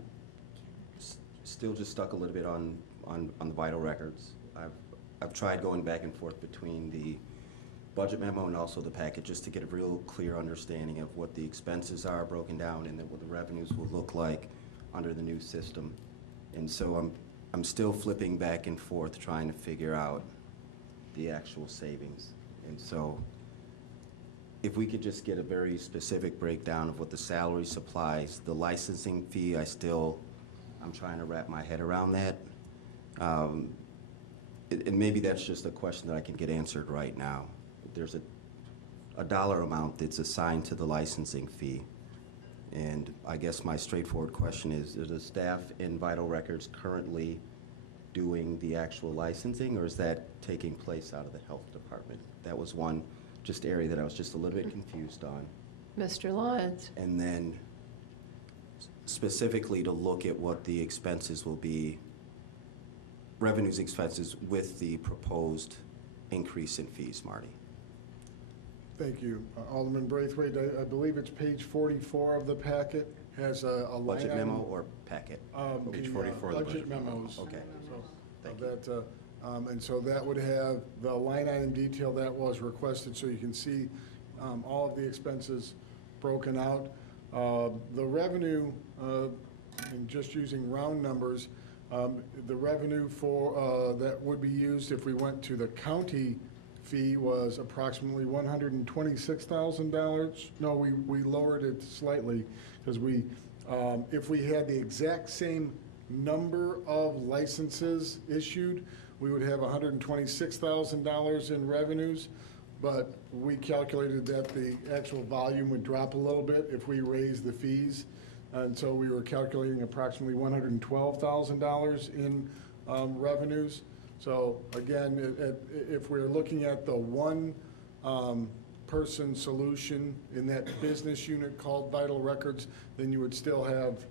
still just stuck a little bit on the vital records. I've tried going back and forth between the budget memo and also the packet just to get a real clear understanding of what the expenses are broken down and then what the revenues will look like under the new system. And so I'm still flipping back and forth trying to figure out the actual savings. And so if we could just get a very specific breakdown of what the salary, supplies, the licensing fee, I'm trying to wrap my head around that. And maybe that's just a question that I can get answered right now. There's a dollar amount that's assigned to the licensing fee. And I guess my straightforward question is the staff in Vital Records currently doing the actual licensing, or is that taking place out of the health department? That was one just area that I was just a little bit confused on. Mr. Lyons. And then specifically to look at what the expenses will be, revenues expenses with the proposed increase in fees, Marty. Thank you. Alderman Braithwaite, I believe it's page 44 of the packet, has a line Budget item. memo or packet? Page 44 of the budget memos. Okay. Thank you. And so that would have the line item detail that was requested, so you can see all of the expenses broken out. The revenue, and just using round numbers, the revenue for that would be used if we went to the county fee was approximately $126,000. No, we lowered it slightly because if we had the exact same number of licenses issued, we would have $126,000 in revenues, but we calculated that the actual volume would drop a little bit if we raised the fees, and so we were calculating approximately $112,000 in revenues. So again, if we're looking at the one person solution in that business unit called Vital Records, then you would still have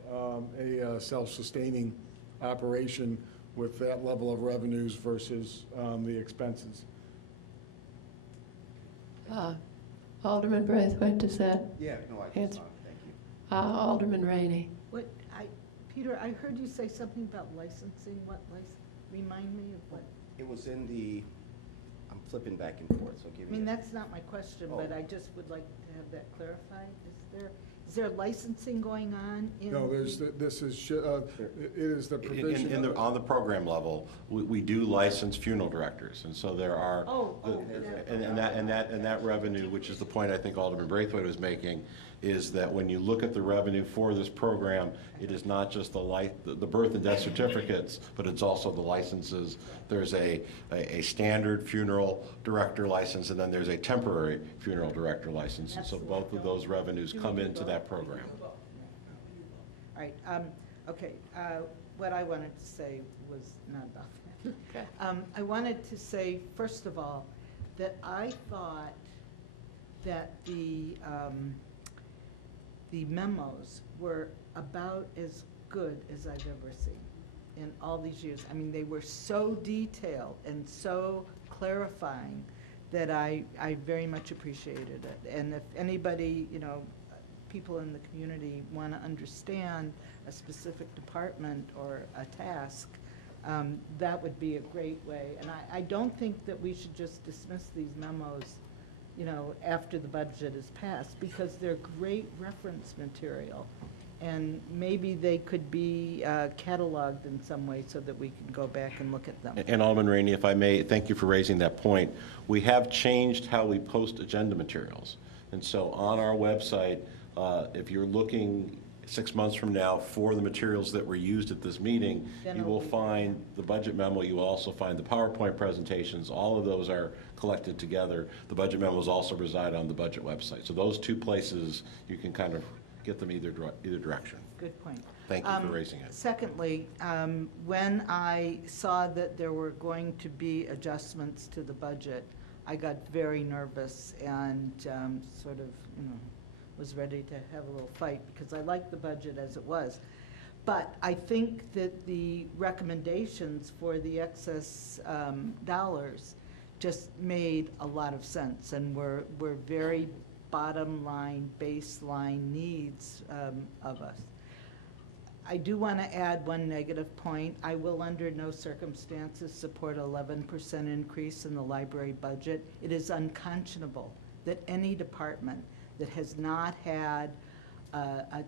a self-sustaining operation with that level of revenues versus the expenses. Alderman Braithwaite, does that Yeah, no, I answer? thank you. Alderman Rainey. Peter, I heard you say something about licensing. What remind me of what? It was in I'm flipping back and forth, so give me. I mean, that's not my question, but I just would like to have that clarified. Is there licensing going on in? No, it is the provision. On the program level, we do license funeral directors, and so there are. And that revenue, which is the point I think Alderman Braithwaite was making, is that when you look at the revenue for this program, it is not just the birth and death certificates, but it's also the licenses. There's a standard funeral director license, and then there's a temporary funeral director license. And so both of those revenues come into that program. All right. Okay. What I wanted to say was not about that. Okay. I wanted to say, first of all, that I thought that the memos were about as good as I've ever seen in all these years. I mean, they were so detailed and so clarifying that I very much appreciated it. And if anybody, people in the community want to understand a specific department or a task, that would be a great way. And I don't think that we should just dismiss these memos after the budget is passed, because they're great reference material. And maybe they could be cataloged in some way so that we can go back and look at them. And Alderman Rainey, if I may, thank you for raising that point. We have changed how we post agenda materials. And so on our website, if you're looking 6 months from now for the materials that were used at this meeting, you will find the budget memo. You will also find the PowerPoint presentations. All of those are collected together. The budget memos also reside on the budget website. So those two places, you can kind of get them either direction. Good point. Thank you for raising it. Secondly, when I saw that there were going to be adjustments to the budget, I got very nervous and sort of, was ready to have a little fight, because I liked the budget as it was. But I think that the recommendations for the excess dollars just made a lot of sense, and were very bottom line, baseline needs of us. I do want to add one negative point. I will under no circumstances support 11% increase in the library budget. It is unconscionable that any department that has not had a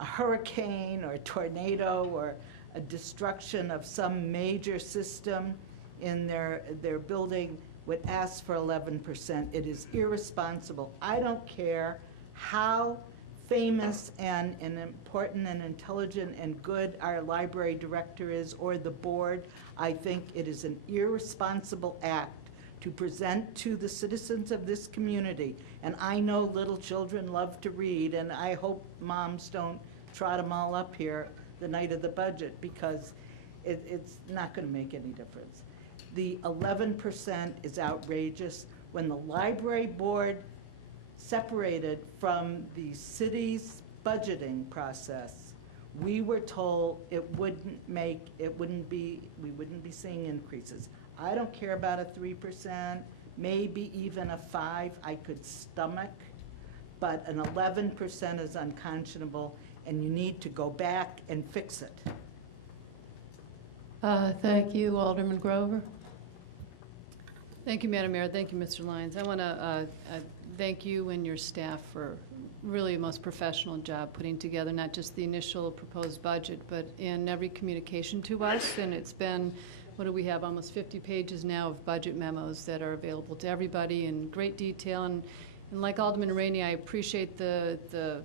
hurricane or a tornado or a destruction of some major system in their building would ask for 11%. It is irresponsible. I don't care how famous and important and intelligent and good our library director is, or the board. I think it is an irresponsible act to present to the citizens of this community. And I know little children love to read, and I hope moms don't trot them all up here the night of the budget, because it's not going to make any difference. The 11% is outrageous. When the library board separated from the city's budgeting process, we were told we wouldn't be seeing increases. I don't care about a 3%, maybe even a 5% I could stomach, but an 11% is unconscionable, and you need to go back and fix it. Thank you, Alderman Grover. Thank you, Madam Mayor. Thank you, Mr. Lyons. I want to thank you and your staff for really a most professional job putting together not just the initial proposed budget, but in every communication to us. And it's been, what do we have, almost 50 pages now of budget memos that are available to everybody in great detail. And like Alderman Rainey, I appreciate the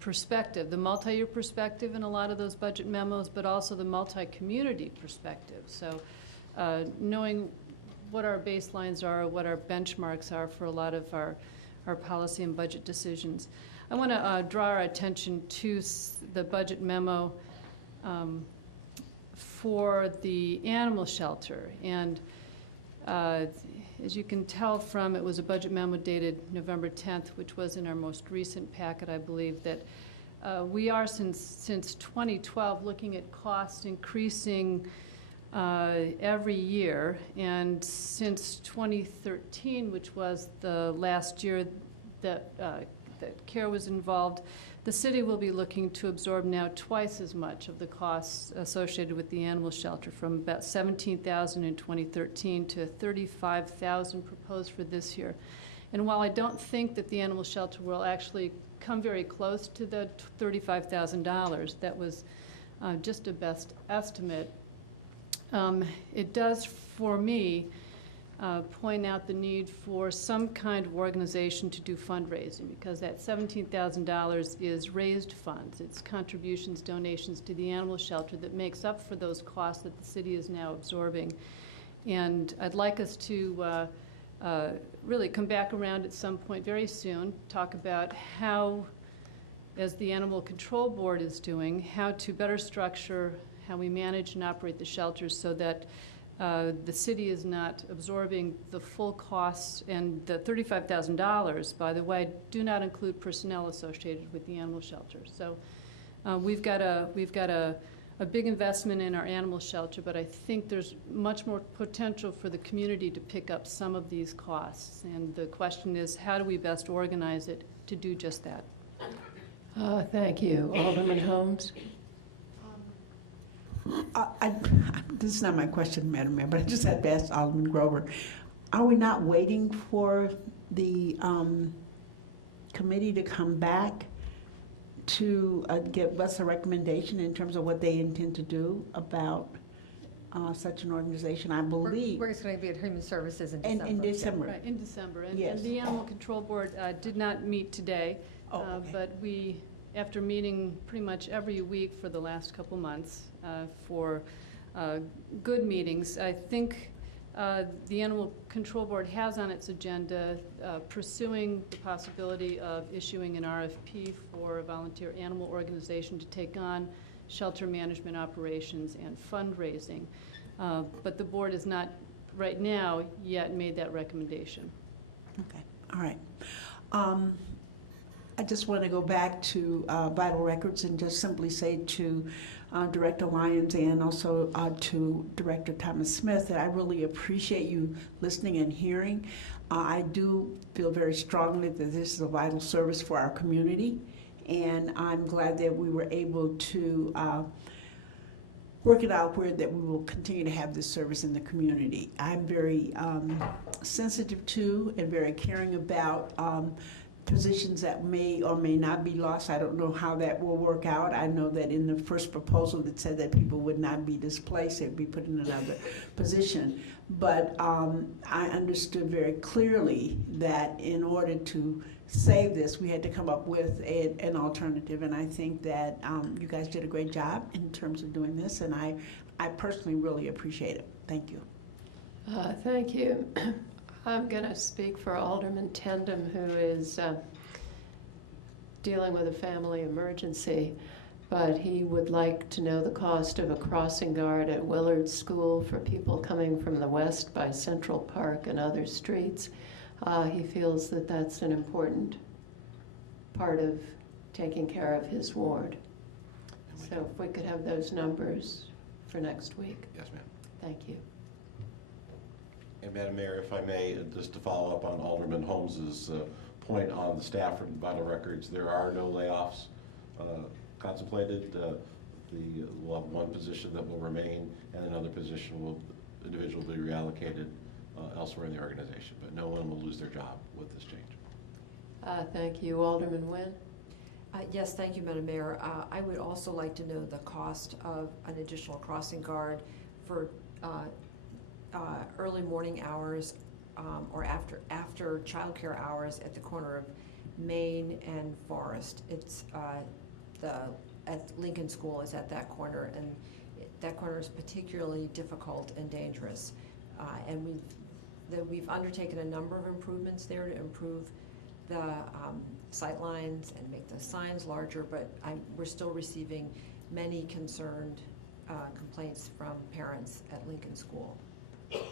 perspective, the multi-year perspective in a lot of those budget memos, but also the multi-community perspective. So knowing what our baselines are, what our benchmarks are for a lot of our policy and budget decisions. I want to draw our attention to the budget memo for the animal shelter. And as you can tell from, it was a budget memo dated November 10th, which was in our most recent packet, I believe, that we are since 2012 looking at cost increasing every year. And since 2013, which was the last year that CARE was involved, the city will be looking to absorb now twice as much of the costs associated with the animal shelter, from about $17,000 in 2013 to $35,000 proposed for this year. And while I don't think that the animal shelter will actually come very close to the $35,000, that was just a best estimate, it does, for me, point out the need for some kind of organization to do fundraising, because that $17,000 is raised funds. It's contributions, donations to the animal shelter that makes up for those costs that the city is now absorbing. And I'd like us to really come back around at some point very soon, talk about how, as the Animal Control Board is doing, how to better structure how we manage and operate the shelters so that the city is not absorbing the full costs. And the $35,000, by the way, do not include personnel associated with the animal shelter. So we've got a big investment in our animal shelter, but I think there's much more potential for the community to pick up some of these costs. And the question is, how do we best organize it to do just that? Thank you. Alderman Holmes? This is not my question, Madam Mayor, but I just had to ask Alderman Grover. Are we not waiting for the committee to come back to give us a recommendation in terms of what they intend to do about such an organization? I believe We're going to be at Human Services in December. in December. Right, in December. And, Yes. and the Animal Control Board did not meet today, but we, after meeting pretty much every week for the last couple months for good meetings, I think the Animal Control Board has on its agenda pursuing the possibility of issuing an RFP for a volunteer animal organization to take on shelter management operations and fundraising. But the board has not, right now, yet made that recommendation. Okay, all right. I just want to go back to Vital Records and just simply say to Director Lyons and also to Director Thomas Smith that I really appreciate you listening and hearing. I do feel very strongly that this is a vital service for our community, and I'm glad that we were able to work it out where that we will continue to have this service in the community. I'm very sensitive to and very caring about positions that may or may not be lost. I don't know how that will work out. I know that in the first proposal that said that people would not be displaced, they'd be put in another position. But I understood very clearly that in order to save this, we had to come up with an alternative. And I think that you guys did a great job in terms of doing this, and I personally really appreciate it. Thank you. Thank you. I'm going to speak for Alderman Tendam, who is dealing with a family emergency, but he would like to know the cost of a crossing guard at Willard School for people coming from the west by Central Park and other streets. He feels that that's an important part of taking care of his ward. So if we could have those numbers for next week. Yes, ma'am. Thank you. And Madam Mayor, if I may, just to follow up on Alderman Holmes's point on the staff from Vital Records, there are no layoffs contemplated. We'll have one position that will remain, and another position individual will be reallocated elsewhere in the organization. But no one will lose their job with this change. Thank you. Alderman Nguyen? Yes, thank you, Madam Mayor. I would also like to know the cost of an additional crossing guard for early morning hours or after childcare hours at the corner of Main and Forest. It's at Lincoln School is at that corner, and that corner is particularly difficult and dangerous. And we've undertaken a number of improvements there to improve the sight lines and make the signs larger, but we're still receiving many concerned complaints from parents at Lincoln School. Thanks.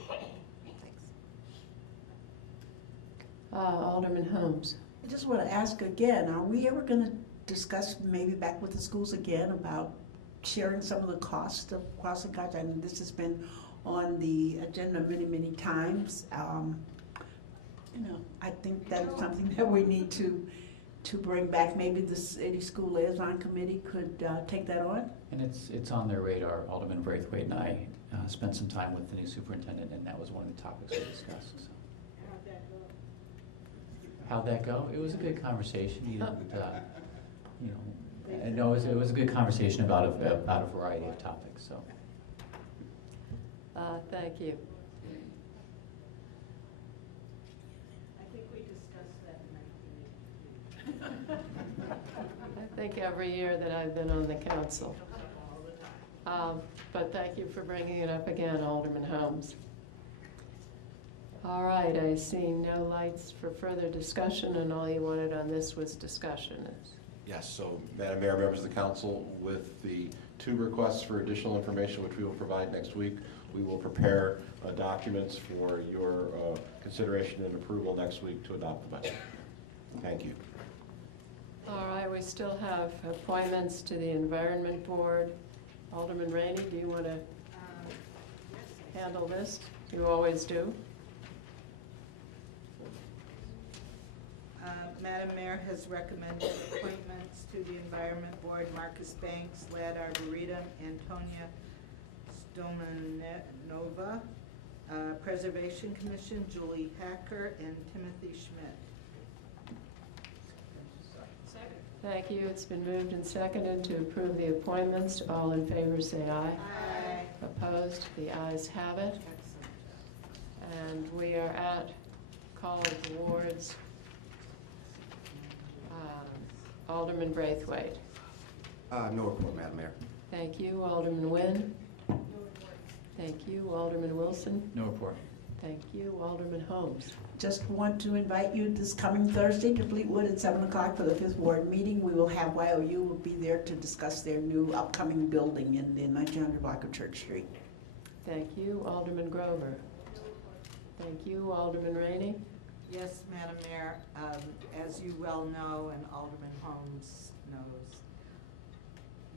Alderman Holmes? I just want to ask again, are we ever going to discuss maybe back with the schools again about sharing some of the cost of crossing guards? I mean, this has been on the agenda many, many times. I think that is something that we need to bring back. Maybe the city school liaison committee could take that on. And it's on their radar. Alderman Braithwaite and I spent some time with the new superintendent, and that was one of the topics we discussed. So. How'd that go? It was a good conversation. It was a good conversation about a variety of topics. So. Thank you. I think every year that I've been on the council. But thank you for bringing it up again, Alderman Holmes. All right, I see no lights for further discussion, and all you wanted on this was discussion. Yes, so Madam Mayor, members of the council, with the 2 requests for additional information, which we will provide next week, we will prepare documents for your consideration and approval next week to adopt the budget. Thank you. All right, we still have appointments to the Environment Board. Alderman Rainey, do you want to handle this? You always do. Madam Mayor has recommended appointments to the Environment Board: Marcus Banks, Lad Arboretum, Antonia Stomanova, Preservation Commission, Julie Hacker, and Timothy Schmidt. Thank you. It's been moved and seconded to approve the appointments. All in favor say aye. Aye. Opposed? The ayes have it. And we are at college awards. Alderman Braithwaite. No report, Madam Mayor. Thank you. Alderman Nguyen. Thank you. Alderman Wilson. No report. Thank you. Alderman Holmes. Just want to invite you this coming Thursday to Fleetwood at 7 o'clock for the 5th Ward meeting. We will have YOU will be there to discuss their new upcoming building in the 1900 block of Church Street. Thank you. Alderman Grover. Thank you. Alderman Rainey. Yes, Madam Mayor. As you well know, and Alderman Holmes knows,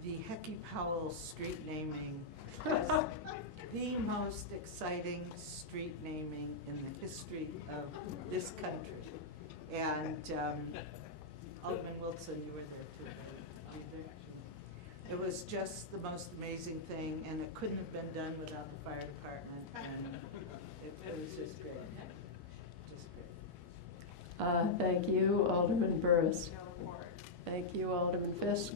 the Hecky Powell street naming is the most exciting street naming in the history of this country. And Alderman Wilson, you were there too. It was just the most amazing thing, and it couldn't have been done without the fire department, and it was just great. Thank you. Alderman Burris. Thank you. Alderman Fisk.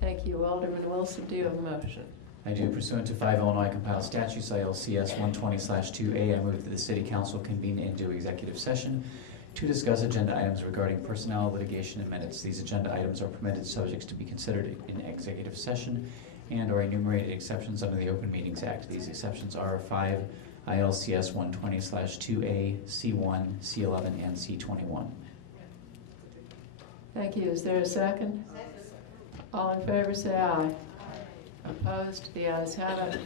Thank you. Alderman Wilson, do you have a motion? I do. Pursuant to 5 Illinois compiled statutes, ILCS 120/2A, I move that the City Council convene into executive session to discuss agenda items regarding personnel, litigation, and minutes. These agenda items are permitted subjects to be considered in executive session and are enumerated exceptions under the Open Meetings Act. These exceptions are 5 ILCS 120/2A, C1, C11, and C21. Thank you. Is there a second? All in favor say aye. Opposed? The ayes have it.